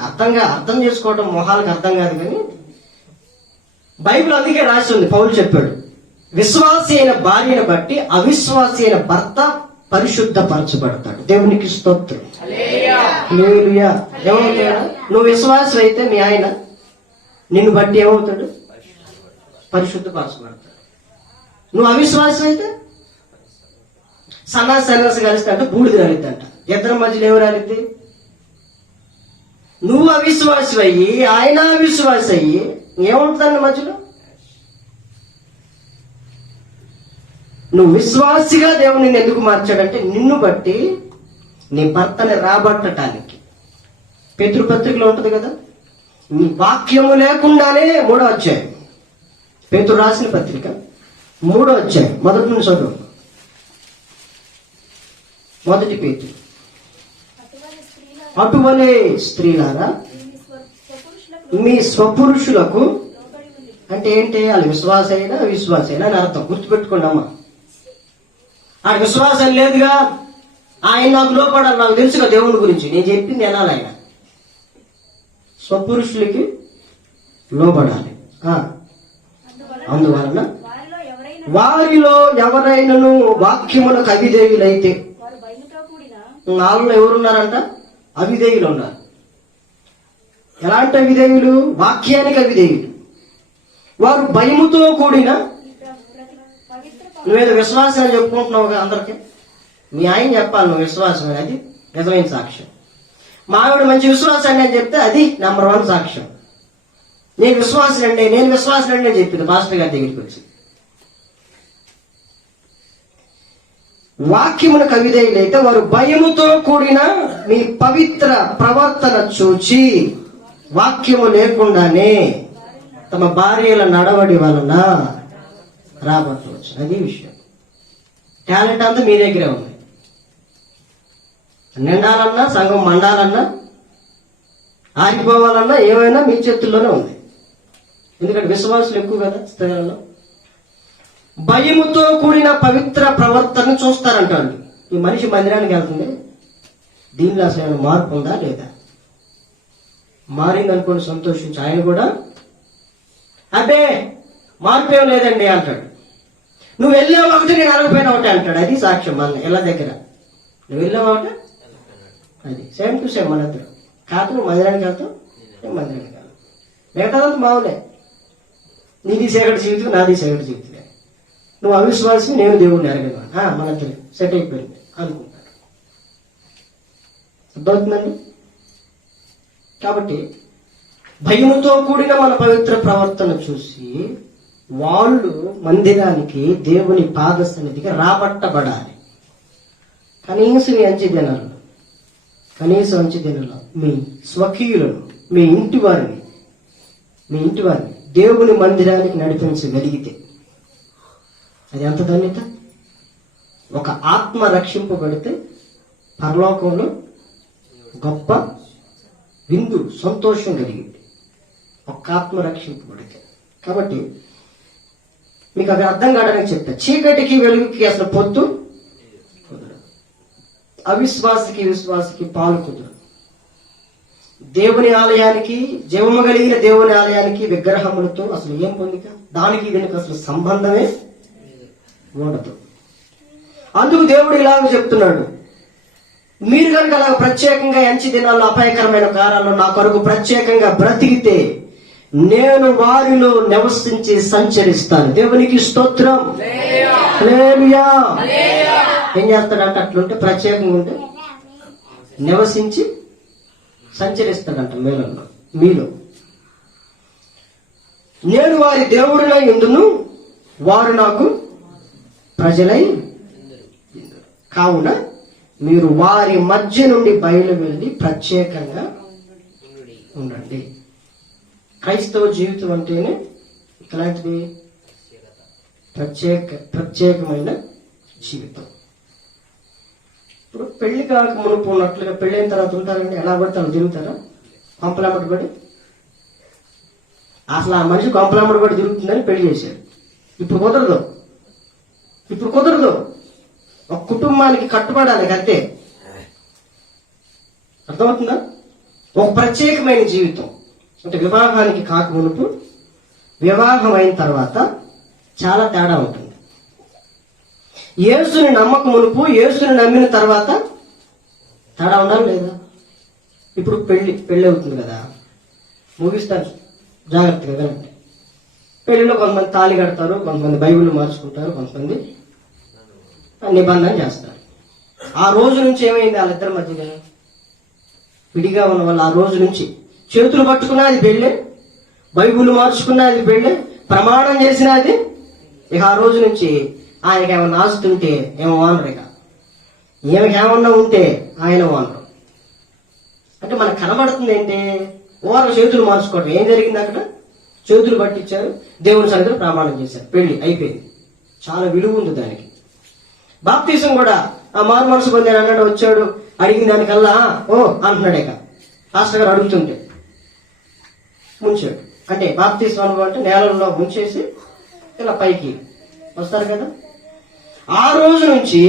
అర్థం చేసుకోవడం మొహాలకు అర్థం కాదు, కానీ బైబిల్ అందుకే రాసి ఉంది. పౌలు చెప్పాడు, విశ్వాసి అయిన భార్యను బట్టి అవిశ్వాసి అయిన భర్త పరిశుద్ధపరచబడతాడు. దేవునికి స్తోత్రం. హల్లెలూయా. ఏమవుతాడు? నువ్వు విశ్వాసం అయితే మీ ఆయన నిన్ను బట్టి ఏమవుతాడు? పరిశుద్ధపరచబడతాడు. నువ్వు అవిశ్వాసం అయితే సన్నాసి కలిస్తే అంటే బూడిద రాలిద్దంట. ఇద్దరి మధ్యలో ఎవరు రాలిద్ది? నువ్వు అవిశ్వాసం అయ్యి ఆయన అవిశ్వాసం అయ్యి ఏముంటుందండి మధ్యలో? నువ్వు విశ్వాసిగా దేవుడు నిన్ను ఎందుకు మార్చాడంటే, నిన్ను బట్టి నీ భర్తని రాబట్టడానికి. పేతురుపత్రికలో ఉంటుంది కదా, నీ వాక్యము లేకుండానే 3వ అధ్యాయం, పేతురు రాసిన పత్రిక 3వ అధ్యాయం మొదటి నుంచి చదువు. మొదటి పేతురు, అటువలే స్త్రీలారా మీ స్వపురుషులకు, అంటే ఏంటి? వాళ్ళు విశ్వాసైనా అవిశ్వాసైనా అని అర్థం. గుర్తుపెట్టుకోండి అమ్మా. ఆ విశ్వాసం లేదుగా, ఆయన నాకు లోపడాలి, నాకు తెలుసుగా దేవుని గురించి, నేను చెప్పింది వినాలి. ఆయన స్వపురుషులకి లోపడాలి. అందువలన వారిలో ఎవరైనాను వాక్యములకు అవిధేయులైతే, నాలుగులో ఎవరున్నారంట? అవిధేయులు ఉన్నారు. ఎలాంటి అవిధేయులు? వాక్యానికి అవిధేయులు. వారు భయముతో కూడిన, నువ్వేదో విశ్వాసం అని చెప్పుకుంటున్నావుగా అందరికి, మీ ఆయన చెప్పాలి నువ్వు విశ్వాసం అని, అది నిజమైన సాక్ష్యం. మావిడ మంచి విశ్వాసాన్ని అని చెప్తే అది నెంబర్ 1 సాక్ష్యం. నేను విశ్వాసం అండి అని చెప్పింది మాస్టర్ గారి దగ్గరికి వచ్చి. వాక్యమునకు అవిధేయులైతే వారు భయముతో కూడిన మీ పవిత్ర ప్రవర్తన చూచి వాక్యము లేకుండానే తమ భార్యల నడవడి వలన రాబట్టవచ్చు. అది విషయం. టాలెంట్ అంతా మీ దగ్గరే ఉంది. నిండాలన్నా, సంఘం మండాలన్నా, ఆగిపోవాలన్నా ఏమైనా మీ చేతుల్లోనే ఉంది. ఎందుకంటే విశ్వాసులు ఎక్కువ కదా స్త్రీలలో. భయముతో కూడిన పవిత్ర ప్రవర్తన చూస్తారంటాడు. ఈ మనిషి మందిరానికి వెళ్తుంది, దీనిలో అసలు మార్పు ఉందా లేదా? మారిందనుకోండి, సంతోషించి ఆయన కూడా అబ్బే మార్పు ఏం లేదండి అంటాడు. నువ్వు వెళ్ళావు ఒకటి, నేను అడగపోయినా ఒకటి అంటాడు. అది సాక్ష్యం మన ఇళ్ళ దగ్గర. నువ్వు వెళ్ళావు ఒకటి, అది సేమ్ టు సేమ్ మన ఇద్దరు. కాదు నువ్వు మందిరానికి వెళ్తావు, నేను మందిరానికి వెళ్తాను. మిగతాదంతా మావులే. నీది సేకటి జీవితం, నాది సేకటి జీవితమే. నువ్వు అవిశ్వాసి, నేను దేవుడిని అరగను, మన ఇద్దరు సెట్ అయిపోయింది అనుకుంటాడు. అర్థమవుతుందండి? కాబట్టి భయముతో కూడిన మన పవిత్ర ప్రవర్తన చూసి వాళ్ళు మందిరానికి, దేవుని పాద సన్నిధికి రాబట్టబడాలి. కనీసం అంచె దినాలు మీ స్వకీయులను, మీ ఇంటి వారిని దేవుని మందిరానికి నడిపించగలిగితే అది ఎంత ధన్యత. ఒక ఆత్మ రక్షింపబడితే పరలోకంలో గొప్ప విందు, సంతోషం కలిగింది ఒక ఆత్మ రక్షింపబడితే. కాబట్టి మీకు అది అర్థం కావడానికి చెప్తా. చీకటికి వెలుగుకి అసలు పొత్తు కుదరదు. అవిశ్వాసికి విశ్వాసికి పాలు కుదరదు. దేవుని ఆలయానికి, జీవము కలిగిన దేవుని ఆలయానికి విగ్రహములతో అసలు ఏం పొందిక? దానికి దీనికి అసలు సంబంధమే ఉండదు. అందుకు దేవుడు ఇలాగ చెప్తున్నాడు, మీరు కనుక అలా ప్రత్యేకంగా ఎంచి దినాల్లో అపాయకరమైన కాలాల్లో నా కొరకు ప్రత్యేకంగా బ్రతికితే నేను వారిలో నివసించి సంచరిస్తాను. దేవునికి స్తోత్రం. హల్లెలూయా. ఏం చేస్తాడంట? అట్లుంటే, ప్రత్యేకంగా ఉంటే నివసించి సంచరిస్తాడంట మీలో. నేను వారి దేవుడినై ఉండును, వారు నాకు ప్రజలై కావున మీరు వారి మధ్య నుండి బయలు వెళ్ళి ప్రత్యేకంగా ఉండండి. క్రైస్తవ జీవితం అంటేనే ఇలాంటిది ప్రత్యేకమైన జీవితం. ఇప్పుడు పెళ్లి కాక మునుపు ఉన్నట్లుగా పెళ్ళైన తర్వాత ఉంటారండి, ఎలా పడితే అలా తిరుగుతారా? కొంపలామటి పడి అసలు ఆ మనిషి కొంపలామటి పడి తిరుగుతుందని పెళ్లి చేశారు. ఇప్పుడు కుదరదు. ఒక కుటుంబానికి కట్టుబడాలి అంతే. అర్థమవుతుందా? ఒక ప్రత్యేకమైన జీవితం అంటే వివాహానికి కాక మునుపు, వివాహం అయిన తర్వాత చాలా తేడా ఉంటుంది. యేసుని నమ్మక మునుపు, యేసుని నమ్మిన తర్వాత తేడా ఉండాలి లేదా? ఇప్పుడు పెళ్లి అవుతుంది కదా, ముగిస్తారు జాగ్రత్తగా వినండి. పెళ్లిలో కొంతమంది తాళి కడతారు, కొంతమంది బైబిల్ మార్చుకుంటారు, కొంతమంది నిబంధన చేస్తారు. ఆ రోజు నుంచి ఏమైంది వాళ్ళిద్దరి మధ్యగా? విడిగా ఉన్న వాళ్ళు ఆ రోజు నుంచి చేతులు పట్టుకున్నా అది పెళ్ళే, బైబిల్ మార్చుకున్నా అది పెళ్ళే, ప్రమాణం చేసినా అది. ఇక ఆ రోజు నుంచి ఆయనకి ఏమన్నా ఆస్తుంటే ఏమో వానరు, ఇక ఈమెకి ఏమన్నా ఉంటే ఆయన వానరు. అంటే మనకు కనబడుతుంది ఏంటి? ఓరు చేతులు మార్చుకోవడం. ఏం జరిగింది అక్కడ? చేతులు పట్టించారు, దేవుని సన్నిధిలో ప్రమాణం చేశారు, పెళ్లి అయిపోయింది. చాలా విలువ ఉంది దానికి. బాప్తీసం కూడా ఆ మారు మనసు పొందాను అన్నాడు, వచ్చాడు, అడిగిన దానికల్లా ఓ అంటున్నాడు. ఇక పాస్టర్ గారు అడుగుతుంటే ముంచాడు. అంటే బాప్తీసం అనుభవం అంటే నేలలో ముంచేసి ఇలా పైకి వస్తారు కదా. ఆ రోజు నుంచి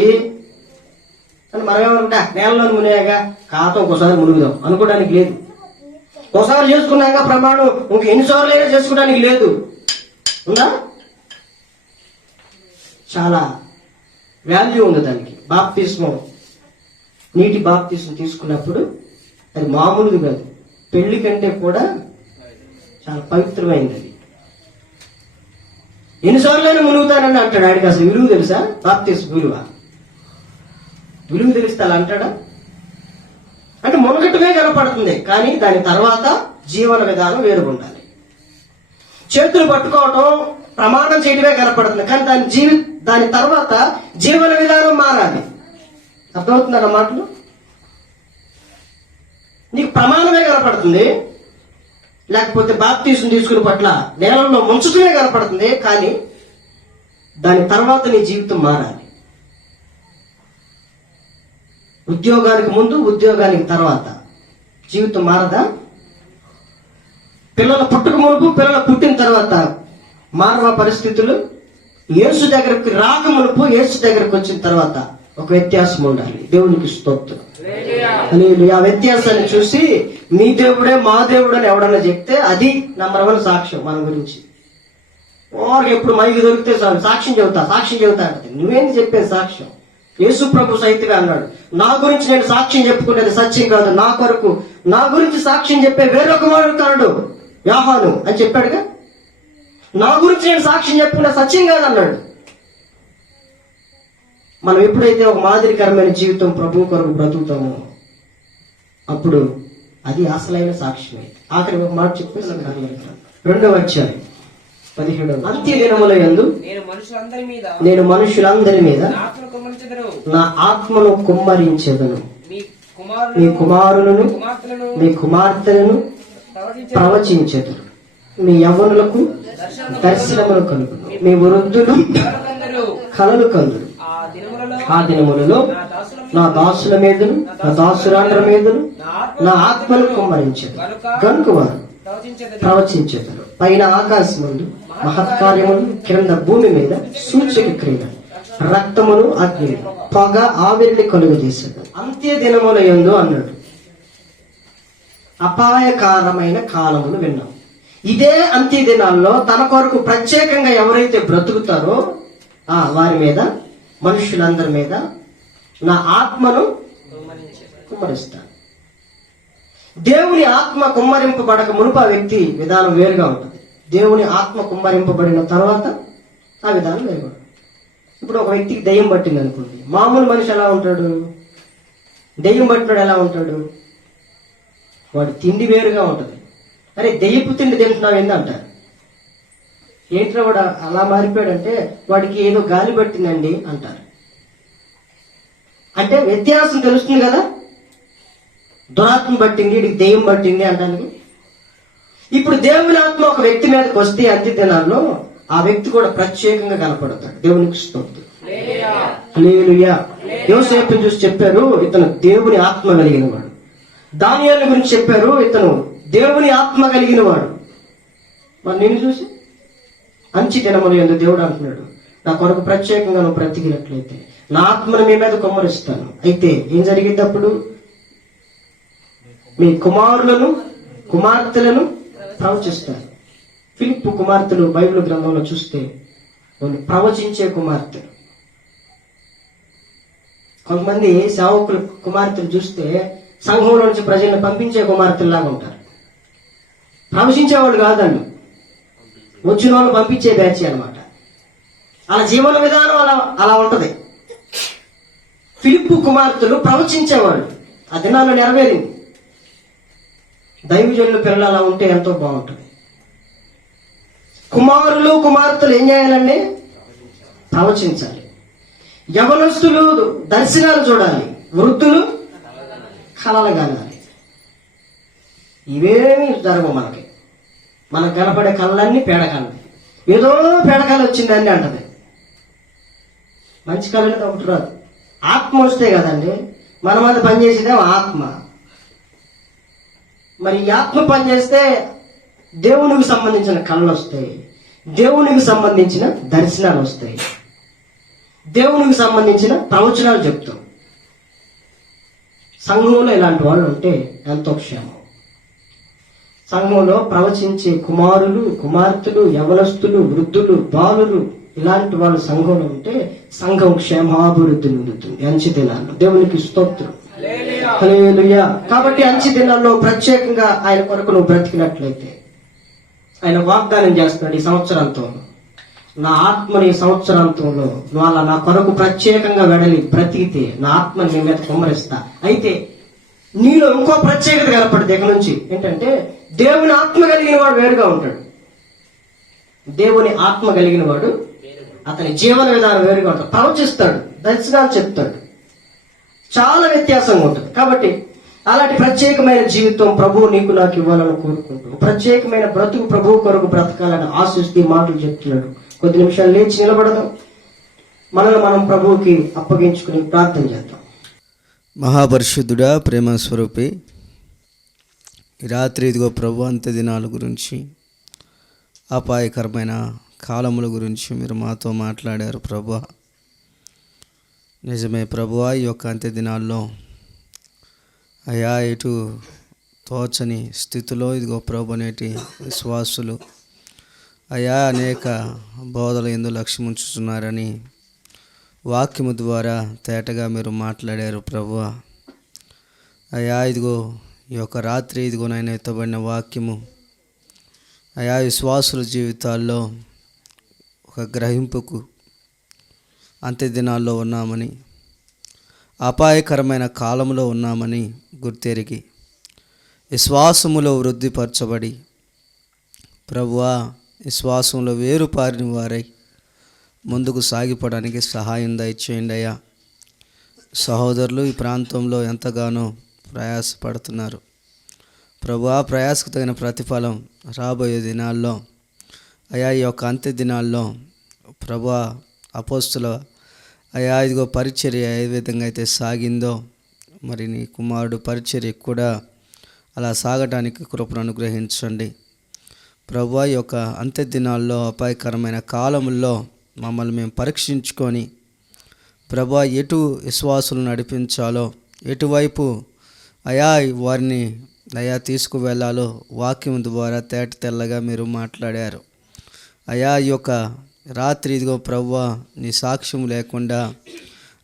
మనమేమనుకుంటా నేలలో మునిగాక కాతో ఒకసారి మునుగుదాం అనుకోవడానికి లేదు. ఒకసారి చేసుకున్నాక ప్రమాణం ఇంక ఎన్నిసార్లు అయినా చేసుకోవడానికి లేదు. ఉందా? చాలా వాల్యూ ఉంది దానికి. బాప్తిస్మం, నీటి బాప్తిస్మం తీసుకున్నప్పుడు అది మామూలుది కాదు, పెళ్లి కంటే కూడా చాలా పవిత్రమైనది. అది ఎన్నిసార్లైనా మునుగుతానని అంటాడు. ఆడికి అసలు విలువ తెలుసా? బాప్తిస్మం విలువ తెలిస్తే అలా అంటాడా? అంటే మునగటమే కనపడుతుంది, కానీ దాని తర్వాత జీవన విధానం వేరుగా ఉండాలి. చేతులు పట్టుకోవటం, ప్రమాణం చేయడమే కనపడుతుంది, కానీ దాని తర్వాత జీవన విధానం మారాలి. అర్థమవుతుందన్న మాటలు? నీకు ప్రమాణమే కనపడుతుంది, లేకపోతే బాప్తీసం తీసుకునే పట్ల నేలలో ముంచుతూనే కనపడుతుంది, కానీ దాని తర్వాత నీ జీవితం మారాలి. ఉద్యోగానికి ముందు, ఉద్యోగానికి తర్వాత జీవితం మారదా? పిల్లల పుట్టుక మునుపు, పిల్లల పుట్టిన తర్వాత మానవ పరిస్థితులు. యేసు దగ్గరికి రాక మునుపు, యేసు దగ్గరికి వచ్చిన తర్వాత ఒక వ్యత్యాసం ఉండాలి. దేవునికి స్తోత్రం. ఆ వ్యత్యాసాన్ని చూసి మీ దేవుడే మా దేవుడు అని ఎవడన్నా చెప్తే అది నంబర్ 1 సాక్ష్యం మన గురించి. ఎప్పుడు మైకి దొరికితే సాక్ష్యం చెబుతా అంటే నువ్వేంటి చెప్పేది సాక్ష్యం? యేసు ప్రభు సైతిగా అన్నాడు, నా గురించి నేను సాక్ష్యం చెప్పుకునేది సత్యం కాదు, నా కొరకు నా గురించి సాక్ష్యం చెప్పే వేరొక వాడు కాడు యోహాను అని చెప్పాడుగా. నా గురించి నేను సాక్ష్యం చెప్పుకునే సత్యం కాదు అన్నాడు. మనం ఎప్పుడైతే ఒక మాదిరికరమైన జీవితం ప్రభు కొరకు బ్రతుకుతామో అప్పుడు అది అసలైన సాక్ష్యమే. ఆఖరి ఒక మాట చెప్పేసి 2వ అధ్యాయం 17వ అంత్య దినముల యందు నేను మనుషులందరి మీద నా ఆత్మను కుమ్మరించెదను, మీ కుమారులను మీ కుమార్తెలను ప్రవచించెదరు, మీ యవ్వనులకు దర్శనములు కలుగును, మీ వృద్ధులు కలలు కందురు. ఆ దినములలో నా దాసుల మీదను నా దాసురాండ్ర మీదను నా ఆత్మను కుమ్మరించెదను, గనుక వారు ప్రవచించెదరు. పైన ఆకాశముందు మహత్కార్యములు, క్రింద భూమి మీద సూచక క్రియలు, రక్తమును అగ్ని పొగ ఆవిరిని కలుగజేశాడు. అంత్య దినముల యందు అన్నాడు. అపాయకారమైన కాలములు విన్నాం. ఇదే అంత్య దినాల్లో తన కొరకు ప్రత్యేకంగా ఎవరైతే బ్రతుకుతారో వారి మీద, మనుషులందరి మీద నా ఆత్మను కుమ్మరిస్తాను. దేవుని ఆత్మ కుమ్మరింపబడక మునుపు ఆ వ్యక్తి విధానం వేరుగా ఉంటుంది. దేవుని ఆత్మ కుమ్మరింపబడిన తర్వాత ఆ విధానం వేరుగా ఉంటుంది. ఇప్పుడు ఒక వ్యక్తికి దెయ్యం పట్టింది అనుకోండి, మామూలు మనిషి ఎలా ఉంటాడు? దెయ్యం పట్టినాడు ఎలా ఉంటాడు? వాడి తిండి వేరుగా ఉంటుంది. అరే దెయ్యపు తిండి తింటున్నావు ఏంది అంటారు. ఏంట్రా వాడు అలా మారిపోయాడంటే వాడికి ఏదో గాలి పట్టిందండి అంటారు. అంటే వ్యత్యాసం తెలుస్తుంది కదా, దురాత్మ పట్టింది, వీడికి దెయ్యం పట్టింది అంటానికి. ఇప్పుడు దేవుని ఆత్మ ఒక వ్యక్తి మీదకి వస్తే అంత్య దినాల్లో ఆ వ్యక్తి కూడా ప్రత్యేకంగా కనపడతాడు. దేవునికి స్తోత్రం. హల్లెలూయా. యోసేపుని చూసి చెప్పారు, ఇతను దేవుని ఆత్మ కలిగిన వాడు. దానియేలు గురించి చెప్పారు, ఇతను దేవుని ఆత్మ కలిగిన వాడు. మరి నేను చూసి అంచి దినములు యందు దేవుడు అంటున్నాడు, నా కొరకు ప్రత్యేకంగా నువ్వు బ్రతికినట్లయితే నా ఆత్మను మీ మీద కుమ్మరిస్తాను. అయితే ఏం జరిగింది అప్పుడు? మీ కుమారులను కుమార్తెలను ప్రవచిస్తారు. ఫిలిప్పు కుమార్తెలు బైబిల్ గ్రంథంలో చూస్తే వాళ్ళు ప్రవచించే కుమార్తెలు. కొంతమంది సేవకుల కుమార్తెలు చూస్తే సంఘంలో నుంచి ప్రజలను పంపించే కుమార్తెలాగా ఉంటారు. ప్రవచించేవాళ్ళు కాదండి, వచ్చిన వాళ్ళు పంపించే బ్యాచ్ అనమాట. అలా జీవన విధానం అలా ఉంటది. ఫిలిప్పు కుమార్తెలు ప్రవచించేవాళ్ళు. ఆ దినాల్లో నెరవేరింది. దైవజనుల పిల్లలు అలా ఉంటే ఎంతో బాగుంటుంది. కుమారులు కుమార్తెలు ఏం చేయాలండి? ప్రవచించాలి. యవనస్తులు దర్శనాలు చూడాలి, వృద్ధులు కలలు కనాలి. ఇవేమీ జరగవు మనకు కనపడే కళ్ళన్నీ పేడకళ్ళు. ఏదో పేడకళ వచ్చిందండి అంటది. మంచి కళ ఒకటి రాదు, ఆత్మ వస్తే కదండి. మన మీద పనిచేసేదే ఆత్మ. మరి ఈ ఆత్మ పనిచేస్తే దేవునికి సంబంధించిన కళ్ళు వస్తాయి, దేవునికి సంబంధించిన దర్శనాలు వస్తాయి, దేవునికి సంబంధించిన ప్రవచనాలు చెప్తాం. సంఘంలో ఇలాంటి వాళ్ళు ఉంటే ఎంతో క్షేమం. సంఘంలో ప్రవచించే కుమారులు కుమార్తెలు యవనస్తులు వృద్ధులు బాలులు ఇలాంటి వాళ్ళు సంఘంలో ఉంటే సంఘం క్షేమాభివృద్ధి పొందుతుంది అంచె దినాల్లో. దేవునికి స్తోత్రం. హల్లెలూయా. కాబట్టి అంచె దినాల్లో ప్రత్యేకంగా ఆయన కొరకు నువ్వు బ్రతికినట్లయితే ఆయన వాగ్దానం చేస్తున్నాడు, ఈ సంవత్సరాంతంలో నా ఆత్మని ఈ సంవత్సరాంతంలో నువ్వు అలా నా కొరకు ప్రత్యేకంగా వెడలి బ్రతికితే నా ఆత్మని నీ మీద కుమ్మరిస్తా. అయితే నీలో ఇంకో ప్రత్యేకత కనపడుతుంది ఇక నుంచి. ఏంటంటే దేవుని ఆత్మ కలిగిన వాడు వేరుగా ఉంటాడు. దేవుని ఆత్మ కలిగిన వాడు అతని జీవన విధానం వేరుగా ఉంటాడు. ప్రవచిస్తాడు, దర్శనాలు చెప్తాడు, చాలా వ్యత్యాసంగా ఉంటుంది. కాబట్టి అలాంటి ప్రత్యేకమైన జీవితం ప్రభువు నీకు నాకు ఇవ్వాలని కోరుకుంటూ ప్రత్యేకమైన బ్రతుకు ప్రభువు కొరకు బ్రతకాలని ఆశిస్తూ మాటలు చెప్తున్నాడు. కొద్ది నిమిషాలు లేచి నిలబడదాం, మనల్ని మనం ప్రభువుకి అప్పగించుకుని ప్రార్థన చేద్దాం. మహాపరిశుద్ధుడా, ప్రేమ స్వరూపి, ఈ రాత్రి ఇదిగో ప్రభు అంత్య దినాల గురించి, అపాయకరమైన కాలముల గురించి మీరు మాతో మాట్లాడారు ప్రభువా. నిజమే ప్రభువా, ఈ యొక్క అంత్య దినాల్లో అయా ఎటు తోచని స్థితిలో ఇదిగో ప్రభు నేటి విశ్వాసులు అయా అనేక బోధల యందు లక్ష్యం ఉంచుతున్నారని వాక్యము ద్వారా తేటగా మీరు మాట్లాడారు ప్రభువా. అయా ఇదిగో ఈ యొక్క రాత్రి ఇదిగో నాయన ఎత్తబడిన వాక్యము అయా విశ్వాసుల జీవితాల్లో ఒక గ్రహింపుకు అంత్య దినాల్లో ఉన్నామని, అపాయకరమైన కాలంలో ఉన్నామని గుర్తెరిగి విశ్వాసములో వృద్ధిపరచబడి ప్రభువా విశ్వాసంలో వేరుపారిన వారై ముందుకు సాగిపోవడానికి సహాయం దయచేయండి అయ్యా. సహోదరులు ఈ ప్రాంతంలో ఎంతగానో ప్రయాసపడుతున్నారు ప్రభువా. ప్రయాసకు తగిన ప్రతిఫలం రాబోయే దినాల్లో అయా ఈ యొక్క అంత్య దినాల్లో ప్రభువా అపోస్తుల అయా ఇదిగో పరిచర్య ఏ విధంగా అయితే సాగిందో మరి నీ కుమారుడు పరిచర్య కూడా అలా సాగటానికి కృపను అనుగ్రహించండి ప్రభువా. ఈ యొక్క అంత్య దినాల్లో అపాయకరమైన కాలముల్లో మమ్మల్ని మేము పరీక్షించుకొని ప్రభువా ఎటు విశ్వాసులను నడిపించాలో, ఎటువైపు అయా వారిని అయా తీసుకువెళ్ళాలో వాక్యం ద్వారా తేట తెల్లగా మీరు మాట్లాడారు అయా. ఈ యొక్క రాత్రి ఇదిగో ప్రభువా నీ సాక్ష్యము లేకుండా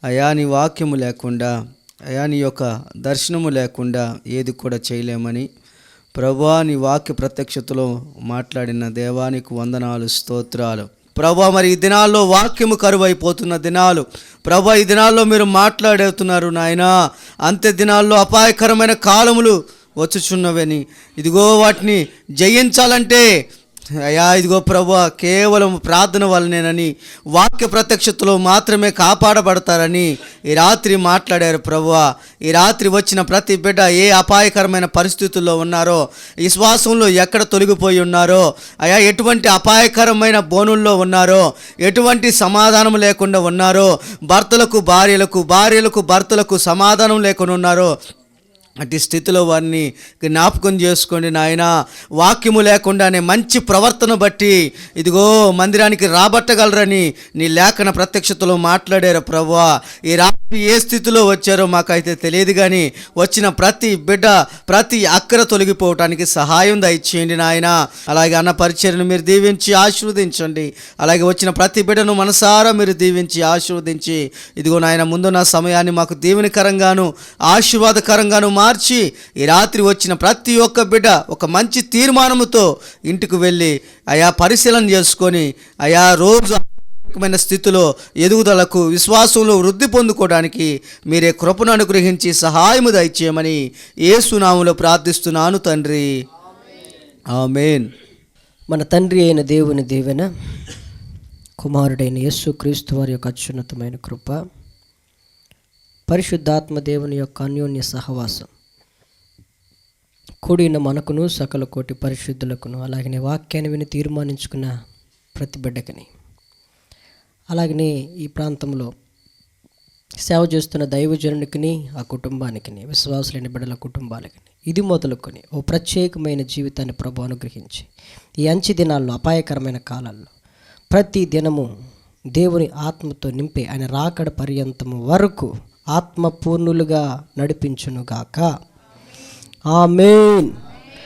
అయా, నీ వాక్యము లేకుండా అయా, నీ యొక్క దర్శనము లేకుండా ఏది కూడా చేయలేమని ప్రభువా నీ వాక్య ప్రత్యక్షతలో మాట్లాడిన దేవానికి వందనాలు, స్తోత్రాలు ప్రభువా. మరి ఈ దినాల్లో వాక్యము కరువైపోతున్న దినాలు ప్రభువా, ఈ దినాల్లో మీరు మాట్లాడుతున్నారు నాయనా. అంత్య దినాల్లో అపాయకరమైన కాలములు వచ్చుచున్నవని ఇదిగో వాటిని జయించాలంటే అయ్యా ఇదిగో ప్రభువా, కేవలం ప్రార్థన వల్లనేనని, వాక్య ప్రత్యక్షతలో మాత్రమే కాపాడబడతారని ఈ రాత్రి మాట్లాడారు ప్రభువా. ఈ రాత్రి వచ్చిన ప్రతి బిడ్డ ఏ అపాయకరమైన పరిస్థితుల్లో ఉన్నారో, విశ్వాసంలో ఎక్కడ తొలగిపోయి ఉన్నారో, అయ్యా ఎటువంటి అపాయకరమైన బోనుల్లో ఉన్నారో, ఎటువంటి సమాధానం లేకుండా ఉన్నారో, భర్తలకు భార్యలకు, భార్యలకు భర్తలకు సమాధానం లేకుండా ఉన్నారో, అటు స్థితిలో వారిని జ్ఞాపకం చేసుకోండి నాయన. వాక్యము లేకుండానే మంచి ప్రవర్తన బట్టి ఇదిగో మందిరానికి రాబట్టగలరని నీ లేఖన ప్రత్యక్షతలో మాట్లాడారు ప్రభువా. ఈ రాత్రి ఏ స్థితిలో వచ్చారో మాకైతే తెలియదు, కానీ వచ్చిన ప్రతి బిడ్డ ప్రతి అక్కర తొలగిపోవటానికి సహాయం దయచేయండి నాయన. అలాగే అన్న పరిచర్ను మీరు దీవించి ఆశీర్వదించండి. అలాగే వచ్చిన ప్రతి బిడ్డను మనసారా మీరు దీవించి ఆశీర్వదించి ఇదిగో నాయన ముందున్న సమయాన్ని మాకు దీవెనకరంగాను ఆశీర్వాదకరంగాను మార్చి ఈ రాత్రి వచ్చిన ప్రతి ఒక్క బిడ్డ ఒక మంచి తీర్మానముతో ఇంటికి వెళ్ళి అయా పరిశీలన చేసుకొని అయా రోజు స్థితిలో ఎదుగుదలకు, విశ్వాసంలో వృద్ధి పొందుకోవడానికి మీరే కృపను అనుగ్రహించి సహాయము దయచేయమని యేసు నామములో ప్రార్థిస్తున్నాను తండ్రి, ఆమేన్. మన తండ్రి అయిన దేవుని దీవెన, కుమారుడైన యేసు క్రీస్తు వారి యొక్క అత్యున్నతమైన కృప, పరిశుద్ధాత్మ దేవుని యొక్క అన్యోన్య సహవాసం కూడిన మనకును సకల కోటి పరిశుద్ధులకును, అలాగనే వాక్యాన్ని విని తీర్మానించుకున్న ప్రతి బిడ్డకని, అలాగనే ఈ ప్రాంతంలో సేవ చేస్తున్న దైవజనునికి, ఆ కుటుంబానికి, విశ్వాసులైన బిడ్డల కుటుంబాలకి ఇది మొదలుకొని ఓ ప్రత్యేకమైన జీవితాన్ని ప్రభు అనుగ్రహించి ఈ అంచె దినాల్లో, అపాయకరమైన కాలాల్లో ప్రతి దినము దేవుని ఆత్మతో నింపి ఆయన రాకడ పర్యంతము వరకు ఆత్మపూర్ణులుగా నడిపించునుగాక. ఆమేన్.